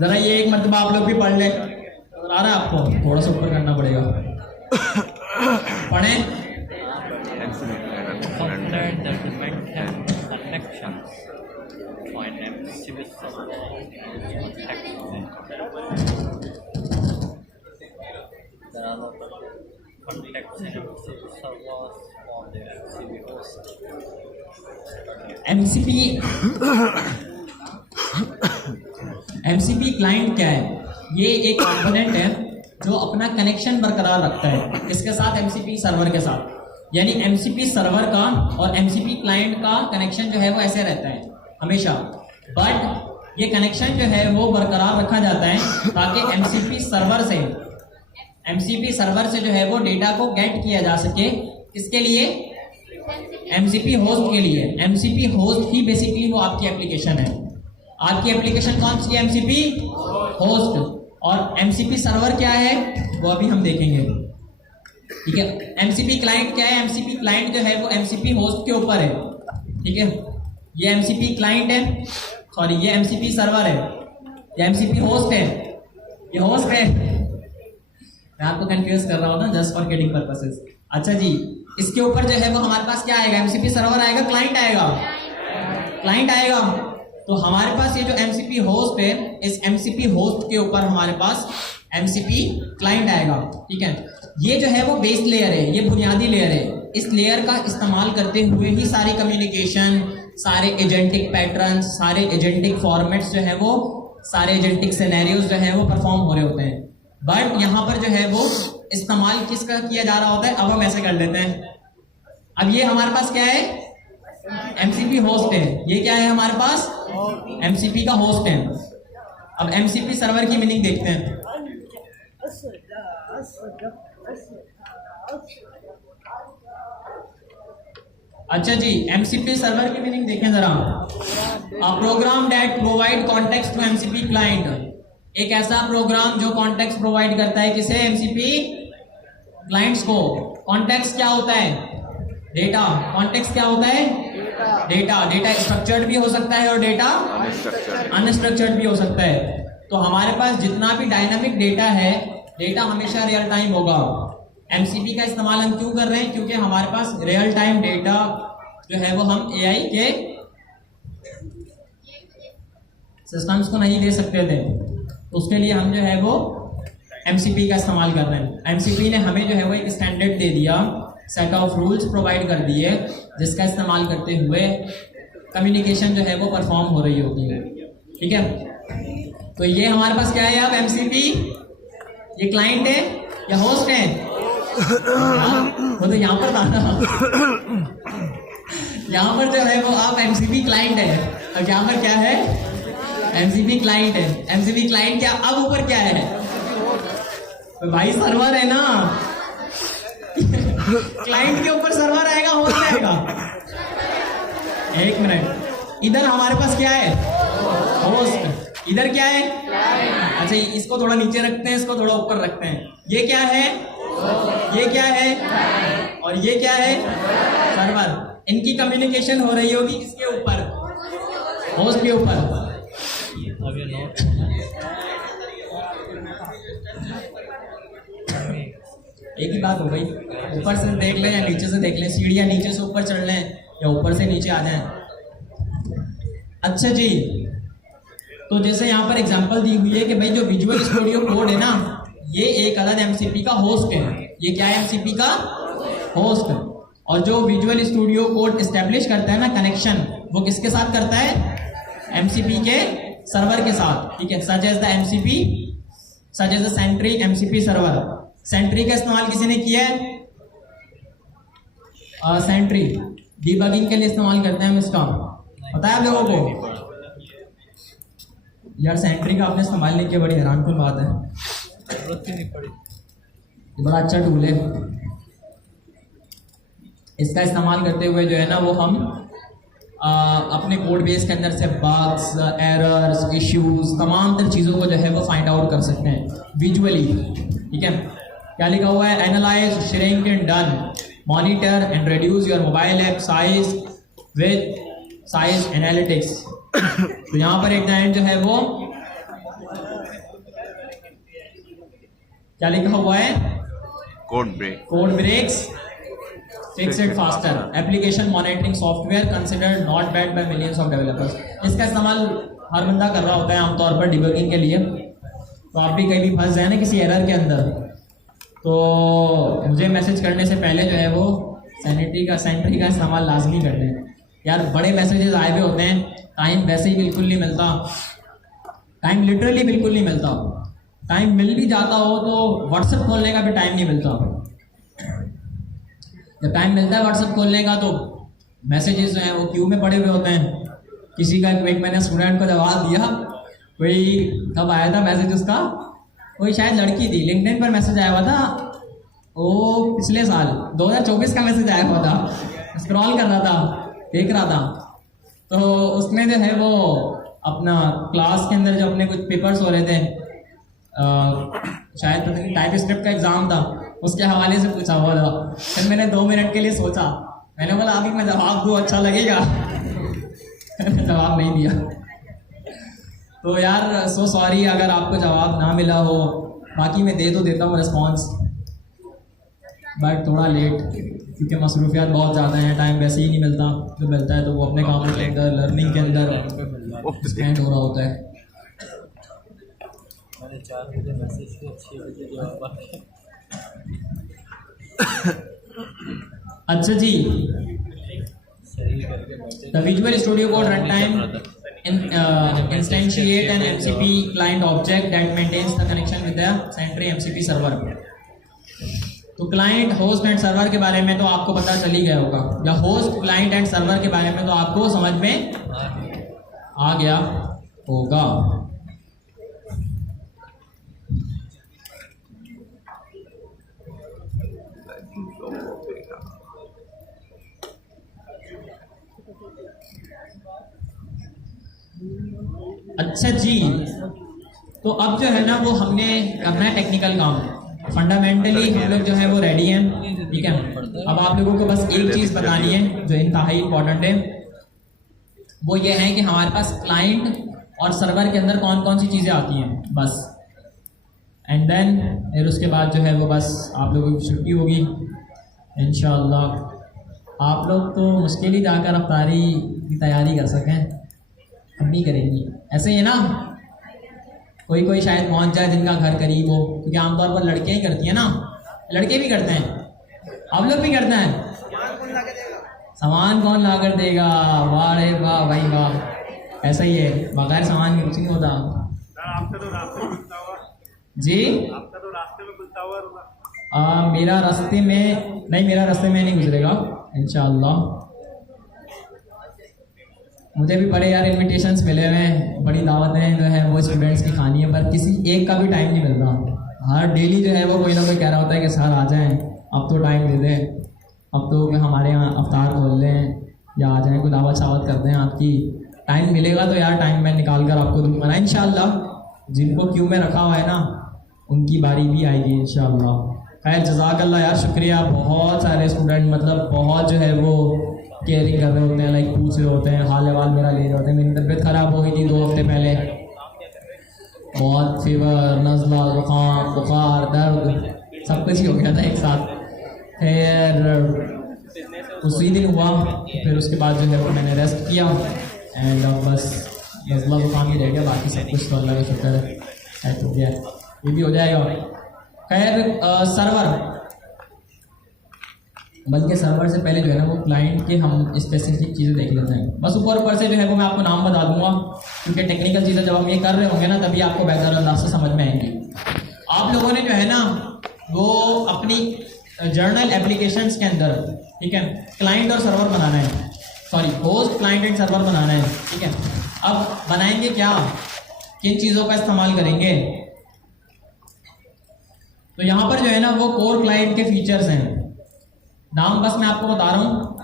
जरा ये एक मरतबा आप लोग भी पढ़ ले, आ रहा है आपको, थोड़ा सा ऊपर करना पड़ेगा, पढ़ें। Content that maintains connections for an MCP server there are no contacts in MCP servers for the MCP host। MCP client क्या है? ये एक कंपोनेंट है जो अपना कनेक्शन बरकरार रखता है किसके साथ? MCP सर्वर के साथ। यानी MCP सर्वर का और MCP क्लाइंट का कनेक्शन जो है वो ऐसे रहता है हमेशा, बट ये कनेक्शन जो है वो बरकरार रखा जाता है ताकि MCP सर्वर से जो है वो डेटा को गेट किया जा सके। किसके लिए? MCP होस्ट के लिए। MCP होस्ट ही बेसिकली वो आपकी एप्लीकेशन है। आपकी एप्लीकेशन कौन सी है? MCP host. और MCP सर्वर क्या है वो अभी हम देखेंगे, ठीक है। MCP क्लाइंट क्या है? MCP क्लाइंट जो है वो MCP होस्ट के ऊपर है, ठीक है। ये MCP क्लाइंट है, सॉरी ये MCP सर्वर है, ये MCP होस्ट है, ये होस्ट है। मैं आपको कंफ्यूज कर रहा हूँ ना जस्ट फॉर गेटिंग पर्पसेस। अच्छा जी, इसके ऊपर जो है वो हमारे पास क्या आएगा? MCP सर्वर आएगा, क्लाइंट आएगा, क्लाइंट आएगा। तो हमारे पास ये जो MCP होस्ट है, इस MCP होस्ट के ऊपर हमारे पास MCP क्लाइंट आएगा, ठीक है। ये जो है वो बेस लेयर है, ये बुनियादी लेयर है। इस लेयर का इस्तेमाल करते हुए ही सारी कम्युनिकेशन, सारे एजेंटिक पैटर्न्स, सारे एजेंटिक फॉर्मेट्स जो है वो, सारे एजेंटिक सिनेरियोज जो है वो परफॉर्म हो रहे होते हैं। बट यहाँ पर जो है वो इस्तेमाल किसका किया जा रहा होता है? अब हम ऐसे कर लेते हैं। अब ये हमारे पास क्या है? MCP होस्ट है। ये क्या है हमारे पास? MCP का होस्ट है। अब MCP सर्वर की मीनिंग देखते हैं। अच्छा जी, MCP सर्वर की मीनिंग देखें जरा। A program that provide context to MCP client, एक ऐसा प्रोग्राम जो कॉन्टेक्स्ट प्रोवाइड करता है किसे? MCP क्लाइंट्स को। कॉन्टेक्स्ट क्या होता है? डेटा। कॉन्टेक्स्ट क्या होता है? डेटा। डेटा स्ट्रक्चर्ड भी हो सकता है और डेटा अनस्ट्रक्चर्ड भी हो सकता है। तो हमारे पास जितना भी डायनामिक डेटा है, डेटा हमेशा रियल टाइम होगा। MCP का इस्तेमाल हम क्यों कर रहे हैं? क्योंकि हमारे पास रियल टाइम डेटा जो है वो हम AI के सिस्टम्स को नहीं दे सकते थे, तो उसके लिए हम जो है वो MCP का इस्तेमाल कर रहे हैं। MCP ने हमें जो है वो एक स्टैंडर्ड दे दिया, सेट ऑफ रूल्स प्रोवाइड कर दिए, जिसका इस्तेमाल करते हुए कम्युनिकेशन जो है वो परफॉर्म हो रही होती है, ठीक है। तो ये हमारे पास क्या है? अब MCP ये क्लाइंट है या होस्ट है? वो तो यहाँ पर था ना, यहाँ पर जो है वो आप MCP क्लाइंट है, और यहाँ पर क्या है? MCP क्लाइंट है। MCP क्लाइंट क्या? अब ऊपर क्या है? तो भाई सर्वर है ना, क्लाइंट के ऊपर सर्वर आएगा, होस्ट आएगा। एक मिनट, इधर हमारे पास क्या है? होस्ट। इधर क्या है? अच्छा, इसको थोड़ा नीचे रखते हैं, इसको थोड़ा ऊपर रखते हैं। ये क्या है? ये क्या है? और ये क्या है? सर्वर। इनकी कम्युनिकेशन हो रही होगी किसके ऊपर? होस्ट के ऊपर। एक ही बात हो गई, ऊपर से देख लें या नीचे से देख लें, सीढ़ियाँ नीचे से ऊपर चढ़ लें या ऊपर से नीचे आ जाएं। अच्छा जी, तो जैसे यहाँ पर एग्जांपल दी हुई है कि भाई जो विजुअल स्टूडियो कोड है ना, ये एक अलग MCP का होस्ट है। ये क्या है? MCP का होस्ट। और जो विजुअल स्टूडियो कोड एस्टेब्लिश करता है ना कनेक्शन, वो किसके साथ करता है? MCP के सर्वर के साथ, ठीक है। Such as the MCP, such as the Sentry MCP server. Sentry का इस्तेमाल किसी ने किया है? सेंट्री डीबगिंग के लिए इस्तेमाल करते हैं हम इसका, पता है आप लोगों को? यार सेंट्री का आपने इस्तेमाल नहीं किया, बड़ी हैरानकुन बात है। जरूरत ही नहीं पड़ी। ये बड़ा अच्छा टूल है। इसका इस्तेमाल करते हुए जो है ना वो हम अपने कोड बेस के अंदर से बग्स, एरर्स, इश्यूज, तमाम तर चीज़ों को जो है वो फाइंड आउट कर सकते हैं विजुअली। ठीक है, क्या लिखा हुआ है? Analyse, shrink and done, monitor and reduce your mobile app size with size analytics. तो यहाँ पर एक लाइन जो है वो क्या लिखा हुआ है? Code break. Code breaks fix it faster, application monitoring software considered not bad by millions of developers. इसका इस्तेमाल हर बंदा कर रहा होता है आमतौर पर डिबगिंग के लिए। तो आप भी कहीं भी फंस जाए ना किसी एरर के अंदर, तो मुझे मैसेज करने से पहले जो है वो सेंट्री का इस्तेमाल लाजमी कर लें। यार बड़े मैसेजेस आए हुए होते हैं, टाइम वैसे ही बिल्कुल नहीं मिलता, टाइम लिटरली बिल्कुल नहीं मिलता। टाइम मिल भी जाता हो तो व्हाट्सएप खोलने का भी टाइम नहीं मिलता। जब टाइम मिलता है व्हाट्सएप खोलने का तो मैसेजेस जो हैं वो क्यू में पड़े हुए होते हैं। किसी का एक मैंने स्टूडेंट को जवाब दिया, कोई कब आया था मैसेज उसका, कोई शायद लड़की थी, लिंक्डइन पर मैसेज आया हुआ था, वो पिछले साल 2024 का मैसेज आया हुआ था। स्क्रॉल कर रहा था, देख रहा था, तो उसने जो है वो अपना क्लास के अंदर जो अपने कुछ पेपर्स हो रहे थे, शायद पता नहीं टाइप स्क्रिप्ट का एग्ज़ाम था, उसके हवाले से पूछा हुआ था। फिर मैंने 2 मिनट के लिए सोचा, मैंने बोला अभी मैं जवाब दूँ अच्छा लगेगा। मैंने जवाब नहीं दिया। तो यार सो सॉरी अगर आपको जवाब ना मिला हो, बाकी मैं दे तो देता हूँ रिस्पॉन्स, बट थोड़ा लेट, क्योंकि मसरूफियात बहुत ज़्यादा हैं, टाइम वैसे ही नहीं मिलता। जो मिलता है तो वो अपने कामों के अंदर, लर्निंग के अंदर स्पेंड हो रहा होता है। मैंने 4 बजे मैसेज किया, 6 बजे जवाब आ गया। अच्छा जी, सही करके बैठे। The visual studio code run time instantiate an MCP client object that maintains the connection with the Sentry MCP server। तो क्लाइंट, होस्ट एंड सर्वर के बारे में तो आपको पता चल ही गया होगा, या होस्ट, क्लाइंट एंड सर्वर के बारे में तो आपको समझ में आ गया होगा। अच्छा जी, तो अब जो है ना वो हमने करना है टेक्निकल काम। फंडामेंटली हम लोग जो है वो रेडी हैं, ठीक है। अब आप लोगों को बस एक चीज़ बतानी है जो इंतहाई इम्पॉर्टेंट है, वो ये है कि हमारे पास क्लाइंट और सर्वर के अंदर कौन कौन सी चीज़ें आती हैं, बस। एंड देन फिर उसके बाद जो है वो बस आप लोगों की छुट्टी होगी इंशाअल्लाह। आप लोग तो मुश्किल ही जाकर अफ्तारी की तैयारी कर सकें, हम नहीं करेंगी, ऐसे ही है ना। कोई शायद पहुंच जाए जिनका घर करीब हो, क्योंकि आमतौर पर लड़कियां ही करती हैं ना, लड़के भी करते हैं, आप लोग भी करते हैं। सामान कौन ला कर देगा? वाह रे वाह भाई वाह, ऐसा ही है, बगैर सामान के कुछ नहीं होता। जी आपका तो रास्ते में खुलता हुआ मेरा रास्ते में नहीं, मेरा रास्ते में नहीं गुजरेगा इंशाअल्लाह। मुझे भी बड़े यार इनविटेशंस मिले हुए हैं, बड़ी दावतें जो है वो स्टूडेंट्स की खानी है, पर किसी एक का भी टाइम नहीं मिलता। हर डेली जो है वो कोई ना कोई कह रहा होता है कि सर आ जाएं, अब तो टाइम दे दें, अब तो हमारे यहाँ अफ्तार खोल लें, या आ जाएं, कोई दावत शावत कर दें आपकी। टाइम मिलेगा तो यार टाइम मैं निकाल कर आपको दूँगा ना इंशाअल्लाह। जिनको क्यू में रखा हुआ है ना उनकी बारी भी आएगी इंशाअल्लाह। खैर जज़ाकल्लाह यार, शुक्रिया। बहुत सारे स्टूडेंट मतलब बहुत जो है वो केयरिंग कर रहे होते हैं, लाइक पूछ रहे होते हैं, हाल अहवाल मेरा ले रहे होते हैं। मेरी तबीयत ख़राब हो गई थी 2 हफ्ते पहले, बहुत फीवर, नज़ला, ज़ुकाम, बुखार, दर्द, सब कुछ ही हो गया था एक साथ। फिर उसी दिन हुआ, फिर उसके बाद जो है वो मैंने रेस्ट किया, एंड अब बस नज़ला ज़ुकाम ही रह गया, बाकी सब कुछ तो अल्लाह का शुक्र है सेट हो गया, ये भी हो जाएगा। खैर सर्वर, बल्कि सर्वर से पहले जो है ना वो क्लाइंट के हम स्पेसिफिक चीज़ें देख लेते हैं। बस ऊपर से जो है वो मैं आपको नाम बता दूंगा, क्योंकि टेक्निकल चीज़ें जब हम ये कर रहे होंगे ना तभी आपको बेहतर अंदाज से समझ में आएंगी। आप लोगों ने जो है ना वो अपनी जर्नल एप्लीकेशंस के अंदर, ठीक है, क्लाइंट और सर्वर बनाना है, sorry host, client and server बनाना है, ठीक है। अब बनाएंगे क्या किन चीज़ों का इस्तेमाल करेंगे? तो यहाँ पर जो है ना वो कोर क्लाइंट के फीचर्स हैं, नाम बस मैं आपको बता रहा हूँ,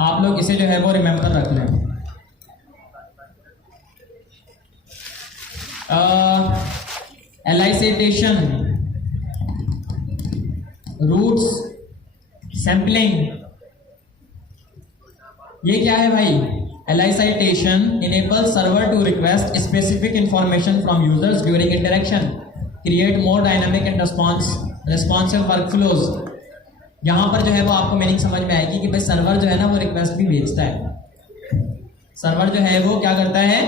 आप लोग इसे जो है वो रिमेंबर रख लें। एलाइसेटेशन, रूट्स, सैम्पलिंग, ये क्या है भाई? Elicitation enable server to request specific information from users during interaction, create more dynamic and responsive workflows. यहाँ पर जो है वो आपको मीनिंग समझ में आएगी कि भाई सर्वर जो है ना वो रिक्वेस्ट भी भेजता है, सर्वर जो है वो क्या करता है?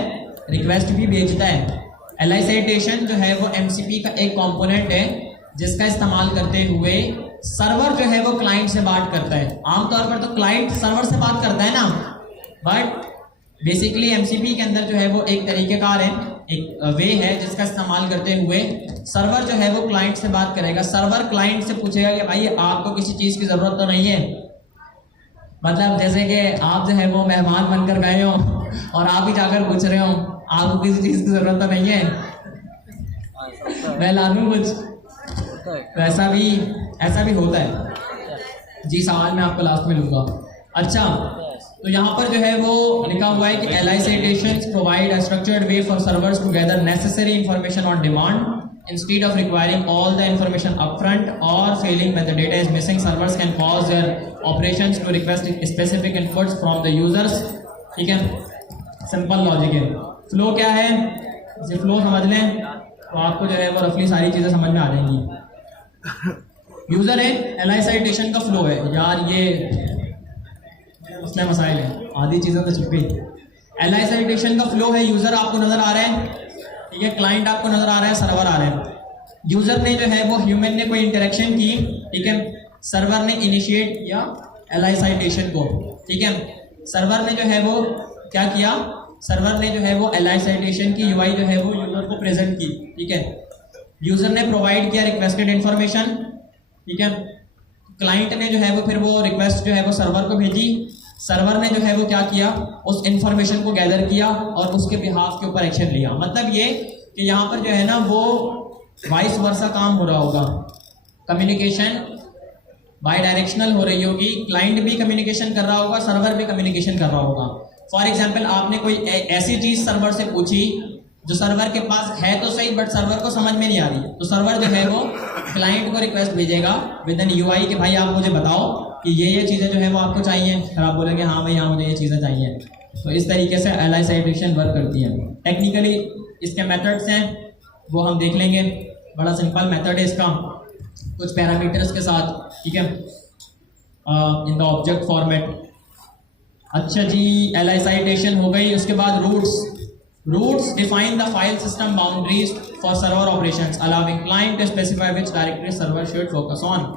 रिक्वेस्ट भी भेजता है। एलाइसेटेशन जो है वो एमसीपी का एक कंपोनेंट है जिसका इस्तेमाल करते हुए सर्वर जो है वो क्लाइंट से बात करता है। आमतौर पर तो क्लाइंट सर्वर से बात करता है ना, बट बेसिकली एमसीपी के अंदर जो है वो एक तरीकेकार है, एक वे है जिसका इस्तेमाल करते हुए सर्वर जो है वो क्लाइंट से बात करेगा। सर्वर क्लाइंट से पूछेगा कि भाई आपको किसी चीज़ की ज़रूरत तो नहीं है, मतलब जैसे कि आप जो है वो मेहमान बनकर गए हो और आप ही जाकर पूछ रहे हो आपको किसी चीज़ की ज़रूरत तो नहीं है, मैं ला दूँ कुछ, तो ऐसा भी होता है जी। सवाल मैं आपको लास्ट में लूँगा। अच्छा, तो यहाँ पर जो है वो लिखा हुआ है कि elicitations provide a structured way for servers to gather necessary information on demand instead of requiring all the information upfront or failing when the data is missing. Servers can pause their operations to request specific inputs from the users. ठीक है, simple logic है। Flow क्या है? इसे flow समझ लें तो आपको जो है वो रफली सारी चीज़ें समझ में आ जाएंगी। यूज़र है, एलाइसेटेशन का फ्लो है यार, ये इसमें मसाइल है, आधी चीज़ें तो छुप गई। एलाइसेटेशन का फ्लो है, यूज़र आपको नज़र आ रहा है, ठीक है, क्लाइंट आपको नजर आ रहा है, सर्वर आ रहा है। यूजर ने जो है वो ह्यूमन ने कोई इंटरेक्शन की, ठीक है, सर्वर ने इनिशिएट किया एलाइसेटेशन को, ठीक है। सर्वर ने जो है वो क्या किया? सर्वर ने जो है वो एलाइसेटेशन की यूआई जो है वो यूजर को प्रेजेंट की, ठीक है। यूजर ने प्रोवाइड किया रिक्वेस्टेड इंफॉर्मेशन, ठीक है। क्लाइंट ने जो है वो फिर वो रिक्वेस्ट जो है वो सर्वर को भेजी, सर्वर ने जो है वो क्या किया? उस इंफॉर्मेशन को गैदर किया और उसके बिहाफ के ऊपर एक्शन लिया। मतलब ये कि यहाँ पर जो है ना वो वाइस वर्सा काम हो रहा होगा, कम्युनिकेशन बाई डायरेक्शनल हो रही होगी, क्लाइंट भी कम्युनिकेशन कर रहा होगा, सर्वर भी कम्युनिकेशन कर रहा होगा। फॉर एग्जाम्पल आपने कोई ऐसी चीज़ सर्वर से पूछी जो सर्वर के पास है तो सही बट सर्वर को समझ में नहीं आ रही, तो सर्वर जो है वो क्लाइंट को रिक्वेस्ट भेजेगा विद एन यूआई कि भाई आप मुझे बताओ कि ये चीज़ें जो है वो आपको चाहिए, फिर आप बोलेंगे हाँ भाई हाँ मुझे ये चीज़ें चाहिए। तो इस तरीके से एलाइसेटेशन वर्क करती है। टेक्निकली इसके मेथड्स हैं वो हम देख लेंगे, बड़ा सिंपल मेथड है इसका, कुछ पैरामीटर्स के साथ, ठीक है, इन द ऑब्जेक्ट फॉर्मेट। अच्छा जी, एलाइसेटेशन हो गई। उसके बाद roots define the file system boundaries for server operations allowing client to specify which directory server should focus on.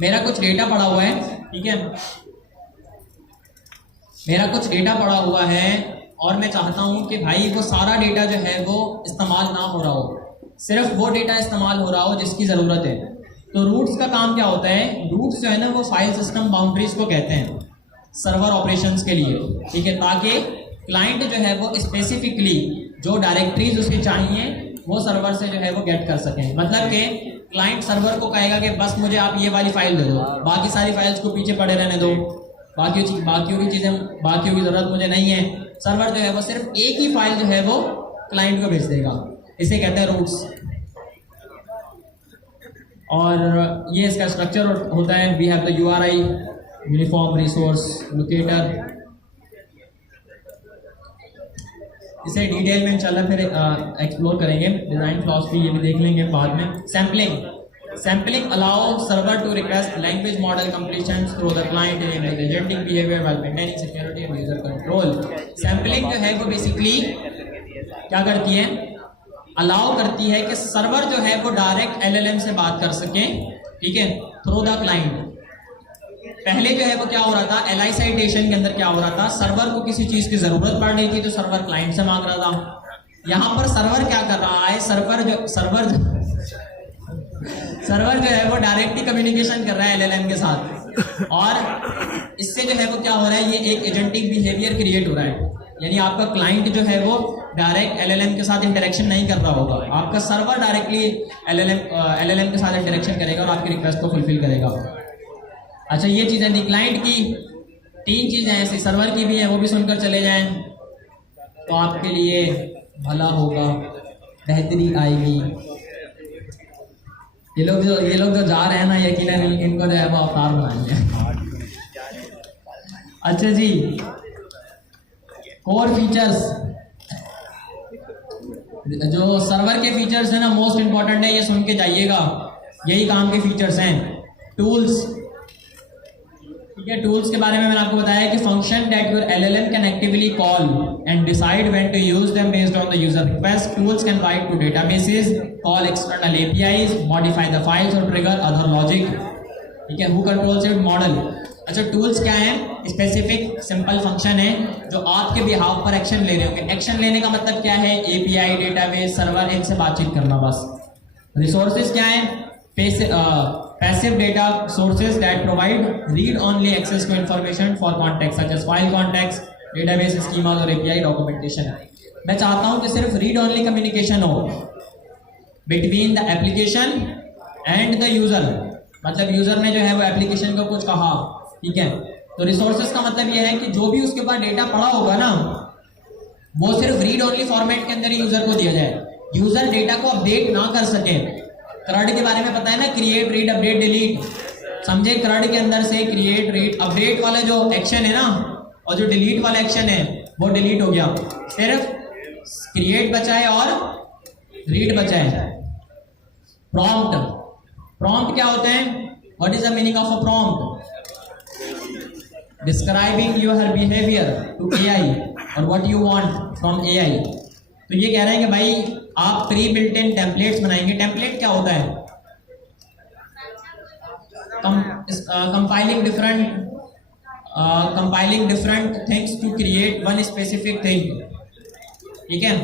मेरा कुछ डेटा पड़ा हुआ है, ठीक है, मेरा कुछ डेटा पड़ा हुआ है और मैं चाहता हूं कि भाई वो सारा डेटा जो है वो इस्तेमाल ना हो रहा हो, सिर्फ वो डेटा इस्तेमाल हो रहा हो जिसकी ज़रूरत है। तो रूट्स का काम क्या होता है? रूट्स जो है ना वो फाइल सिस्टम बाउंड्रीज को कहते हैं सर्वर ऑपरेशंस के लिए, ठीक है, ताकि क्लाइंट जो है वो स्पेसिफिकली जो डायरेक्टरीज उसे चाहिए वो सर्वर से जो है वो गेट कर सकें। मतलब कि क्लाइंट सर्वर को कहेगा कि बस मुझे आप ये वाली फाइल दे दो, बाकी सारी फाइल्स को पीछे पड़े रहने दो, बाकी की ज़रूरत मुझे नहीं है। सर्वर जो है वो सिर्फ एक ही फाइल जो है वो क्लाइंट को भेज देगा, इसे कहते हैं रूट्स। और ये इसका स्ट्रक्चर होता है। We have the URI, uniform resource locator. इसे डिटेल में इंशाल्लाह फिर एक्सप्लोर करेंगे, डिज़ाइन फिलॉसफी ये भी देख लेंगे बाद में। Sampling allow server to request language model completion through the client in agentic behaviour while maintaining security and user control. Sampling जो है वो बेसिकली क्या करती है? अलाउ करती है कि सर्वर जो है वो डायरेक्ट LLM से बात कर सके, ठीक है, थ्रू द क्लाइंट। पहले जो है वो क्या हो रहा था? एलाइसेटेशन के अंदर क्या हो रहा था? सर्वर को किसी चीज की जरूरत पड़ रही थी तो सर्वर क्लाइंट से मांग रहा था। यहाँ पर सर्वर क्या कर रहा है? सर्वर जो है वो डायरेक्ट ही कम्युनिकेशन कर रहा है LLM के साथ, और इससे जो है वो क्या हो रहा है? ये एक एजेंटिक बिहेवियर क्रिएट हो रहा है, यानी आपका क्लाइंट जो है वो डायरेक्ट LLM के साथ इंटरेक्शन नहीं कर रहा होगा, आपका सर्वर डायरेक्टली LLM के साथ इंटरेक्शन करेगा और आपकी रिक्वेस्ट को फुलफिल करेगा। अच्छा, ये चीज़ें थी क्लाइंट की। 3 चीज़ें ऐसी सर्वर की भी हैं, वो भी सुनकर चले जाएं तो आपके लिए भला होगा, बेहतरी आएगी। ये लोग जो जा रहे हैं ना, यकीनन इनको जो है वो अवतार बनाएंगे। अच्छा जी, कोर फीचर्स, जो सर्वर के फीचर्स हैं ना, मोस्ट इंपॉर्टेंट है, ये सुन के जाइएगा। यही काम के फीचर्स हैं। टूल्स, ठीक है, टूल्स के बारे में मैंने आपको बताया कि function that your LLM can actively call and decide when to use them based on the user request. Tools can write to databases, call external APIs, modify the files और ट्रिगर अदर लॉजिक। ठीक है, who controls it? Model. अच्छा, tools क्या है? Specific simple function है जो आपके behalf पर एक्शन ले रहे होंगे। एक्शन लेने का मतलब क्या है? API, डेटाबेस, सर्वर, इनसे बातचीत करना बस। रिसोर्सेज क्या है? Passive data sources that provide read-only access to information for context such as file context, database schemas और API documentation। मैं चाहता हूं कि सिर्फ read-only communication हो between the application and the user, मतलब यूजर ने जो है वो एप्लीकेशन को कुछ कहा, ठीक है। तो रिसोर्सेज का मतलब ये है कि जो भी उसके पास डेटा पड़ा होगा ना, वो सिर्फ रीड-ओनली फॉर्मेट के अंदर ही यूजर को दिया जाए, यूजर डेटा को अपडेट ना कर सके। CRUD के बारे में पता है ना, क्रिएट, रीड, अपडेट, डिलीट, समझे? CRUD के अंदर से क्रिएट, रीड, अपडेट वाला जो एक्शन है ना, और जो डिलीट वाला एक्शन है वो डिलीट हो गया, सिर्फ क्रिएट बचा है और रीड बचा है। प्रॉम्प्ट, प्रॉम्प्ट क्या होते हैं? What is the meaning of a prompt? Describing your behaviour to AI और what you want from AI। तो ये कह रहे हैं कि भाई आप प्री बिल्ट इन टेम्पलेट्स बनाएंगे। टेम्पलेट क्या होता है? Compiling different things to create one specific thing, ठीक है।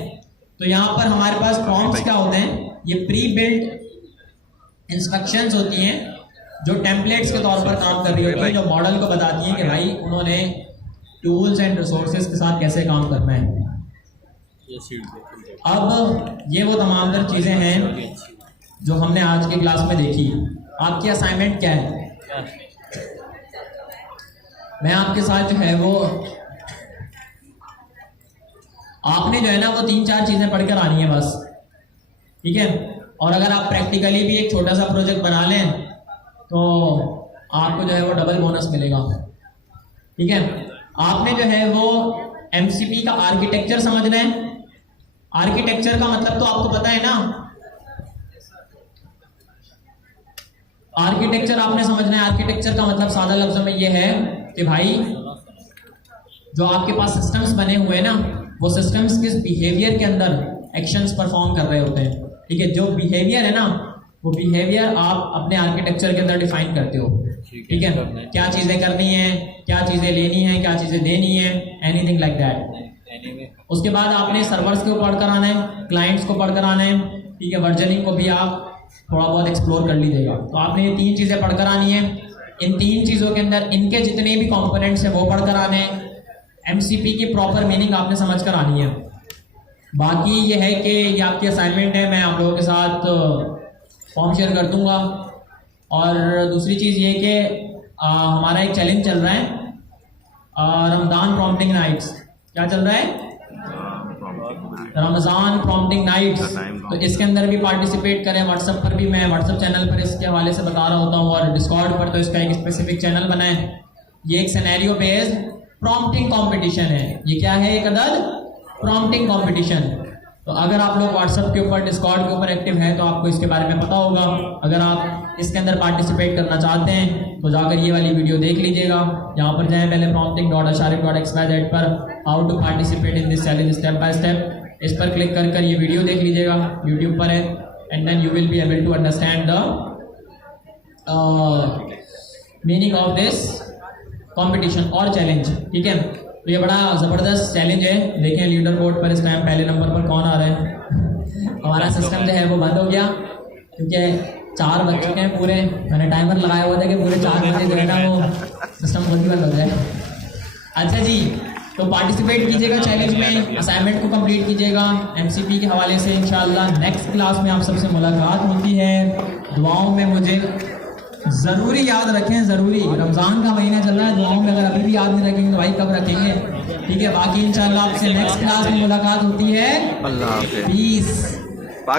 तो यहाँ पर हमारे पास प्रॉम्प्ट्स क्या होते हैं? ये प्री बिल्ट इंस्ट्रक्शंस होती हैं जो टेम्पलेट्स के तौर पर काम कर रही होती हैं, जो मॉडल को बताती हैं कि भाई उन्होंने टूल्स एंड रिसोर्सेज के साथ कैसे काम करना है। अब ये वो तमाम तर चीज़ें हैं जो हमने आज की क्लास में देखी। आपकी असाइनमेंट क्या है? मैं आपके साथ जो है वो, आपने जो है ना वो 3-4 चीज़ें पढ़कर आनी है बस, ठीक है। और अगर आप प्रैक्टिकली भी एक छोटा सा प्रोजेक्ट बना लें तो आपको जो है वो डबल बोनस मिलेगा, ठीक है। आपने जो है वो MCP का आर्किटेक्चर समझना है। आर्किटेक्चर का मतलब तो आपको पता है ना, आर्किटेक्चर आपने समझना है। आर्किटेक्चर का मतलब सादा लफ्जों में ये है कि भाई जो आपके पास सिस्टम्स बने हुए हैं ना, वो सिस्टम्स किस बिहेवियर के अंदर एक्शंस परफॉर्म कर रहे होते हैं, ठीक है। जो बिहेवियर है ना, वो बिहेवियर आप अपने आर्किटेक्चर के अंदर डिफाइन करते हो, ठीक है। क्या चीजें करनी है, क्या चीजें लेनी है, क्या चीजें देनी है, एनीथिंग लाइक दैट। उसके बाद आपने सर्वर्स को पढ़कर आना है, क्लाइंट्स को पढ़कर आना है, ठीक है। वर्जनिंग को भी आप थोड़ा बहुत एक्सप्लोर कर लीजिएगा। तो आपने ये 3 चीज़ें पढ़कर आनी है। इन 3 चीज़ों के अंदर इनके जितने भी कंपोनेंट्स हैं वो पढ़कर आने हैं। MCP की प्रॉपर मीनिंग आपने समझ कर आनी है। बाकी ये है कि ये आपकी असाइनमेंट है, मैं आप लोगों के साथ फॉर्म शेयर कर दूंगा। और दूसरी चीज़ ये कि हमारा एक चैलेंज चल रहा है, रमज़ान प्रॉम्प्टिंग नाइट्स। क्या चल रहा है? Ramzan prompting nights. तो इसके अंदर भी पार्टिसिपेट करें। व्हाट्सएप पर भी, मैं व्हाट्सएप चैनल पर इसके हवाले से बता रहा होता हूँ, और डिस्कॉर्ड पर तो इसका एक स्पेसिफिक चैनल बना है। ये एक सिनेरियो बेस्ड प्रॉम्प्टिंग कंपटीशन है। ये क्या है? एक अदद प्रॉम्प्टिंग कंपटीशन। तो अगर आप लोग व्हाट्सएप के ऊपर, डिस्कॉर्ड के ऊपर एक्टिव हैं तो आपको इसके बारे में पता होगा। अगर आप इसके अंदर पार्टिसिपेट करना चाहते हैं तो जाकर ये वाली वीडियो देख लीजिएगा। यहाँ पर जाएं पहले prompting.asharif.xyz पर, how to participate in this challenge step by step, इस पर क्लिक कर ये वीडियो देख लीजिएगा, यूट्यूब पर है। And then you will be able to understand the meaning of this competition और चैलेंज, ठीक है। तो ये बड़ा ज़बरदस्त चैलेंज है। देखें लीडर बोर्ड पर इस टाइम पहले नंबर पर कौन आ रहा है। हमारा सिस्टम जो है वो बंद हो गया क्योंकि 4 बज चुके हैं पूरे। मैंने टाइमर लगाया हुआ था कि पूरे 4 बजे जो है ना वो सिस्टम खुद ही बंद हो जाए। अच्छा जी, तो पार्टिसिपेट कीजिएगा चैलेंज में, असाइनमेंट को कंप्लीट कीजिएगा एमसीपी के हवाले से। इंशाल्लाह नेक्स्ट क्लास में आप सबसे मुलाकात होती है। दुआओं में मुझे ज़रूरी याद रखें, ज़रूरी। रमज़ान का महीना चल रहा है, दुआओं में अगर अभी भी याद नहीं रखेंगे तो भाई कब रखेंगे? ठीक है, बाकी इंशाल्लाह आपसे नेक्स्ट क्लास में मुलाकात होती है। अल्लाह हाफ़िज़। पीस।